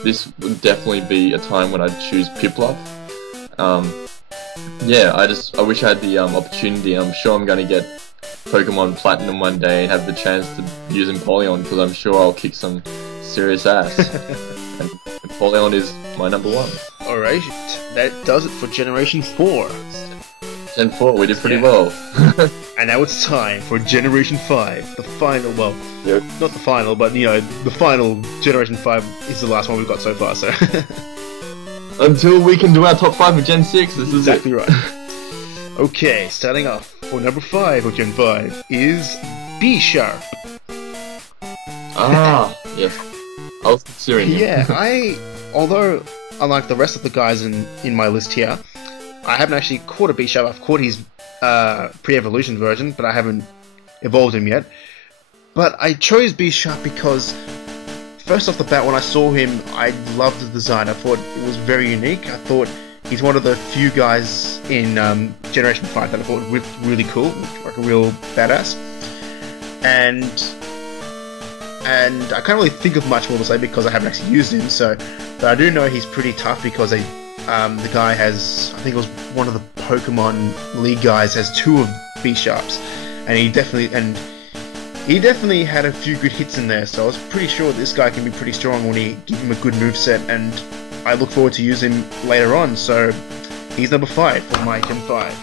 this would definitely be a time when I'd choose Piplup. Yeah, I wish I had the opportunity. I'm sure I'm going to get Pokemon Platinum one day and have the chance to use Empoleon, because I'm sure I'll kick some serious ass. And Empoleon is my number 1. Alright, that does it for Generation 4. Gen 4, we did pretty well. And now it's time for Generation 5, the final, well, Yep. not the final, but, you know, the final Generation 5 is the last one we've got so far, so. until we can do our top 5 of Gen 6. This is Exactly it. right. Okay, starting off for number 5 of Gen 5 is B Sharp. Ah, yes. I was considering him. Yeah, although unlike the rest of the guys in my list here, I haven't actually caught a B Sharp. I've caught his pre-evolution version, but I haven't evolved him yet. But I chose B Sharp because first off the bat, when I saw him, I loved the design. I thought it was very unique. I thought he's one of the few guys in Generation 5 that I thought looked really cool, like a real badass. And I can't really think of much more to say because I haven't actually used him. But I do know he's pretty tough because the guy has, I think it was one of the Pokemon League guys, has 2 of B Sharps, and he definitely had a few good hits in there. So I was pretty sure this guy can be pretty strong when you give him a good moveset, and I look forward to using him later on. So he's number 5 for my Gen 5.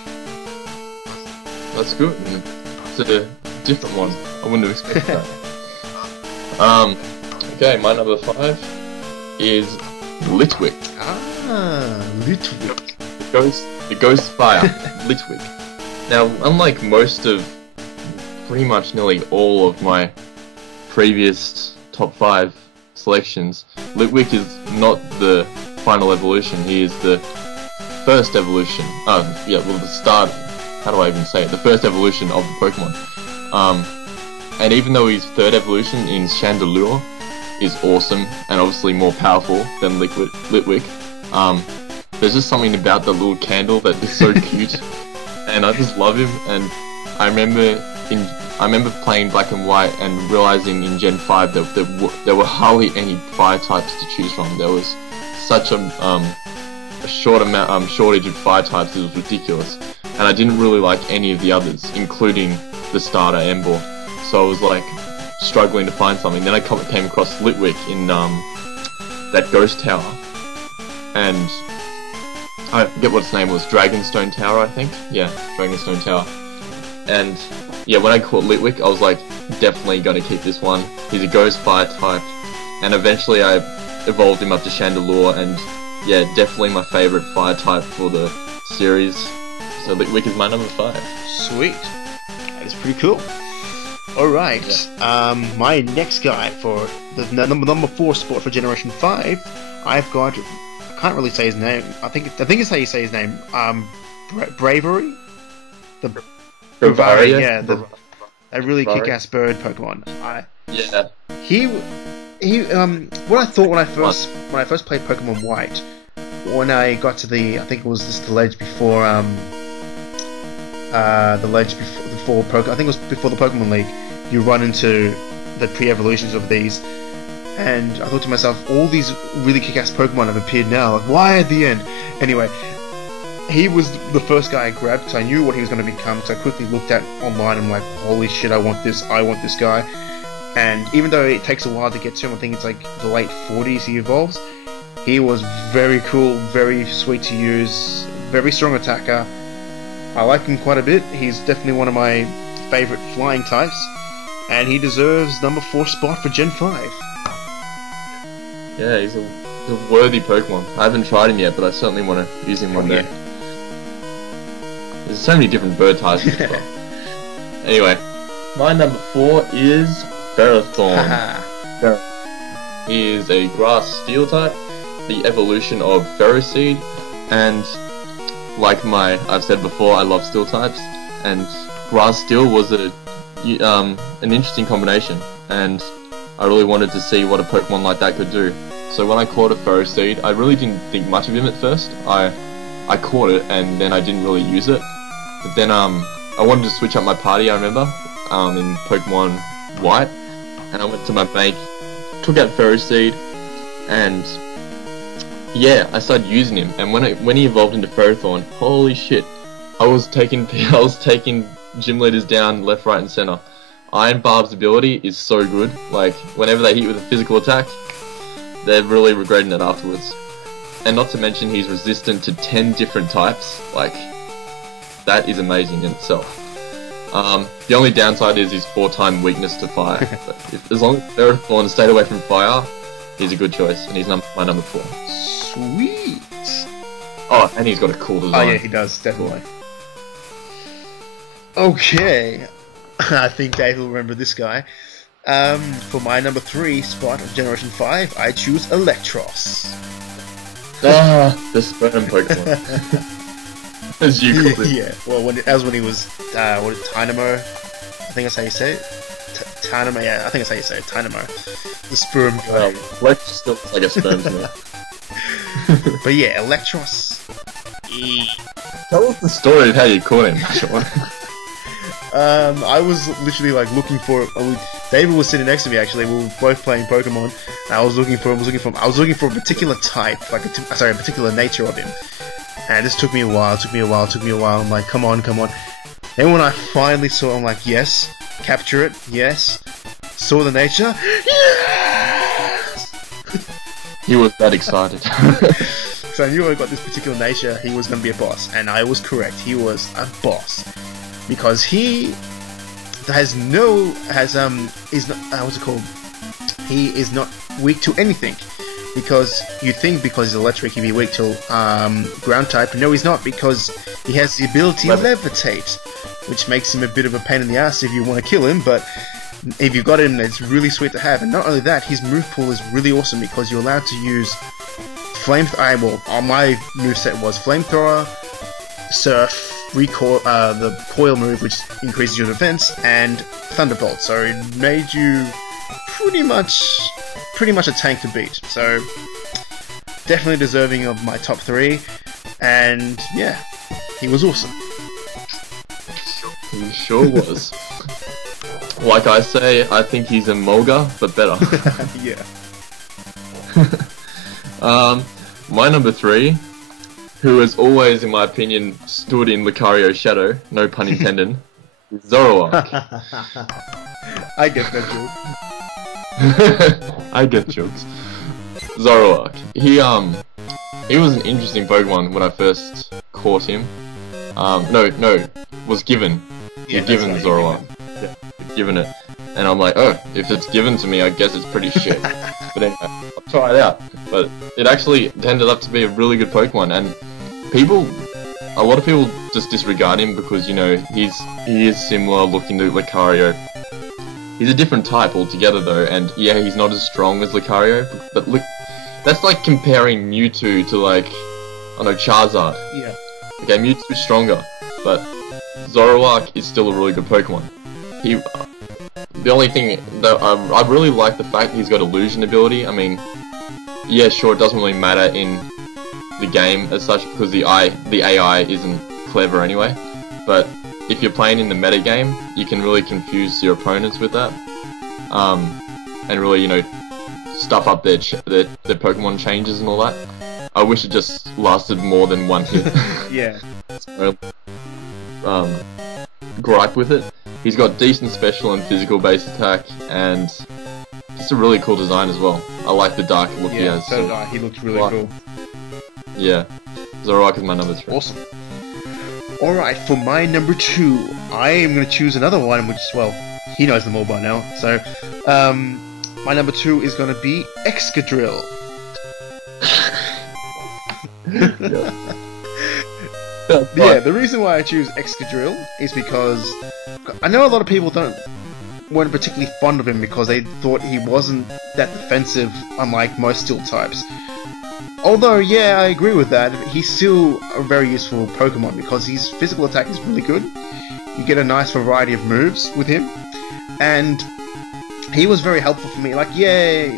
That's good. It's a different one. I wouldn't have expected that. Okay, my number 5 is Litwick. Ah, Litwick. The Ghost Fire, Litwick. Now, unlike most of pretty much nearly all of my previous top 5 selections, Litwick is not the final evolution. He is the first evolution. The start. How do I even say it? The first evolution of the Pokemon. And even though his third evolution in Chandelure is awesome and obviously more powerful than Litwick, there's just something about the little candle that is so cute, and I just love him. And I remember playing Black and White and realizing in Gen 5 that there were hardly any fire types to choose from. There was such a shortage of fire types, it was ridiculous. And I didn't really like any of the others, including the starter Emboar. So I was like struggling to find something. Then I came across Litwick in that Ghost Tower, and I forget what its name was. Dragonstone Tower, I think. Yeah, Dragonstone Tower. And yeah, when I caught Litwick, I was like, definitely gonna keep this one. He's a Ghost Fire type, and eventually I evolved him up to Chandelure, and yeah, definitely my favorite fire type for the series. So Litwick is my number 5. Sweet. That is pretty cool. Alright, yeah. My next guy for the number 4 spot for Generation 5, I've got, I can't really say his name, I think it's how you say his name, Braviary? The Braviary, yeah, a really kick-ass bird Pokemon. What I thought when I first played Pokemon White, when I got to I think it was just the ledge before, I think it was before the Pokemon League, you run into the pre-evolutions of these, and I thought to myself, all these really kick-ass Pokemon have appeared now, like, why at the end? Anyway, he was the first guy I grabbed, because I knew what he was going to become, because I quickly looked at online, and I'm like, holy shit, I want this guy. And even though it takes a while to get to him, I think it's like the late 40s he evolves, he was very cool, very sweet to use, very strong attacker. I like him quite a bit. He's definitely one of my favourite flying types, and he deserves number 4 spot for Gen 5. Yeah, he's a worthy Pokemon. I haven't tried him yet, but I certainly want to use him one day. There's so many different bird types as well. Anyway, my number 4 is Ferrothorn. He is a grass steel type, the evolution of Ferroseed, and like I've said before, I love steel types, and grass steel was an interesting combination, and I really wanted to see what a Pokemon like that could do. So when I caught a Ferroseed, I really didn't think much of him at first. I caught it, and then I didn't really use it. But then I wanted to switch up my party, I remember, in Pokemon White, and I went to my bank, took out Ferroseed, and yeah, I started using him. And when he evolved into Ferrothorn, holy shit, I was taking gym leaders down left, right, and center. Iron Barb's ability is so good. Like, whenever they hit with a physical attack, they're really regretting it afterwards. And not to mention, he's resistant to 10 different types. Like, that is amazing in itself. The only downside is his 4-time weakness to fire. But as long as Ferrothorn stayed away from fire, he's a good choice, and he's my number 4. Sweet! Oh, and he's got a cool design. Oh yeah, he does, definitely. Okay, I think Dave will remember this guy. For my number 3 spot of Generation 5, I choose Electros. Ah, the sperm Pokemon. As you called it. Yeah, well, when he was, what is it, Tynamo? I think that's how you say it. Tynamo, yeah, I think that's how you say it, Tynamo. The sperm guy. Well, Electros still looks like a sperm to me. But yeah, Electros. Tell us the story of how you caught him, Sean. I was literally like looking for. David was sitting next to me actually. We were both playing Pokemon. And I was looking for him. I was looking for a particular type, like a particular nature of him. And this took me a while. I'm like, come on. Then when I finally saw, I'm like, yes, capture it, yes. Saw the nature, yes. He was that excited. So I knew I got this particular nature. He was going to be a boss, and I was correct. He was a boss because he is not what's it called? He is not weak to anything. Because you think because he's electric he'd be weak to ground type. No, he's not, because he has the ability to levitate, which makes him a bit of a pain in the ass if you want to kill him, but if you've got him, it's really sweet to have. And not only that, his move pool is really awesome because you're allowed to use on my moveset was Flamethrower, Surf, Recoil, the Coil move, which increases your defense, and Thunderbolt. So it made you pretty much a tank to beat. So definitely deserving of my top 3, and yeah, he was awesome. He sure was. Like I say, I think he's a Mulga, but better. Yeah. My number 3, who has always, in my opinion, stood in Lucario's shadow, no pun intended, is Zoroark. I get that joke. I get jokes. Zoroark. He was an interesting Pokemon when I first caught him. Was given. Yeah, given right, Zoroark. Yeah, given it. And I'm like, oh, if it's given to me, I guess it's pretty shit. But anyway, I'll try it out. But it actually ended up to be a really good Pokemon, and a lot of people just disregard him because, you know, he is similar looking to Lucario. He's a different type altogether though, and yeah, he's not as strong as Lucario, but look, that's like comparing Mewtwo to like, I don't know, Charizard. Yeah. Okay, Mewtwo's stronger, but Zoroark is still a really good Pokemon. The only thing that I really like the fact that he's got illusion ability. I mean, yeah, sure, it doesn't really matter in the game as such because the AI isn't clever anyway, but if you're playing in the meta game, you can really confuse your opponents with that, and really, you know, stuff up their Pokemon changes and all that. I wish it just lasted more than one hit. Yeah. So, gripe with it. He's got decent special and physical base attack, and just a really cool design as well. I like the dark look he has. So he looks really cool. Yeah, Zoroark is my number 3. Awesome. Alright, for my number 2, I am going to choose another one, which, well, he knows them all by now. So, my number 2 is going to be Excadrill. Yeah, the reason why I choose Excadrill is because I know a lot of people weren't particularly fond of him because they thought he wasn't that defensive, unlike most Steel types. Although, yeah, I agree with that, he's still a very useful Pokemon because his physical attack is really good. You get a nice variety of moves with him, and he was very helpful for me. Like, yeah,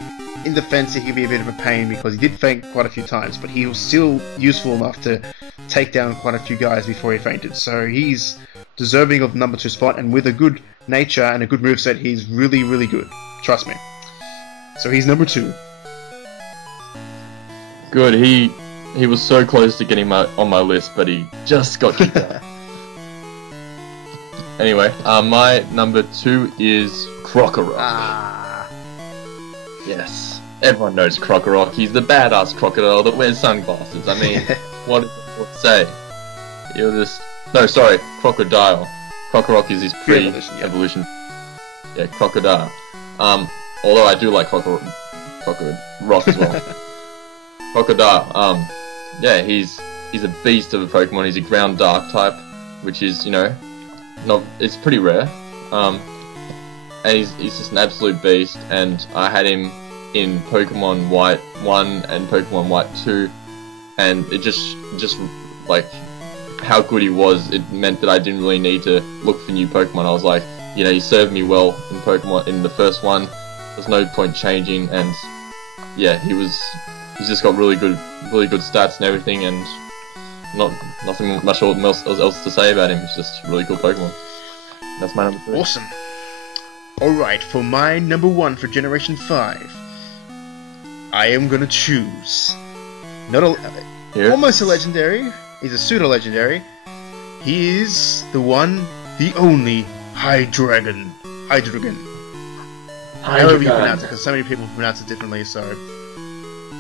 in defense he could be a bit of a pain because he did faint quite a few times, but he was still useful enough to take down quite a few guys before he fainted. So he's deserving of number 2 spot, and with a good nature and a good moveset, he's really, really good. Trust me. So he's number 2. Good. He was so close to getting on my list, but he just got kicked out. Anyway, my number 2 is Krokorok. Ah. Yes, everyone knows Krokorok. He's the badass crocodile that wears sunglasses. I mean, what did people say? You're just... No, sorry, Crocodile. Krokorok is his pre-evolution. Yeah, Crocodile. Although I do like Krokorok as well. Crocodile. Yeah, he's he's a beast of a Pokemon. He's a ground dark type, which is, you know, it's pretty rare. And he's just an absolute beast. And I had him in Pokemon White 1 and Pokemon White 2, and it just like how good he was, it meant that I didn't really need to look for new Pokemon. I was like, you know, he served me well in Pokemon in the first one. There's no point changing, and yeah, he's just got really good stats and everything, and nothing much else to say about him. He's just a really cool Pokemon. That's my number 3. Awesome. Alright, for my number 1 for Generation 5, I am gonna choose almost a legendary. He's a pseudo-legendary. He is the one, the only Hydreigon. However you pronounce it, because so many people pronounce it differently, so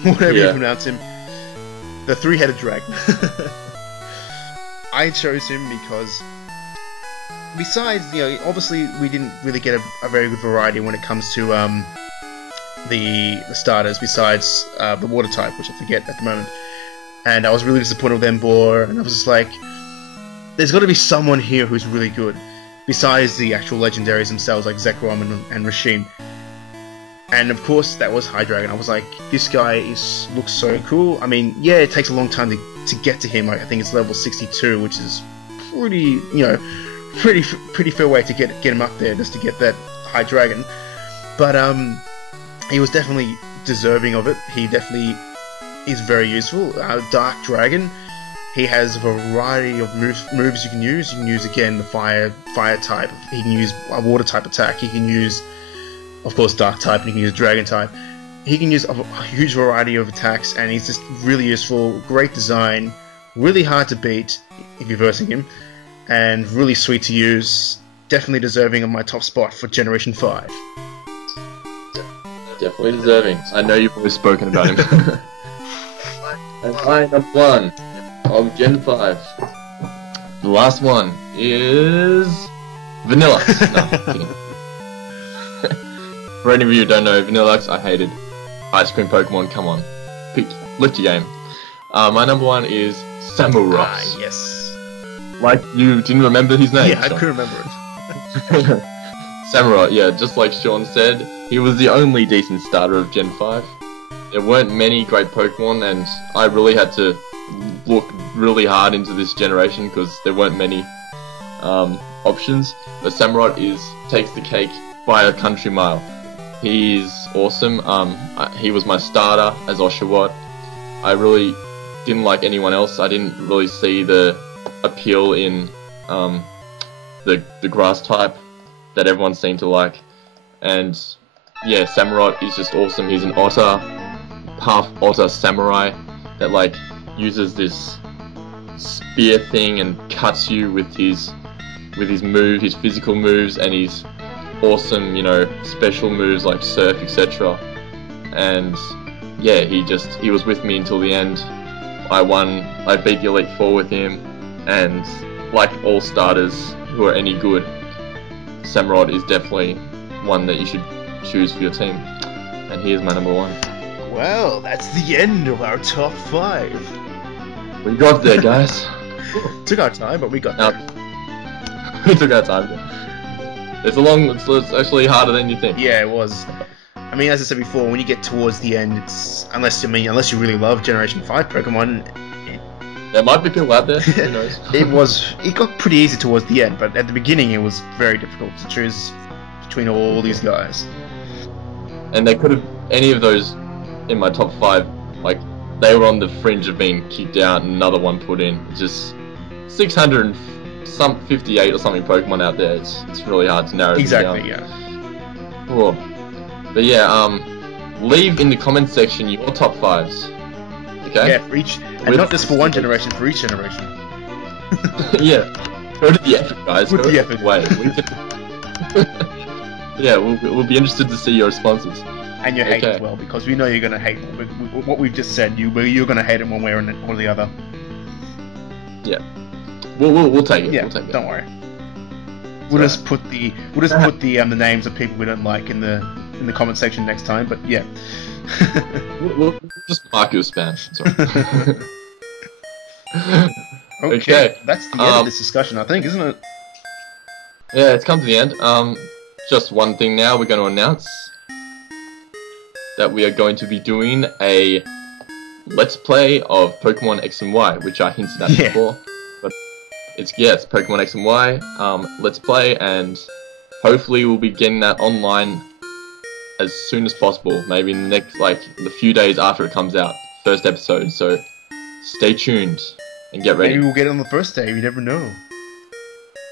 whatever you pronounce him. The 3-headed dragon. I chose him because, besides, you know, obviously we didn't really get a very good variety when it comes to the starters, besides the water type, which I forget at the moment. And I was really disappointed with Emboar, and I was just like, there's got to be someone here who's really good, besides the actual legendaries themselves, like Zekrom and Rashim. And of course, that was Hydreigon. I was like, this guy looks so cool. I mean, yeah, it takes a long time to get to him. Like, I think it's level 62, which is pretty fair way to get him up there, just to get that Hydreigon. But he was definitely deserving of it. He definitely is very useful. Dark Dragon. He has a variety of moves you can use. You can use, again, the fire type. He can use a water type attack. He can use, of course, dark type, and he can use dragon type. He can use a huge variety of attacks, and he's just really useful. Great design, really hard to beat if you're versing him, and really sweet to use. Definitely deserving of my top spot for Generation 5. Definitely deserving. I know you've always spoken about him. And my number 1 of Gen 5. The last one is Vanilla. No, for any of you who don't know, Vanilluxe, I hated. Ice cream Pokemon, come on. Lift your game. My number 1 is Samurott. Yes. Like, you didn't remember his name? Yeah, I could remember it. Samurott, yeah, just like Sean said, he was the only decent starter of Gen 5. There weren't many great Pokemon, and I really had to look really hard into this generation because there weren't many options. But Samurott takes the cake by a country mile. He's awesome. He was my starter as Oshawott. I really didn't like anyone else. I didn't really see the appeal in the grass type that everyone seemed to like. And yeah, Samurott is just awesome. He's an otter, half otter samurai that like uses this spear thing and cuts you with his move, his physical moves, and his awesome, you know, special moves like Surf, etc. And yeah, he was with me until the end. I won. I beat the Elite Four with him, and like all starters who are any good, Samurott is definitely one that you should choose for your team. And he is my number 1. Well, that's the end of our top 5. We got there, guys. Took our time, but we got there. We took our time. It's actually harder than you think. Yeah, it was. I mean, as I said before, when you get towards the end, it's unless you really love Generation 5 Pokemon, there might be people out there. Who knows? It got pretty easy towards the end, but at the beginning, it was very difficult to choose between all these guys. And they could have any of those in my top 5. Like, they were on the fringe of being kicked out and another one put in. Just 658 or something Pokemon out there. It's really hard to narrow exactly, it down. Yeah. Cool. But yeah, leave in the comments section your top 5s. Okay? Yeah, for each, and not just for one generation, for each generation. Yeah. Go to the effort, guys. With the effort. Way. Yeah, we'll be interested to see your responses. And your hate as well, because we know you're going to hate what we've just said. You're going to hate it one way or the other. Yeah, we'll take it. Yeah, we'll take it. Don't worry. We'll just put the names of people we don't like in the comment section next time. But yeah, we'll just mark you as spam. Sorry. Okay, that's the end of this discussion, I think, isn't it? Yeah, it's come to the end. Just one thing now, we're going to announce that we are going to be doing a Let's Play of Pokemon X and Y, which I hinted at before. But it's Pokemon X and Y, Let's Play, and hopefully we'll be getting that online as soon as possible, maybe in the next, the few days after it comes out, first episode, so stay tuned and get ready. Maybe we'll get it on the first day, you never know.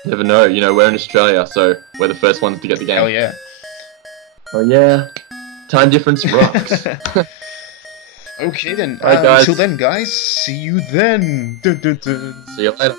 You never know, we're in Australia, so we're the first ones to get the game. Hell yeah. Oh yeah, time difference rocks. Okay then, Alright, guys. until then guys, see you then. Dun, dun, dun. See you later.